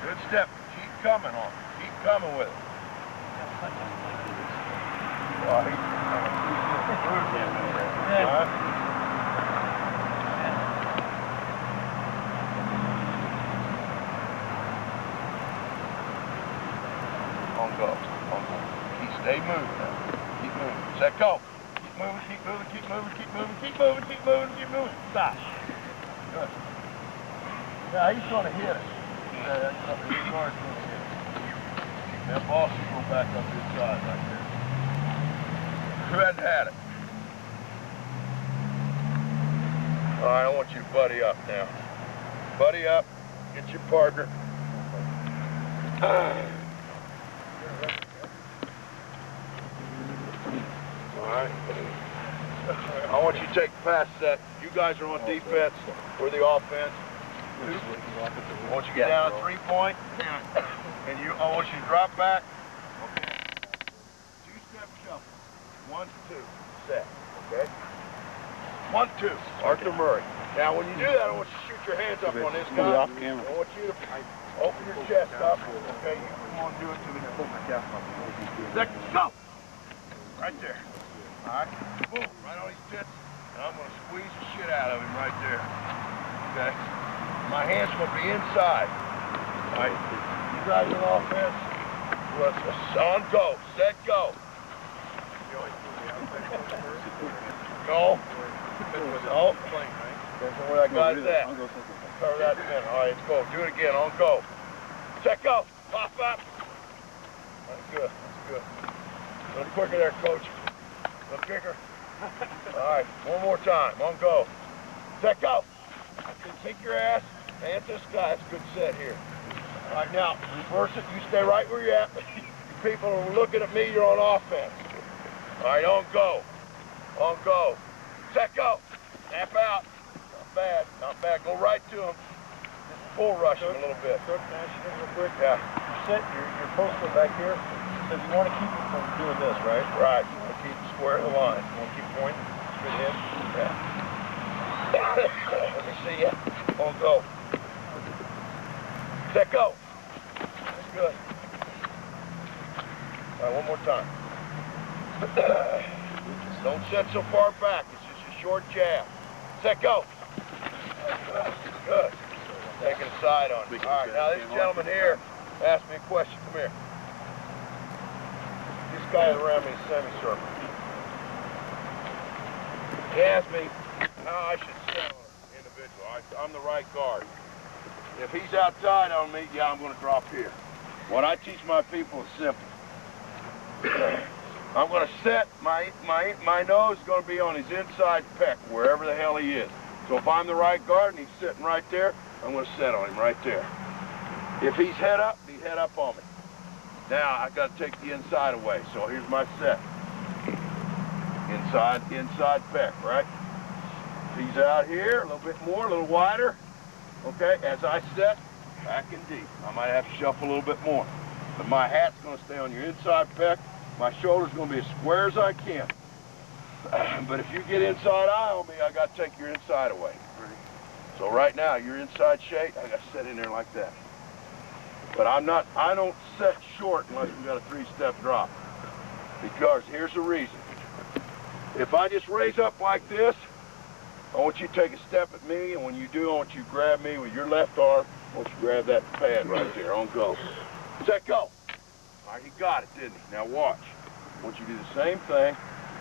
Good step. Keep coming on. Keep coming with it. All right. On go. On go. Stay moving now. Keep moving. Set go. Keep moving, keep moving, keep moving, keep moving, keep moving, keep moving, keep moving. Stop. Good. Yeah, he's gonna hit it. His guard's gonna hit it. That ball should go back up his side right there. Who hadn't had it? All right, I want you to buddy up now. Buddy up. Get your partner. Alright. I want you to take the pass set. You guys are on defense. We're the offense. I want you to get down a 3-point. And I want you to drop back. Okay. 2-step shuffle. 1, 2. Set. Okay? 1, 2. Arthur Murray. Now when you do that, I want you to shoot your hands up on this guy. I want you to open your chest up. Okay, you come on, do it to me. Let's go! Right there. Alright? Boom, right on his tits. And I'm gonna squeeze the shit out of him right there. Okay? My hand's gonna be inside. Alright? You guys on offense? Let's on go. Set go. Go. No. Depends on where that guy's at. Cover that in a minute. Alright, let's go. Do it again. On go. Set go. Pop up. That's good. That's good. A little quicker there, coach. A little quicker. All right, one more time. On go. Set go. Take your ass. And this guy. That's a good set here. All right, now, reverse it. You stay right where you're at. You people are looking at me. You're on offense. All right, on go. On go. Set go. Snap out. Not bad. Not bad. Go right to him. Just bull rush him a little bit. Coach, can I ask you real quick? Yeah. You set your poster back here. So you want to keep it from doing this, right? Right. You want to keep it square to the line. You want to keep pointing straight ahead? Yeah. Let me see ya. On go. Set go. That's good. All right, one more time. Don't set so far back. It's just a short jab. Set go. Good. Taking a side on it. All right, now this gentleman here asked me a question. Come here. This guy around me is semicircle. He asked me how I should set on an individual. I'm the right guard. If he's outside on me, yeah, I'm going to drop here. What I teach my people is simple. I'm going to set, my nose is going to be on his inside pec, wherever the hell he is. So if I'm the right guard and he's sitting right there, I'm going to set on him right there. If he's head up, he's head up on me. Now, I've got to take the inside away. So here's my set. Inside pec, right? If he's out here, a little bit more, a little wider. Okay, as I set, back and deep. I might have to shuffle a little bit more. But my hat's going to stay on your inside pec. My shoulder's going to be as square as I can. But if you get inside eye on me, I got to take your inside away. So right now, your inside shake, I got to set in there like that. But I don't set short unless we got a 3-step drop. Because here's the reason. If I just raise up like this, I want you to take a step at me, and when you do, I want you to grab me with your left arm. I want you to grab that pad right there on go. Set, go. All right, he got it, didn't he? Now watch. I want you to do the same thing.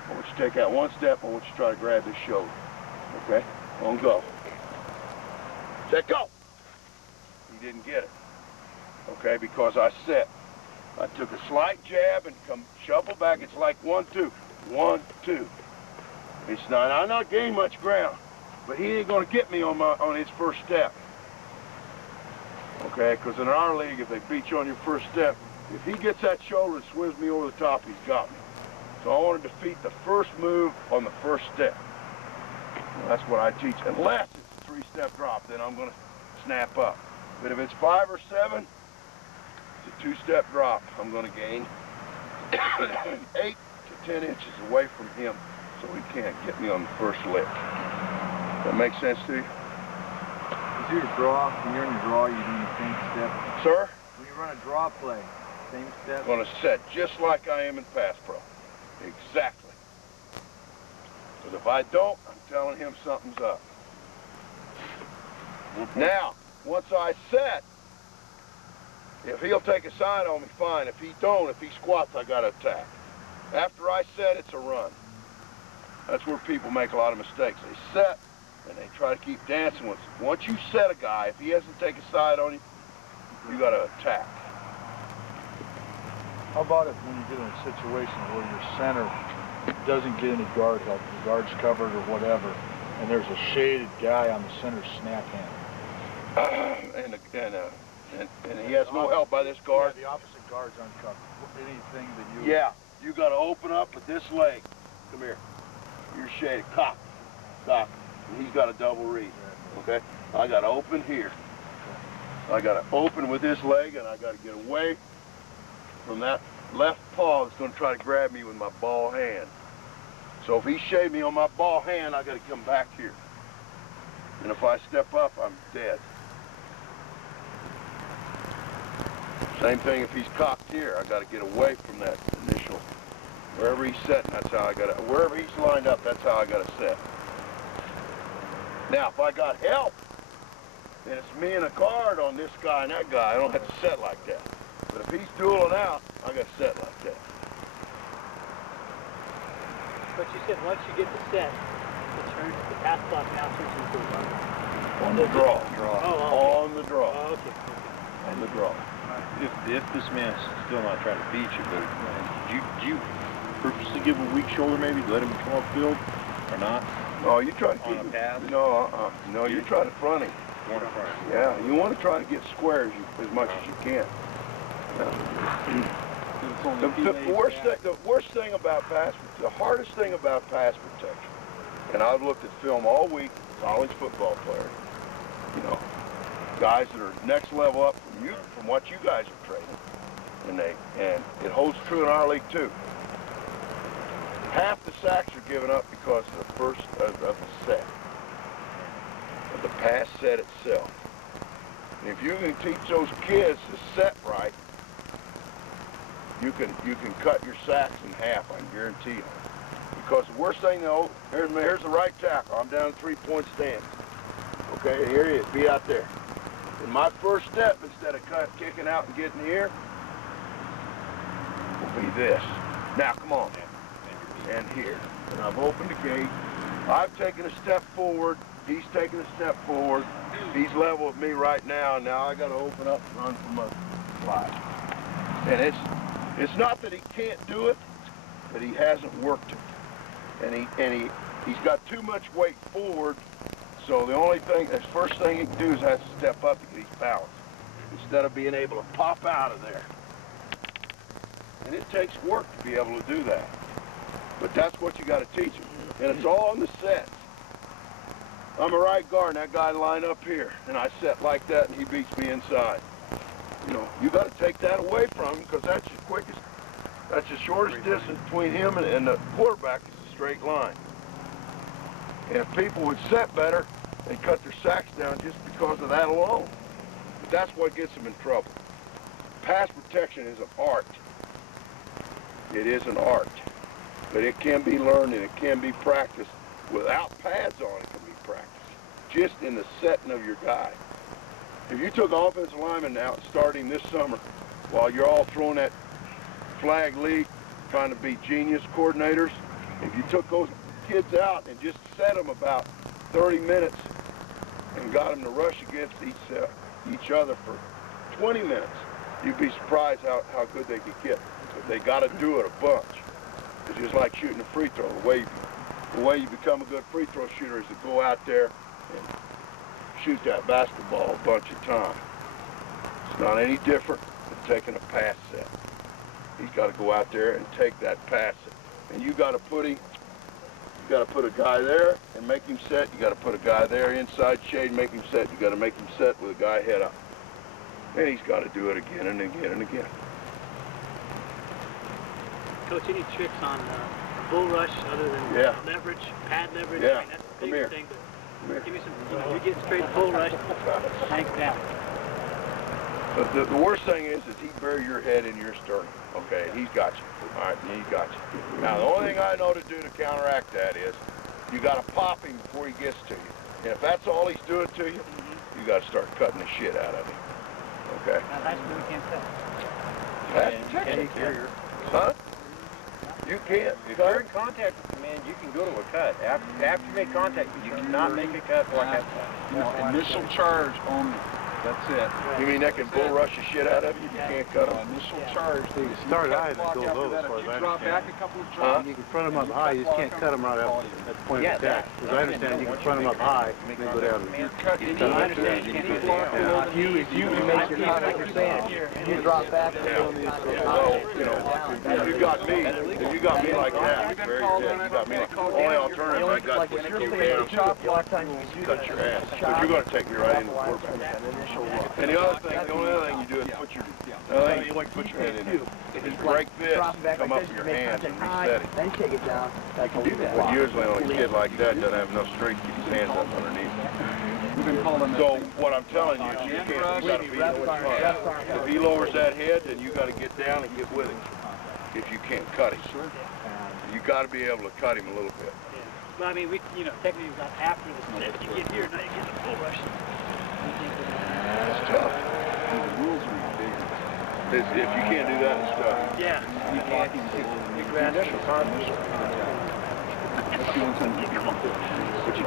I want you to take that one step. I want you to try to grab this shoulder. Okay? On go. Set, go. He didn't get it. Okay, because I set. I took a slight jab and come shuffle back. It's like 1, 2. 1, 2. It's not. I'm not gaining much ground, but he ain't gonna get me on his first step. Okay, because in our league, if they beat you on your first step, if he gets that shoulder and swims me over the top, he's got me. So I want to defeat the first move on the first step. Well, that's what I teach. Unless it's a 3-step drop, then I'm gonna snap up. But if it's 5 or 7, it's a 2-step drop. I'm gonna gain 8 to 10 inches away from him, so he can't get me on the first lick. That make sense to you? Is your draw, when you're in your draw, you're doing the same step? Sir? When you run a draw play, same step? I'm gonna set just like I am in pass pro. Exactly. Because if I don't, I'm telling him something's up. Now, once I set, if he'll take a side on me, fine. If he don't, if he squats, I gotta attack. After I set, it's a run. That's where people make a lot of mistakes. They set, and they try to keep dancing with it. Once you set a guy, if he hasn't taken a side on you, you gotta attack. How about if when you get in a situation where your center doesn't get any guard help, the guard's covered or whatever, and there's a shaded guy on the center snap hand? And he has no help by this guard? Yeah, the opposite guard's uncovered. Anything that you... Yeah, you gotta open up with this leg. Come here. You're shaded. Cock. Cock. And he's got a double read. Okay? I gotta open here. I gotta open with this leg, and I gotta get away from that left paw that's gonna try to grab me with my ball hand. So if he shade me on my ball hand, I gotta come back here. And if I step up, I'm dead. Same thing if he's cocked here, I gotta get away from that initial. Wherever he's setting, that's how I gotta, wherever he's lined up, that's how I gotta set. Now, if I got help, then it's me and a guard on this guy and that guy. I don't have to set like that. But if he's dueling out, I got to set like that. But you said once you get the set, the pass block now turns into a run. On the draw. Oh, okay. On the draw. Oh, okay. On the draw. If this man's still not trying to beat you, but did you purposely give him a weak shoulder maybe to let him come upfield or not? No, you try to keep on a him. pass? No, you try to front him. More in front. Yeah, you want to try to get square as much as you can. The worst thing about the hardest thing about pass protection, and I've looked at film all week, college football players, you know, guys that are next level up from what you guys are training, and it holds true in our league too. Half the sacks are given up because of the first of the set, of the pass set itself. And if you can teach those kids to set right, you can cut your sacks in half, I can guarantee you. Because the worst thing though, here's the right tackle. I'm down 3-point stance. Okay, here he is, be out there. And my first step, instead of kicking out and getting here, will be this. Now come on, and here. And I've opened the gate. I've taken a step forward. He's taking a step forward. He's level with me right now, and now I got to open up and run from a slide. And it's not that he can't do it, but he hasn't worked it. And he's got too much weight forward, so the only thing, the first thing he can do is have to step up to get his balance, instead of being able to pop out of there. And it takes work to be able to do that. But that's what you got to teach him. And it's all in the sets. I'm a right guard, and that guy line up here, and I set like that, and he beats me inside. You know, you got to take that away from him, because that's the quickest, that's the shortest distance between him and the quarterback is a straight line. And if people would set better, they'd cut their sacks down just because of that alone. But that's what gets them in trouble. Pass protection is an art. It is an art, but it can be learned and it can be practiced. Without pads on, it can be practiced. Just in the setting of your guy. If you took offensive linemen out starting this summer, while you're all throwing that flag league, trying to be genius coordinators, if you took those kids out and just set them about 30 minutes and got them to rush against each other for 20 minutes, you'd be surprised how good they could get. But they got to do it a bunch. It's just like shooting a free throw. The way you become a good free throw shooter is to go out there and shoot that basketball a bunch of times. It's not any different than taking a pass set. He's got to go out there and take that pass set. And you got to put him, you got to put a guy there and make him set. You got to put a guy there inside shade and make him set. You got to make him set with a guy head up. And he's got to do it again and again and again. Coach, any tricks on bull rush other than leverage, pad leverage? Yeah. I mean, that's the big thing. But give me some, you're getting straight bull rush, thanks down. But the worst thing is he'd bury your head in your sternum. Okay, he's got you. All right, he's got you. Now, the only thing I know to do to counteract that is you got to pop him before he gets to you. And if that's all he's doing to you, you got to start cutting the shit out of him. Okay? Now, that's what we can't tell. That's technical. Huh? You can't. If you're in contact with the man, you can go to a cut. After you make contact, you cannot make a cut like that. Initial charge only. That's it. You mean they can bull rush the shit out of you? You can't cut them. Initial charge. They start high and go low as far as I drop back understand. a couple of drops. You can front them up high, you just can't cut them right out at the point of attack. As I understand, you can front them up high and then go down. I understand you can't do If you make your contact, you're saying, you drop back a little bit. Well, you know, if you got me like that, bury your head. You got me like, the only alternative I got is to go down, cut your ass. But you're going to take me right into the quarterback. And the only other thing you do is put your head in it. Is break this, come up with your hands and reset it. Then take it down. You can do that. But usually on a kid like that doesn't have enough strength to get his hands up underneath. So what I'm telling you is you got to be if he lowers that head, then you got to get down and get with him. If you can't cut him, you got to be able to cut him a little bit. Well, I mean, technically we've got after the snip, you get here, now you get the bull rush. It's tough. The rules are big. If you can't do that, it's tough. Yeah. You can't. You grab initial contact.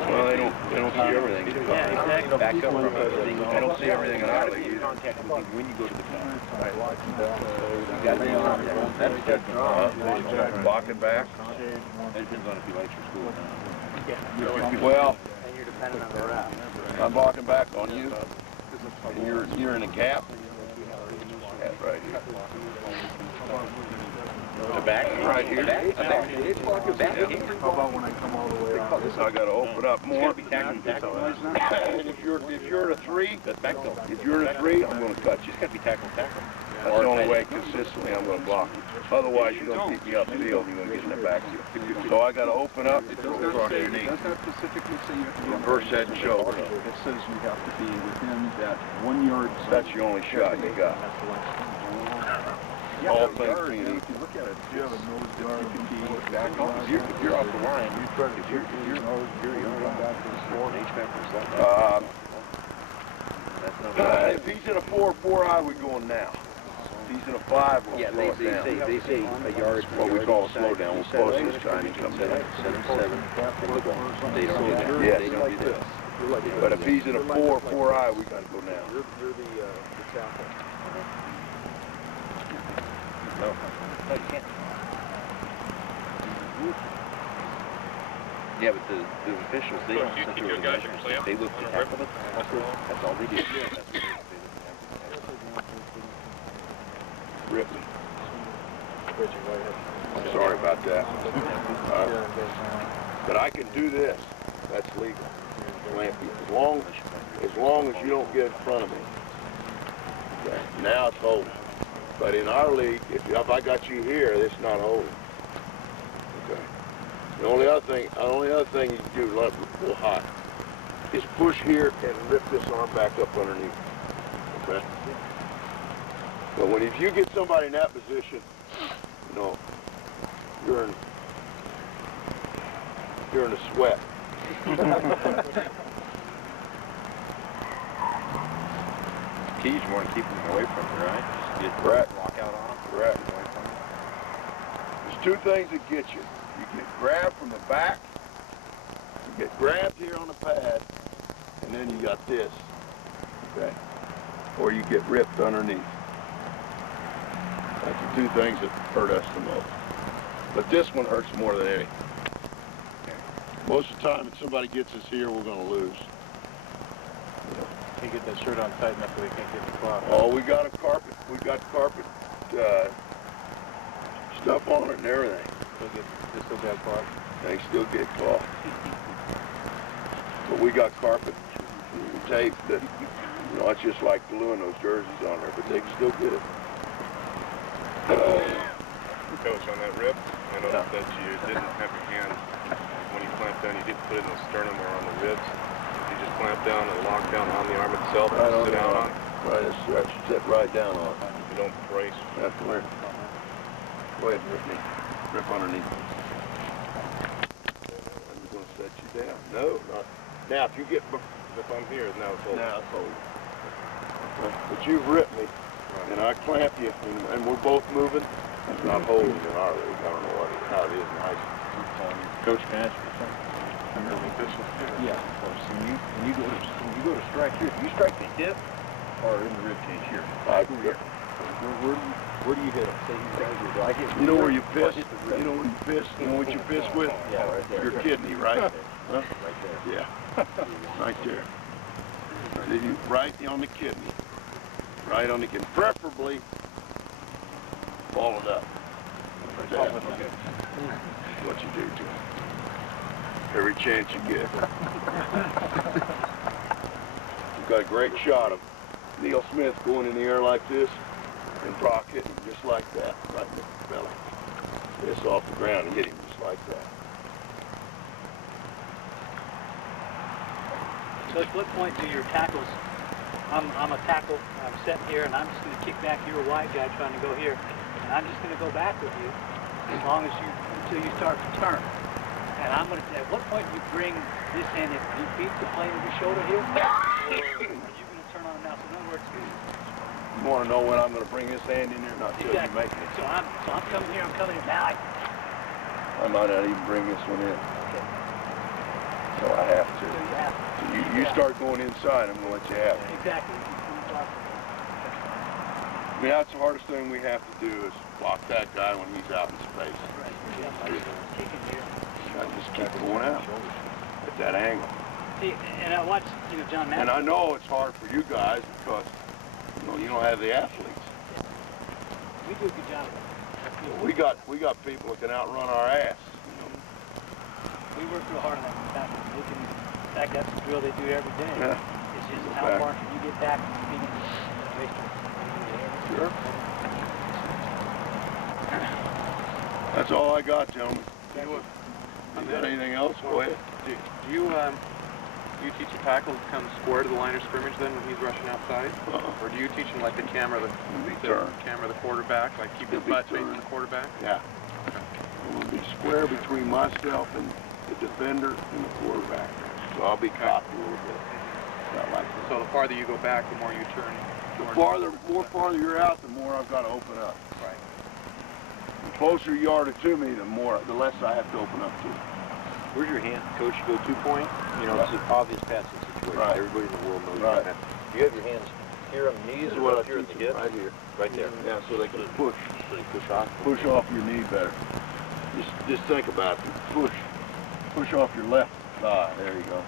Well, they don't see everything. Yeah, exactly. Back up from everything. They don't see everything in our league either. Contact when you go to the cut. You got to be on there. That's good. Blocking back. It depends on if you like your school. Well, And you're dependent on the route. I'm blocking back on you. And you're in a gap. That's right here. The back? Right here. How about when I come all the way out? So I got to open up more. And if you're in a three, if you're in a three, I'm going to cut you. It's got to be tackle. That's the only way consistently I'm going to block you. Otherwise, you're going to keep me upfield. You're going to get in the backfield. So I got to open up and go across your knee. Does that specifically say you have to be Reverse head and shoulder. It says you have to be within that 1 yard. That's your only shot you got. All things being equal. If you look at it, you have a nose guard, you can be back If you're off the line, if you're going back to the floor, If he's in a 4-4, I would go now. If he's in a 5, we'll slow it down. they say a yard. What we call a slow down. We'll close this time and come down. 7-7. They don't do that. Yes. They don't do that. But if he's in a 4-4, we got to go now. You're the tackle. No. Yeah, but the officials, they don't sit there with measures. They look to tackle it. That's all they do. Rip me. I'm sorry about that. But I can do this. That's legal. As long as you don't get in front of me. Okay. Now it's holding. But in our league, if I got you here, it's not holding. Okay. The only other thing you can do, let it real high, is push here and lift this arm back up underneath. Okay. But if you get somebody in that position, You're in a sweat. Keys, you want to keep them away from you, right? Just get Correct. walk out on them. Correct. Away from them. There's two things that get you. You get grabbed from the back, you get grabbed here on the pad, and then you got this, okay? Or you get ripped underneath. That's the two things that hurt us the most. But this one hurts more than any. Most of the time, if somebody gets us here, we're gonna lose. Can't get that shirt on tight enough so they can't get the cloth. Oh, we got a carpet, stuff on it and everything. They still got cloth. They still get caught. But we got carpet tape that, you know, it's just like gluing those jerseys on there, but they can still get it. Coach, on that rip, I noticed that you didn't have your hand, when you clamped down, you didn't put it in the sternum or on the ribs. You just clamp down and lock down on the arm itself and sit down on it. Right, stretch, sit right down on it. You don't brace. That's where. Go ahead, rip me. Rip underneath. I'm going to set you down. No, not. Now, if you get, If I'm here, now it's over. now it's over. But you've ripped me, and I clamp you, and we're both moving. It's not holding in our league. I don't know how it is in high school. Coach, can I ask you something? Remember this one? Yeah. When you go to strike here, do you strike the hip or in the rib cage here? I agree. Where do you hit it? Say you guys do I hit You know where you piss? You know where you piss? You know what you piss with? Yeah, right there. Your kidney, right? Huh? Right there. Yeah. Right there. Then you right on the kidney. Right on the kidney. Preferably ball it up. That's what you do to him. Every chance you get. You've got a great shot of Neil Smith going in the air like this and Brock hitting him just like that, right in the belly. This off the ground and hit him just like that. So at what point do your tackles, I'm a tackle, I'm sitting here and I'm just going to kick back, you're a wide guy trying to go here, and I'm just going to go back with you as long as until you start to turn. And I'm going to, at what point do you bring this hand in? Do you beat the plane of your shoulder here? Or are you going to turn on him now? So in other words, You want to know when I'm going to bring this hand in here? Not till you make it. So I'm coming here, I'm coming in now. I might not even bring this one in. Okay. So I have to. So you have to. So you start going inside, I'm going to let you have it. Exactly. I mean, that's the hardest thing we have to do is block that guy when he's out in space. Right. Yeah. Kicking here. I just keep going out at that angle. See, and I watched, John Madden. And I know it's hard for you guys because, you don't have the athletes. We do a good job. We got people that can outrun our ass. We work real hard on that. In fact, that's the drill they do every day. Yeah. It's just how far can you get back from the beginning of the race? Sure. That's all I got, gentlemen. You got anything else? Go ahead. Do you teach a tackle to come square to the line of scrimmage then when he's rushing outside? Or do you teach him like the camera the quarterback, like keep his butt facing the quarterback? Yeah. It will be square between myself and the defender and the quarterback. So I'll be cocked a little bit. Not like that. So the farther you go back, the more you turn. The more farther you're out, the more I've got to open up. Right. The closer you are to me, the less I have to open up to. Where's your hand, Coach? You go 2-point? It's an obvious passing situation. Right. Everybody in the world knows Right. that. Do you have your hands here on the knees or up here at the hip? Right here. Right there. Yeah, so they can push. So you push off. Push off your knee better. Just think about it. Push off your left thigh. There you go.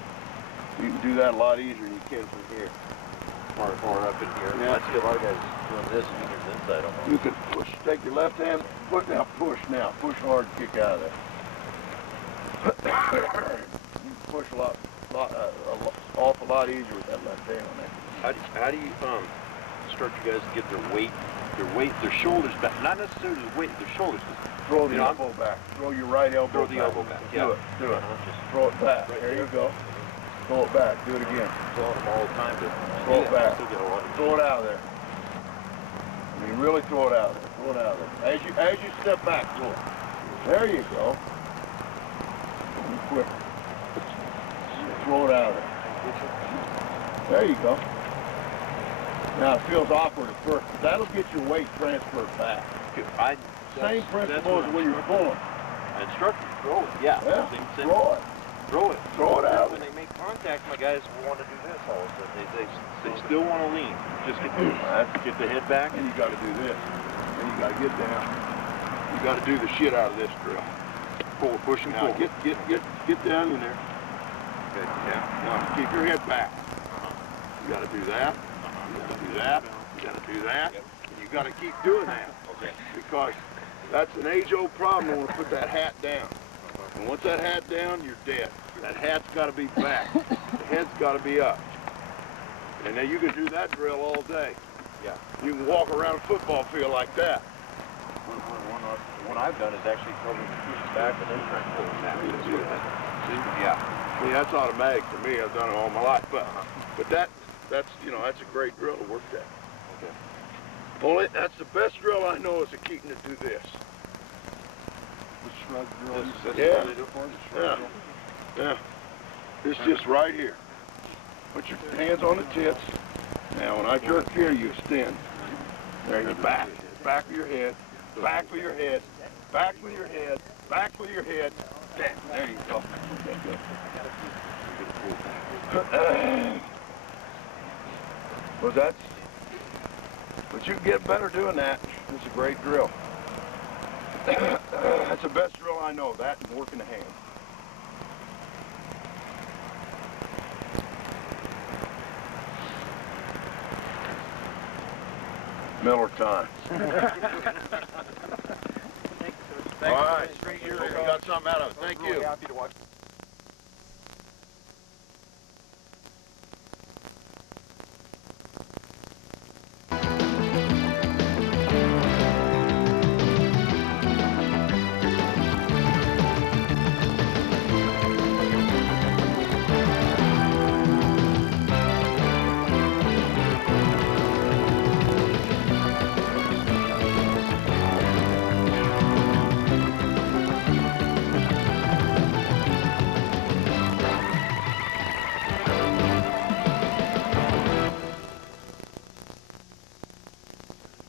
You can do that a lot easier than you can from here. Or up in here. Yeah. I see a lot of guys doing this and he gets inside on You can push. Take your left hand. Push now. Push hard. Kick out of there. You can push awful lot easier with that left hand on there. How do you start you guys to get their shoulders back? Not necessarily the weight, their shoulders. Throw the elbow back. Throw your right elbow Throw the elbow back. Do it. Just throw it back. Right there you go. Throw it back. Do it again. Throwing them all the time. Throw it back. Throw it out of there. I mean, really throw it out of there. Throw it out of there. As you step back, throw it. There you go. Quick. Throw it out of there. There you go. Now it feels awkward at first, but that'll get your weight transferred back. Same principle as when you're pulling. Instructor, throw it. Yeah. Yeah, throw it. Throw it. Throw it out. When they make contact, my guys want to do this all of a sudden. They still want to lean. Just get the head back. And you got to do this. And you got to get down. You got to do the shit out of this drill. Pull, push and pull. Get down in there. Okay, yeah. Now keep your head back. You got to do that. You got to do that. You got to do that. And you got to keep doing that. Okay. Because that's an age-old problem when we put that hat down. And once that hat's down, you're dead. That hat's got to be back. The head's got to be up. And then you can do that drill all day. Yeah. You can walk around a football field like that. One I've done is actually probably push it back and then try and pull it back. Yeah. See, that's automatic for me. I've done it all my life. But that's that's a great drill to work that. Okay. Only that's the best drill I know is to keep them to do this. The shrug drill. Yeah. Yeah. Yeah. It's just right here. Put your hands on the tips. Now, when I jerk here, you extend. There, you're back. Back of your head. Back with your head. Back with your head. Back with your head. Bam. There you go. Okay, good. Well, but you can get better doing that. It's a great drill. That's the best drill I know, that and working the hand. Miller time. All right. You got something out of it. Thank you. Happy to watch.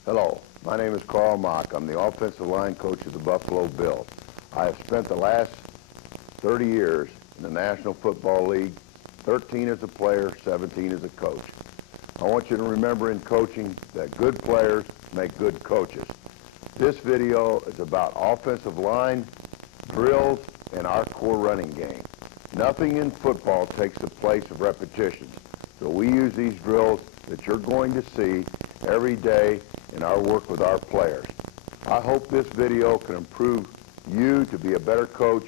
Hello, my name is Carl Mauck. I'm the offensive line coach of the Buffalo Bills. I have spent the last 30 years in the National Football League, 13 as a player, 17 as a coach. I want you to remember in coaching that good players make good coaches. This video is about offensive line, drills, and our core running game. Nothing in football takes the place of repetitions. So we use these drills that you're going to see every day in our work with our players. I hope this video can improve you to be a better coach